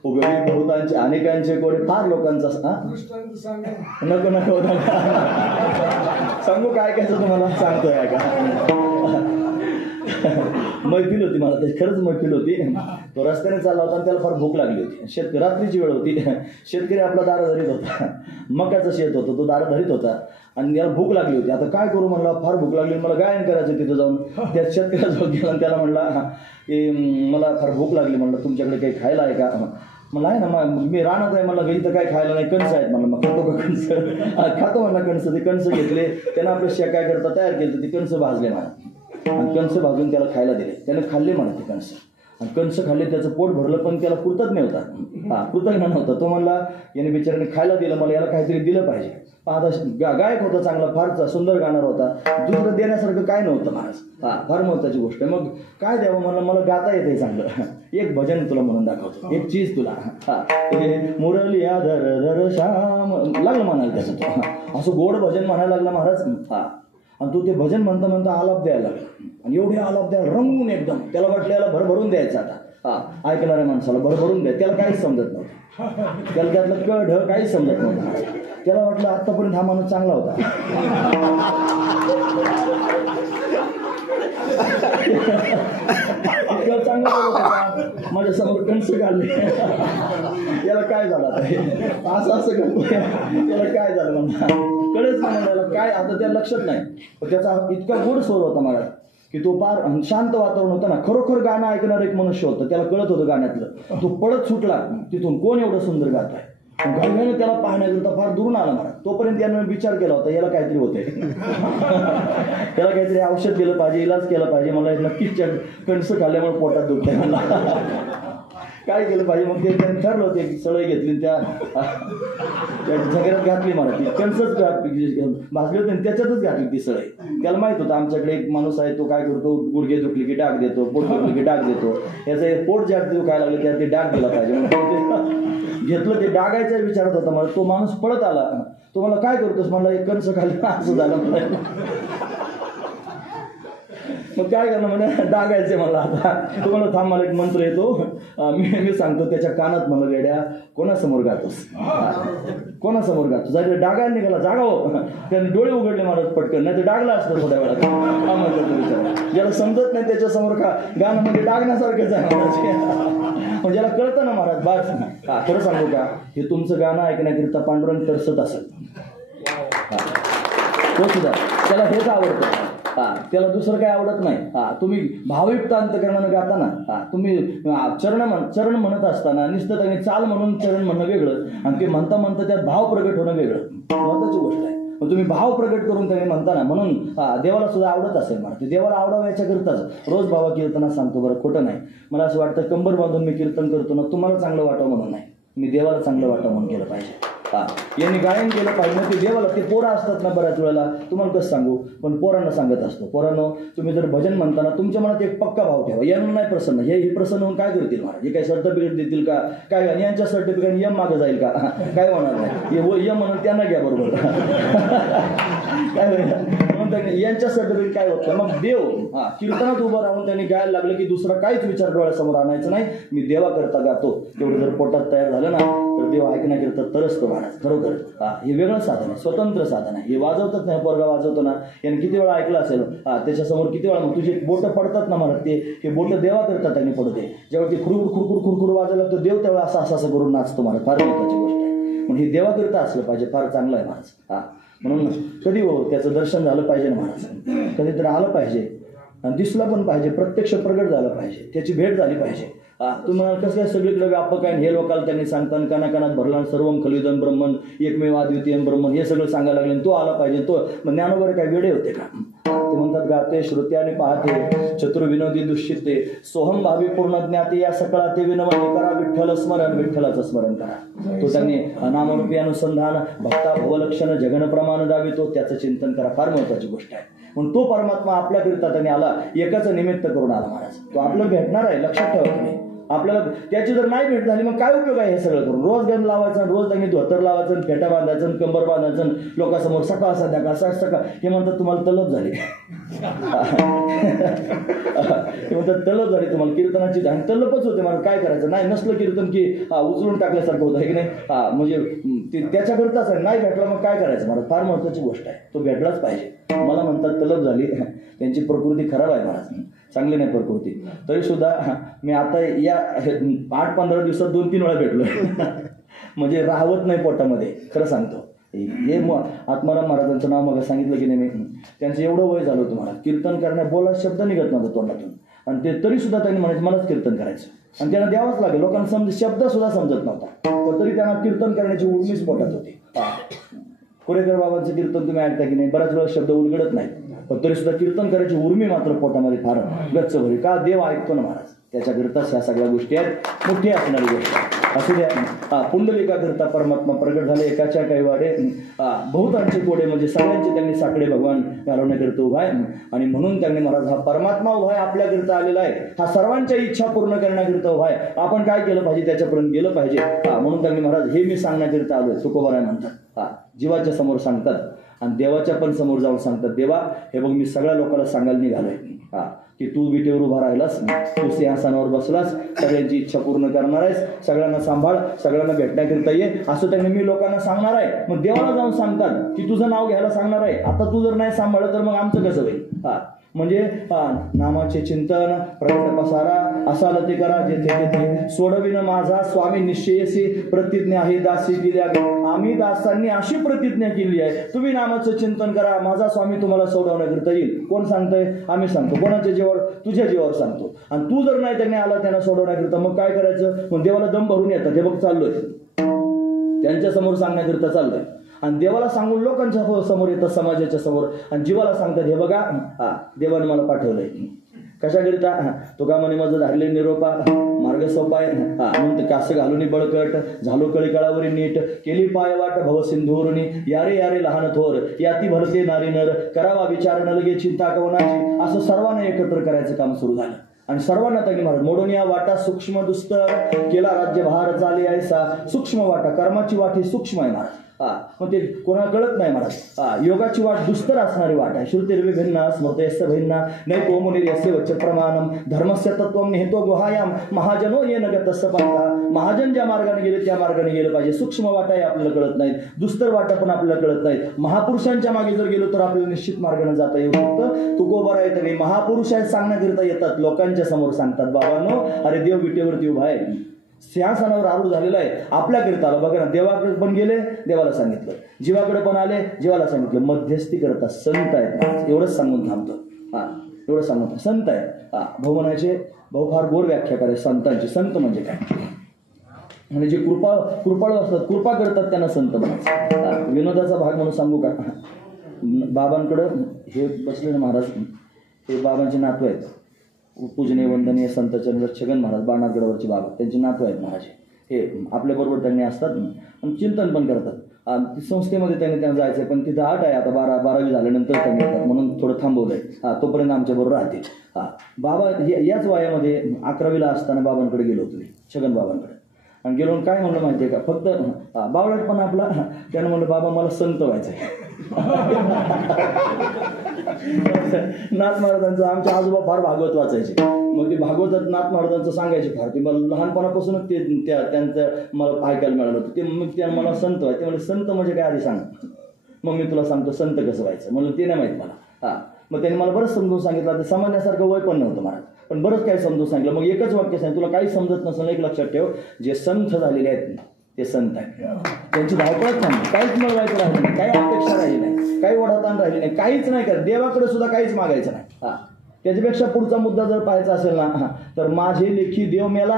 उगवी बहुतांचे अनेकांचे कोडे, फार लोकांचा नको नको सांगू काय कायचं तुम्हाला सांगतोय का. मैफिल होती मला, त्याची खरंच मैफिल होती. तो रस्त्याने चालला होता आणि त्याला फार भूक लागली होती. शेतकरी, रात्रीची वेळ होती, शेतकरी आपला दारा धरीत होता, मक्याचं शेत होतं, तो दारा धरीत होता आणि याला भूक लागली होती. आता काय करू म्हणला, फार भूक लागली, मला गायन करायचं तिथं जाऊन. त्या शेतकऱ्याजवळ गेला आणि त्याला म्हणला की मला फार भूक लागली, म्हणलं तुमच्याकडे काही खायला आहे का. मला आहे ना, मी रानात आहे, मला इथं काय खायला नाही, कणसं आहेत. म्हणलं मग खातो का कणसं. खातो म्हणला कणसं. ते कणसं घेतले त्यानं, आपलं शेक काय करता तयार केलं, ते कणसं भाजले मला आणि कणसं भाजून त्याला खायला दिले. त्यानं खाल्ले म्हणा ते कणसं, आणि कणसं खाल्ले, त्याचं पोट भरलं, पण त्याला कृतज्ञ होता. कृतज्ञ नव्हता तो. म्हणला याने बिचाराने खायला दिलं, मला याला काहीतरी दिलं पाहिजे. आता गायक होता चांगला, फार सुंदर गाणार होता, दुसरं देण्यासारखं काय नव्हतं महाराज. फार महत्वाची गोष्ट आहे. मग काय द्यावं म्हणलं, मला गाता येते चांगलं, एक भजन तुला म्हणून दाखवतो, एक चीज तुला. मुरलिया धर धर श्याम लागलं म्हणाल त्याचं तो. असं गोड भजन म्हणायला लागला महाराज. आणि तो ते भजन म्हणता म्हणता आलाप द्यायला लागला, आणि एवढे आलाप द्यायला रंगून एकदम. त्याला वाटलं याला भरभरून द्यायचं आता. ऐकणाऱ्या माणसाला भरभरून द्या. त्याला काहीच समजत नव्हतं, त्याला त्यातलं कळ काहीच समजत नव्हतं. त्याला वाटलं आतापर्यंत हा माणूस चांगला होता. इतका चांगला होता, माझ्या समोर कणस काढले. याला काय झालं आता, असं करतो, त्याला काय झालं म्हणा, कळेच नाही म्हणाला काय. आता त्या लक्षात नाही, पण त्याचा इतका गोड स्वर होता मला की तो फार शांत वातावरण होतं ना. खरोखर गाणं ऐकणारं एक मनुष्य होतं, त्याला कळत होतं गाण्यातलं. तो पळत सुटला तिथून, कोण एवढं सुंदर गात आहे. घाईघाईने त्याला पाहण्याकरता फार दुरून आला मला. तोपर्यंत यानं विचार केला होता याला काहीतरी होतंय, त्याला काहीतरी औषध दिलं पाहिजे, इलाज केला पाहिजे. मला नक्कीच कणसं खाल्ल्यामुळे पोटात दुखतंय मला, काय केलं पाहिजे. मग ते त्यांनी ठरलं होतं, एक सळई घेतली, त्या झगड्यात घातली मला. ती कणसंच भाजली होती आणि त्याच्यातच घातली ती सळई. त्याला माहित होतं आमच्याकडे एक माणूस आहे, तो काय करतो, गुडघे दुखले की डाग देतो, पोट दुखले की डाग देतो. याचं पोट ज्या काय लागलं त्यात ते डाग दिला पाहिजे. घेतलं, ते डागायचा विचारत होता मला. तो माणूस पळत आला, तो मला काय करतोस म्हणला, एक कणसं खाल्लं. असं झालं मला. मग काय करणार म्हणजे डागायचे मला. आता तुम्हाला थांब, मला एक मंत्र येतो, मी सांगतो त्याच्या कानात. मला रेड्या कोणासमोर गातोस, कोणासमोर गातोस. अरे डागायला निघाला, जागा हो. त्याने डोळे उघडले महाराज पटकन, नाही तर डागला असतं थोड्या वेळात. ज्याला समजत नाही त्याच्यासमोर का गाणं म्हणजे डागण्यासारखंच आहे महाराज. म्हणजे ज्याला कळतं ना महाराज, बास. खरं सांगू का, हे तुमचं गाणं ऐकण्याकरिता पांडुरंग तरसत असेल. तो सुद्धा त्याला हेच आवडतं. त्याला दुसरं काही आवडत नाही. तुम्ही भावयुक्त अंतकरणानं गाताना, तुम्ही चरण म्हणत असताना नुसतं त्यांनी चाल म्हणून चरण म्हणणं वेगळं, आणि ते म्हणता म्हणता त्यात भाव प्रगट होणं वेगळं. महत्वाची गोष्ट आहे. तुम्ही भाव प्रगट करून त्यांनी म्हणताना, म्हणून देवाला सुद्धा आवडत असेल मला. ते देवाला आवडावं याच्याकरताच रोज भावा कीर्तना सांगतो. बरं, खोटं नाही. मला असं वाटतं कंबर बांधून मी कीर्तन करतो ना, तुम्हाला चांगलं वाटावं म्हणून नाही, मी देवाला चांगलं वाटावं म्हणून केलं पाहिजे. यांनी गायन केलं पाहिजे. ते देवाला, ते पोरं असतात ना बऱ्याच वेळेला, तुम्हाला कसं सांगू, पण पोरांना सांगत असतो, पोरांनो तुम्ही जर भजन म्हणताना तुमच्या मनात एक पक्का भाव ठेवा. यांना नाही प्रसन्न, हे प्रसन्न होऊन काय करतील महाराज, हे काही सर्टिफिकेट देतील का काय, यांच्या सर्टिफिकेट यम मागं जाईल का, काय होणार नाही. हे यम म्हणून त्यांना घ्या बरोबर, काय होईल म्हणून यांच्या सर्टिफिकेट काय होतं. मग देव कीर्तनात उभं राहून त्यांनी गायला लागलं की दुसरा काहीच विचार डोळ्यासमोर आणायचं नाही. मी देवाकरता गातो, तेवढं जर पोटात तयार झालं ना तर देव ऐकण्याकरता तरसतो महाराज. खरोखर हे वेगळं साधन आहे, स्वतंत्र साधन आहे. हे वाजवतात नाही, पोरगा वाजवतो ना, याने किती वेळा ऐकलं असेल, त्याच्यासमोर किती वेळा. मग तुझे बोटं पडतात ना महाराज, ते हे बोटं देवा करतात त्यांनी पडते. जेव्हा ते खुरकुर खुरकुर खुरकुर वाजवलं तर देव तेव्हा असं असं करून नाचतो महाराज. फार महत्वाची गोष्ट आहे. म्हणून हे देवाकरता असलं पाहिजे, फार चांगलं आहे महाराज. म्हणून कधी हो त्याचं दर्शन झालं पाहिजे ना महाराज, कधीतरी आलं पाहिजे आणि दिसलं पण पाहिजे, प्रत्यक्ष प्रगट झालं पाहिजे, त्याची भेट झाली पाहिजे. तुम्ही म्हणाल कसं काय सगळीकडे व्यापक आहे हे लोकांना त्यांनी सांगताना कानाकानात भरला सर्वम खलिदन ब्रह्मन एकमेवाद्वितीयम ब्रह्मन हे सगळं सांगायला लागले तो आला पाहिजे तो मग ज्ञानोबर काय वेडे होते का ते म्हणतात गाते श्रुते आणि पाहते चतुर्विनोदी दुष्यिते सोहम भावी पूर्ण ज्ञाते या सकळा ते विनवणी करा विठ्ठल स्मरण विठ्ठलाचं स्मरण करा तो त्यांनी नामरूपी अनुसंधान भक्ता भवलक्षण जगन प्रमाण दावितो त्याचं चिंतन करा फार महत्वाची गोष्ट आहे म्हणून तो परमात्मा आपल्याकरिता त्यांनी आला एकाच निमित्त करून आला महाराज तो आपल्याला भेटणार आहे लक्षात ठेवा तुम्ही आपल्याला त्याची जर नाही भेट झाली मग काय उपयोग आहे हे सगळं करून रोज गण लावायचं रोज त्यांनी धोतर लावायचं फेटा बांधायचं कंबर बांधायचं लोकांसमोर सकाळ संध्याकाळ सकाळ हे म्हणतात तुम्हाला तलब झाली हे म्हणतात तलब झाली तुम्हाला कीर्तनाची तलबच होते मला काय करायचं नाही नसलं कीर्तन की उचलून टाकल्यासारखं होतं हे की नाही म्हणजे त्याच्याकरताच आहे नाही भेटला मग काय करायचं मला फार महत्वाची गोष्ट आहे तो भेटलाच पाहिजे मला म्हणतात तलब झाली त्यांची प्रकृती खराब आहे महाराज चांगली नाही प्रकृती तरी सुद्धा मी आता या 8-15 दिवसात 2-3 वेळा भेटलो म्हणजे राहवत नाही पोटामध्ये खरं सांगतो हे आत्माराम महाराजांचं नाव मग सांगितलं की नाही मी त्यांचं एवढं वय झालं होतं मला कीर्तन करण्या बोला शब्द निघत नव्हतं तोंडातून आणि ते तरी सुद्धा त्यांनी म्हणायचं मलाच कीर्तन करायचं आणि त्यांना द्यावंच लागेल लोकांना शब्द सुद्धा समजत नव्हता पण तरी त्यांना कीर्तन करण्याची उर्मीच पोटात होती कोरेकर बाबांचं कीर्तन तुम्ही ऐकता की नाही बऱ्याच वेळा शब्द उलगडत नाही पण तरी सुद्धा कीर्तन करायची उर्मी मात्र पोटामध्ये फार गच्च भरी का देव ऐकतो ना महाराज त्याच्याकरिताच ह्या सगळ्या गोष्टी आहेत मोठी असणारी गोष्ट असू द्या पुंडलिकाकरिता परमात्मा प्रगट झाले एकाच्या काही वाडे बहुतांचे कोडे म्हणजे सगळ्यांचे त्यांनी साकडे भगवान घालवण्याकरिता उभा आहे आणि म्हणून त्यांनी महाराज हा परमात्मा उभा आहे आपल्याकरिता आलेला आहे हा सर्वांच्या इच्छा पूर्ण करण्याकरिता उभा आहे आपण काय केलं पाहिजे त्याच्यापर्यंत गेलं पाहिजे म्हणून त्यांनी महाराज हे मी सांगण्याकरिता आलोय तुकोबाराय म्हणतात जीवाच्या समोर सांगतात आणि देवाच्या पण समोर जाऊन सांगतात देवा हे बघ मी सगळ्या लोकांना सांगायला निघालोय की तू विटेवर उभा राहिलास तू सिंहासनावर बसलास सगळ्यांची इच्छा पूर्ण करणार आहेस सगळ्यांना सांभाळ सगळ्यांना भेटण्याकरिता ये असं त्यांनी मी लोकांना सांगणार आहे मग देवाला जाऊन सांगतात की तुझं नाव घ्यायला सांगणार आहे आता तू जर नाही सांभाळलं तर मग आमचं कसं होईल म्हणजे नामाचे चिंतन प्रकट पसारा असाल ते करा जेथे तेथे सोडविन माझा स्वामी निश्चयसी प्रतिज्ञा आहे दासी दिल्या आम्ही दासांनी अशी प्रतिज्ञा केली आहे तुम्ही नामाचं चिंतन करा माझा स्वामी तुम्हाला सोडवण्याकरिता येईल कोण सांगतंय आम्ही सांगतो कोणाच्या जीवावर तुझ्या जीवावर सांगतो आणि तू जर नाही त्यांनी आला त्यांना सोडवण्याकरिता मग काय करायचं मग देवाला दम भरून येतात हे बघ चाललोय त्यांच्या समोर सांगण्याकरिता चाललोय आणि देवाला सांगून लोकांच्या समोर येतात समाजाच्या समोर आणि जीवाला सांगतात हे बघा देवाने मला पाठवलंय कशाकरिता तो का म्हणे माझं धारले निरोपा मार्ग सोपाय म्हणून कास घालून बळकट झालो कळीकळावरी नीट केली पाय वाट भव सिंधुरुनी यारे यारे लहान थोर याती भरते नारी नर करावा विचार न लगे चिंता कवनाची असं सर्वांना एकत्र करायचं काम सुरू झालं आणि सर्वांना त्यांनी महाराज मोडून या वाटा सूक्ष्म दुस्तर केला राज्यभार चाले ऐसा सूक्ष्म वाटा कर्माची वाट ही सूक्ष्म आहे महाराज मग ते कोणाला कळत नाही महाराज योगाची वाट दुस्तर असणारी वाट आहे श्रुतिर्वी भिन्ना स्मृतयस्य भिन्ना नैको मुनिर्यस्य वच्च प्रमाणम धर्मस्य तत्वम निहितो गुहायाम महाजनो येन गतस्य पाता महाजन ज्या मार्गाने गेले त्या मार्गाने गेलं पाहिजे सूक्ष्म वाटा आहे आपल्याला कळत नाहीत दुस्तर वाटा पण आपल्याला कळत नाहीत महापुरुषांच्या मागे जर गेलो तर आपल्याला निश्चित मार्गाने जाता येऊ शकतं तुकोबारा येत नाही महापुरुष आहेत सांगण्याकरिता येतात लोकांच्या समोर सांगतात बाबांनो अरे देव विटेवरती उभा आहे सिंहासनावर आरूढ झालेला आहे आपल्याकरिता आला बघा ना देवाकडे पण गेले देवाला सांगितलं जीवाकडे पण आले जीवाला सांगितलं मध्यस्थी करता संत आहेत एवढंच सांगून थांबतो एवढं सांगतो संत आहे भाऊ म्हणायचे भाऊ फार गोड व्याख्या करे संतांची संत म्हणजे काय म्हणजे जे कृपाळू असतात कृपा करतात त्यांना संत म्हणायचं विनोदाचा भाग म्हणून सांगू का बाबांकडं हे बसले ना महाराज हे बाबांचे नातू आहेत पूजनीय वंदनीय संत चंद्र छगन महाराज बाणागडावरचे बाबा त्यांचे नातू आहेत महाराज हे आपल्याबरोबर त्यांनी असतात आणि चिंतन पण करतात संस्थेमध्ये त्यांना जायचं पण तिथं 8 आहे आता 12वी झाल्यानंतर त्यांनी येतात म्हणून थोडं थांबवलंय तोपर्यंत आमच्याबरोबर राहतील बाबा याच वयामध्ये 11वीला असताना बाबांकडे गेलो होतो छगन बाबांकडे आणि गेलो काय म्हणलं माहिती आहे का फक्त बावळट पण आपला त्यानं म्हणलं बाबा मला संत व्हायचं आहे नाथ महाराजांचं आमच्या आजोबा फार भागवत वाचायचे मग ते भागवतात नाथ महाराजांचं सांगायचे फार ते मला लहानपणापासूनच ते त्यांचं मला ऐकायला मिळालं होतं ते मग त्या मला संत व्हायचे म्हणजे संत म्हणजे काय आधी सांग मग मी तुला सांगतो संत कसं व्हायचं म्हणलं ते नाही माहित मला मग त्यांनी मला बरंच समजून सांगितलं ते समजण्यासारखं वय पण नव्हतं महाराज पण बरंच काही समजून सांगितलं मग एकच वाक्य सांगितलं तुला काही समजत नसेल एक लक्षात ठेव जे संत झालेले आहेत ते संत आहेत त्यांची धावपळच नाही काहीच मिळवायचं राहिलं नाही काही अपेक्षा राहिली नाही काही ओढाताण राहिली नाही काहीच नाही करत देवाकडे सुद्धा काहीच मागायचं नाही त्याच्यापेक्षा पुढचा मुद्दा जर पाहायचा असेल ना तर माझे लेखी देव मेला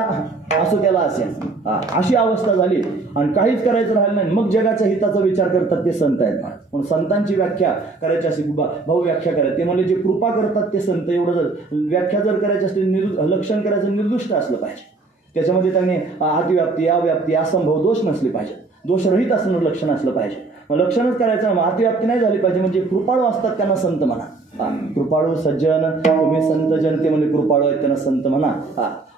असं त्याला असेल. अशी अवस्था झाली आणि काहीच करायचं राहिलं नाही. मग जगाच्या हिताचा विचार करतात ते संत आहेत. पण संतांची व्याख्या करायची असेल, भाऊ व्याख्या करायची ते म्हणजे जे कृपा करतात ते संत. एवढं जर व्याख्या जर करायची असतील, लक्षण करायचं निर्दिष्ट असलं पाहिजे. त्याच्यामध्ये त्यांनी अतिव्याप्ती, अव्याप्ती, असंभव, दोष नसले पाहिजे. दोषरहित असणं लक्षण असलं पाहिजे. मग लक्षणच करायचं, मग अतिव्याप्ती नाही झाली पाहिजे. म्हणजे कृपाळू असतात त्यांना संत म्हणा. कृपाळू सज्जन, तुम्ही संत जनते म्हणजे कृपाळू आहेत त्यांना संत म्हणा.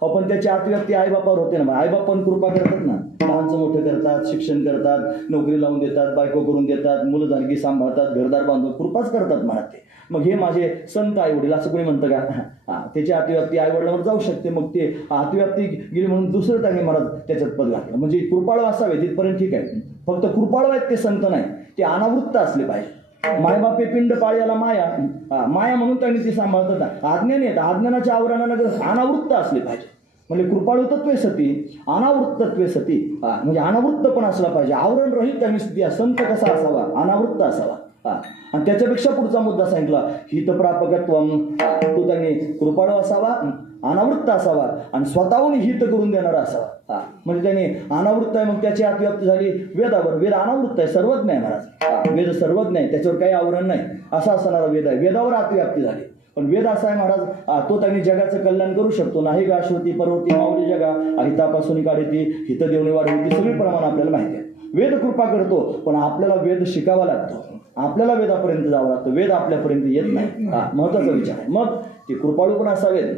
पण त्याची अतिव्याप्ती आईबापावर होते ना. आईबाप पण कृपा करतात ना. लहानचं मोठं करतात, शिक्षण करतात, नोकरी लावून देतात, बायको करून देतात, मुलं झालगी सांभाळतात, घरदार बांधून कृपाच करतात म्हणा ते. मग हे माझे संत आई वडील असं कोणी म्हणतं का? त्याची अतिव्याप्ती आई वडिलांवर जाऊ शकते. मग ते अतिव्याप्ती गेली म्हणून दुसरं त्यांनी मला त्याच्यात पद घातलं. म्हणजे कृपाळू असावे तिथपर्यंत ठीक आहे. फक्त कृपाळू आहेत ते संत नाही, ते अनावृत्त असले पाहिजे. मायबापे पिंड पाळ्याला माया, माया म्हणून त्यांनी ती सांभाळतात. आज्ञाने येतात, आज्ञानाच्या आवरणानं अनावृत्त असले पाहिजे. म्हणजे कृपाळू तत्वे सती, अनावृत्त तत्वे सती. म्हणजे अनावृत्त पण असला पाहिजे, आवरण रहित त्यांनी स्थिती. संत कसा असावा? अनावृत्त असावा. आणि त्याच्यापेक्षा पुढचा मुद्दा सांगितला, हितप्रापकत्वम. तो त्यांनी कृपाळू असावा, अनावृत्त असावा आणि स्वतःहून हित करून देणारा असावा. म्हणजे त्यांनी अनावृत्त आहे, मग त्याची अतिव्याप्ती झाली वेदावर. वेद अनावृत्त आहे, सर्वज्ञ आहे महाराज. वेद सर्वज्ञ आहे, त्याच्यावर काही आवरण नाही असा असणारा वेद आहे. वेदावर अतिव्याप्ती झाली. पण वेद असा आहे महाराज, तो त्यांनी जगाचं कल्याण करू शकतो. नाही गा श्रुती पर्वती माऊली जगा, हितापासून काढती, हित देवणी वाढवती, सगळी प्रमाण आपल्याला माहिती आहे. वेद कृपा करतो, पण आपल्याला वेद शिकावा लागतो. आपल्याला वेदापर्यंत जावं लागतं. वेद आपल्यापर्यंत येत नाही. महत्वाचा विचार आहे. मग ते कृपाळू पण असावेत,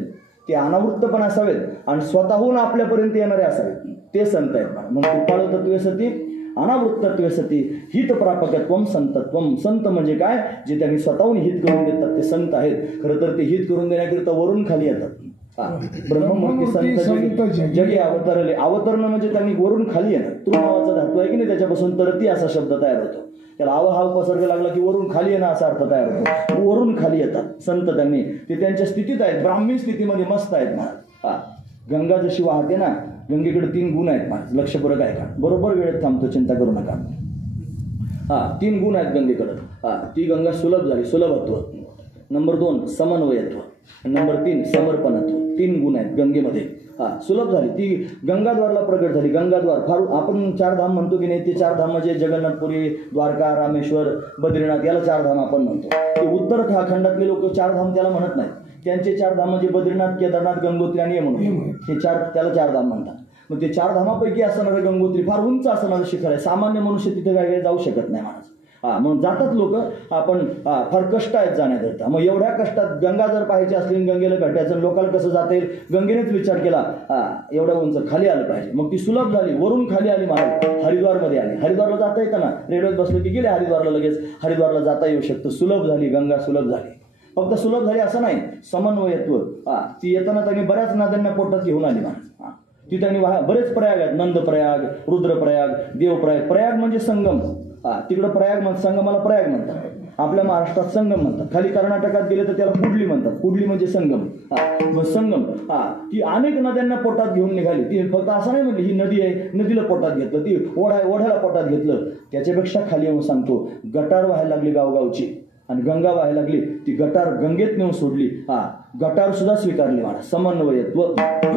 ते अनावृत्त पण असावेत आणि स्वतःहून आपल्यापर्यंत येणारे असावेत. ते संत आहेत. मग कृपाळू तत्वे सती, अनावृत्त तत्वे सती, हित प्रापकत्वम संतत्वम. संत म्हणजे काय? जे त्यांनी स्वतःहून हित करून देतात ते संत आहेत. खरं तर ते हित करून देण्याकरिता वरून खाली येतात. ब्रह्ममूर्ती संत जगी अवतरले. अवतरणं म्हणजे त्यांनी वरून खाली येणं. तृ नावाचा धातू आहे की नाही, त्याच्यापासून तरती असा शब्द तयार होतो. त्याला आवहाव उपसर्ग लागला की वरून खाली येणं असा अर्थ तयार होतो. वरून खाली येतात संत. त्यांनी ते त्यांच्या स्थितीत आहेत, ब्राह्मी स्थितीमध्ये मस्त आहेत महाराज. गंगा जशी वाहते ना, गंगेकडे 3 गुण आहेत महाराज. लक्षपूर्वक आहे का? बरोबर वेळेत थांबतो, चिंता करू नका. 3 गुण आहेत गंगेकडं. ती गंगा सुलभ झाली, सुलभत्व. नंबर 2 समन्वयत्व. नंबर 3 समर्पणत्व. 3 गुण आहेत गंगेमध्ये. सुलभ झाली ती, गंगाद्वारला प्रगट झाली. गंगाद्वार फार आपण 4 धाम म्हणतो की नाही, ते 4 धाम म्हणजे जगन्नाथपुरी, द्वारका, रामेश्वर, बद्रीनाथ, याला 4 धाम आपण म्हणतो. ते उत्तर खंडातले लोक 4 धाम त्याला म्हणत नाहीत. त्यांचे 4 धाम म्हणजे बद्रीनाथ, केदारनाथ, गंगोत्री आणि यमुनोत्री. हे 4 त्याला 4 धाम म्हणतात. मग ते 4 धामापैकी असणारं गंगोत्री फार उंच असणारं शिखर आहे. सामान्य मनुष्य तिथे काय जाऊ शकत नाही महाराज. म्हणून जातात लोक. आपण फार कष्ट आहेत जाण्याकरता. मग एवढ्या कष्टात गंगा जर पाहायची असली, गंगेला भेटायचं, लोकांना कसं जाता येईल? गंगेनेच विचार केला, एवढ्या उंच खाली आलं पाहिजे. मग ती सुलभ झाली, वरून खाली आली महाराज. हरिद्वारमध्ये आली. हरिद्वारला जाता येतं ना, रेल्वेत बसलं की गेले हरिद्वारला, लगेच हरिद्वारला जाता येऊ शकतं. सुलभ झाली गंगा, सुलभ झाली. फक्त सुलभ झाली असं नाही, समन्वयत्व. ती येताना त्यांनी बऱ्याच नद्यांना पोटात घेऊन आली महाराज. ती त्यांनी बरेच प्रयाग आहेत. नंदप्रयाग, रुद्रप्रयाग, देवप्रयाग. प्रयाग म्हणजे संगम. तिकडं प्रयाग म्हणतात, संगमाला प्रयाग म्हणतात. आपल्या महाराष्ट्रात संगम म्हणतात. खाली कर्नाटकात गेले तर त्याला कुडली म्हणतात. कुडली म्हणजे संगम. मग संगम ती अनेक नद्यांना पोटात घेऊन निघाली. ती फक्त असं नाही म्हणजे ही नदी आहे, नदीला पोटात घेतलं, ती ओढ्याला पोटात घेतलं. त्याच्यापेक्षा खाली येऊन सांगतो, गटार व्हायला लागली गावगावची आणि गंगा व्हायला लागली. ती गटार गंगेत नेऊन सोडली. गटार सुद्धा स्वीकारली मला. समन्वयत्व,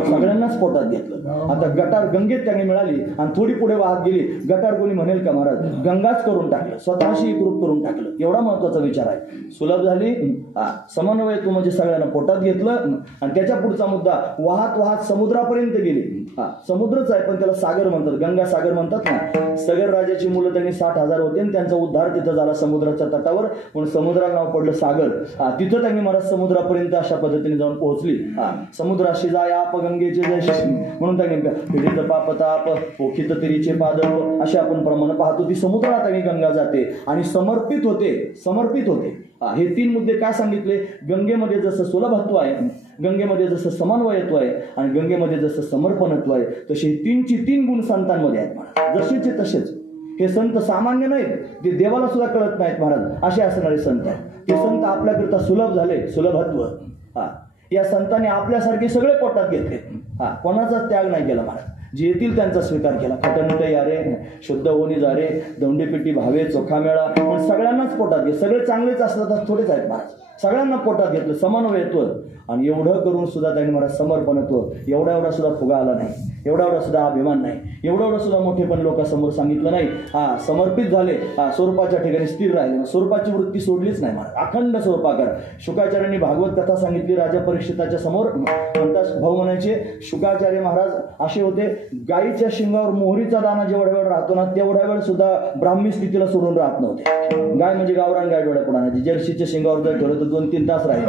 सगळ्यांनाच पोटात घेतलं. आता गटार गंगेत त्यांनी मिळाली आणि थोडी पुढे वाहत गेली. गटार कोणी म्हणेल का महाराज? गंगाच करून टाकलं, स्वतःशी एकरूप करून टाकलं. एवढा महत्वाचा विचार आहे. सुलभ झाली, समन्वयत्व म्हणजे सगळ्यांना पोटात घेतलं. आणि त्याच्या पुढचा मुद्दा, वाहत वाहत समुद्रापर्यंत गेली. समुद्रच आहे पण त्याला सागर म्हणतात, गंगा सागर म्हणतात ना. सगर राजाची मुलं त्यांनी 60,000 होते आणि त्यांचा उद्धार तिथं झाला समुद्राच्या तटावर. म्हणून समुद्राला नाव पडलं सागर. तिथं त्यांनी महाराज समुद्रापर्यंत अशा पद्धतीने जाऊन पोहोचली. समुद्राशी जाय आप गंगेचे जय, म्हणून त्यांनी पीडित पाप ताप पोखित तिरीचे पादप असे आपण प्रमाण पाहतो. ती समुद्राला त्यांनी गंगा जाते आणि समर्पित होते. समर्पित होते. हे 3 मुद्दे काय सांगितले? गंगेमध्ये जसं सुलभत्व आहे, गंगेमध्ये जसं समन्वयत्व आहे आणि गंगेमध्ये जसं समर्पणत्व आहे, तसे 3 गुण संतांमध्ये आहेत. जसेचे तसेच. हे संत सामान्य नाहीत, ते देवाला सुद्धा कळत नाहीत महाराज. असे असणारे संत आहेत. ते संत आपल्याकरता सुलभ झाले. सुलभत्व. या संतांनी आपल्यासारखे सगळे पोटात घेतले. कोणाचाच त्याग नाही केला महाराज. जे येतील त्यांचा स्वीकार केला. खटनट यारे, शुद्ध होणी जारे, दौंडीपिटी भावे, चोखा मेळा. पण सगळ्यांनाच पोटात घे. सगळे चांगलेच असतात थोडेच आहेत महाराज. सगळ्यांना पोटात घेतलं, समन्वयत्व. आणि एवढं करून सुद्धा त्यांनी मला समर्पणत्व, एवढा सुद्धा फुगा आला नाही, एवढा सुद्धा अभिमान नाही, एवढा सुद्धा मोठेपण लोकांसमोर सांगितलं नाही. समर्पित झाले, स्वरूपाच्या ठिकाणी स्थिर राहिले, स्वरूपाची वृत्ती सोडलीच नाही. मला अखंड स्वरूपाकार. शुकाचार्यांनी भागवत कथा सांगितली राजा परीक्षिताच्या समोर. म्हणतात भाऊ म्हणायचे, शुकाचार्य महाराज असे होते, गायीच्या शिंगावर मोहरीचा दाना जेवढ्या वेळ राहतो ना तेवढ्या वेळ सुद्धा ब्राह्मी स्थितीला सोडून राहत नव्हते. गाय म्हणजे गावरान गाय डोळ्या पुढाण्याची, जर्सीच्या शिंगावर जर ठेवलं तर 2-3 तास राहील.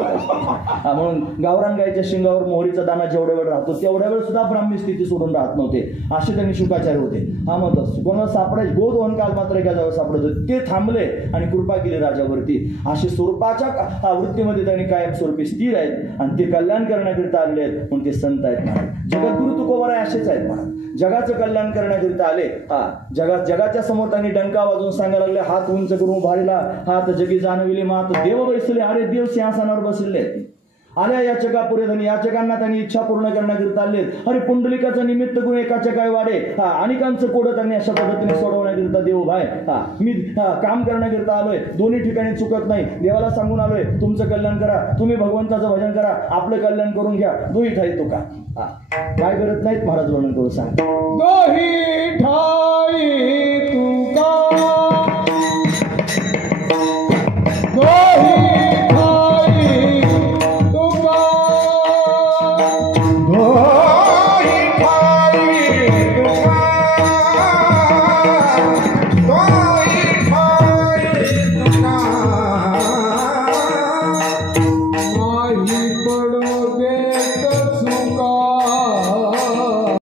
म्हणून गावरान गायच्या शिंगावर मोहरीचा दाना जेवढ्या वेळ राहतो तेवढ्या वेळ सुद्धा ब्राह्मी स्थिती सोडून राहत नव्हते. असे त्यांनी शुकाचार्य होते. म्हणतात कोणाला सापडायचे गोद होऊन काल मात्र एका जागा सापडत होते, ते थांबले आणि कृपा केली राजावरती. अशी स्वरूपाच्या वृत्तीमध्ये त्यांनी कायम स्वरूपी स्थिर आहेत आणि ते कल्याण करण्याकरिता आलेले आहेत. म्हणून ते संत आहेत म्हणा. जगद्गुरु तुकोबाराय असेच आहेत म्हणा. जगाचं कल्याण करण्याकरिता आले. जगाच्या समोर त्यांनी डंका वाजवून सांगायला लागले, हात उंच करून उभारला, हात जगी जाणविले मात देव बैसले, अरे देव सिंहासनावर बसले आल्या याचका पुरे धनी. याचकांना त्यांनी इच्छा पूर्ण करण्याकरिता आले. अरे पुंडलिकाचं निमित्त करून एकाच्या काय वाढे, अनेकांचं कोडं त्यांनी अशा पद्धतीने सोडवण्याकरिता देव भाय मी काम करण्याकरिता आलोय, दोन्ही ठिकाणी चुकत नाही. देवाला सांगून आलोय तुमचं कल्याण करा, तुम्ही भगवंताचं भजन करा, आपलं कल्याण करून घ्या, दोही ठाई तुका. काय करत नाहीत महाराज वर्णन करून सांग. दोही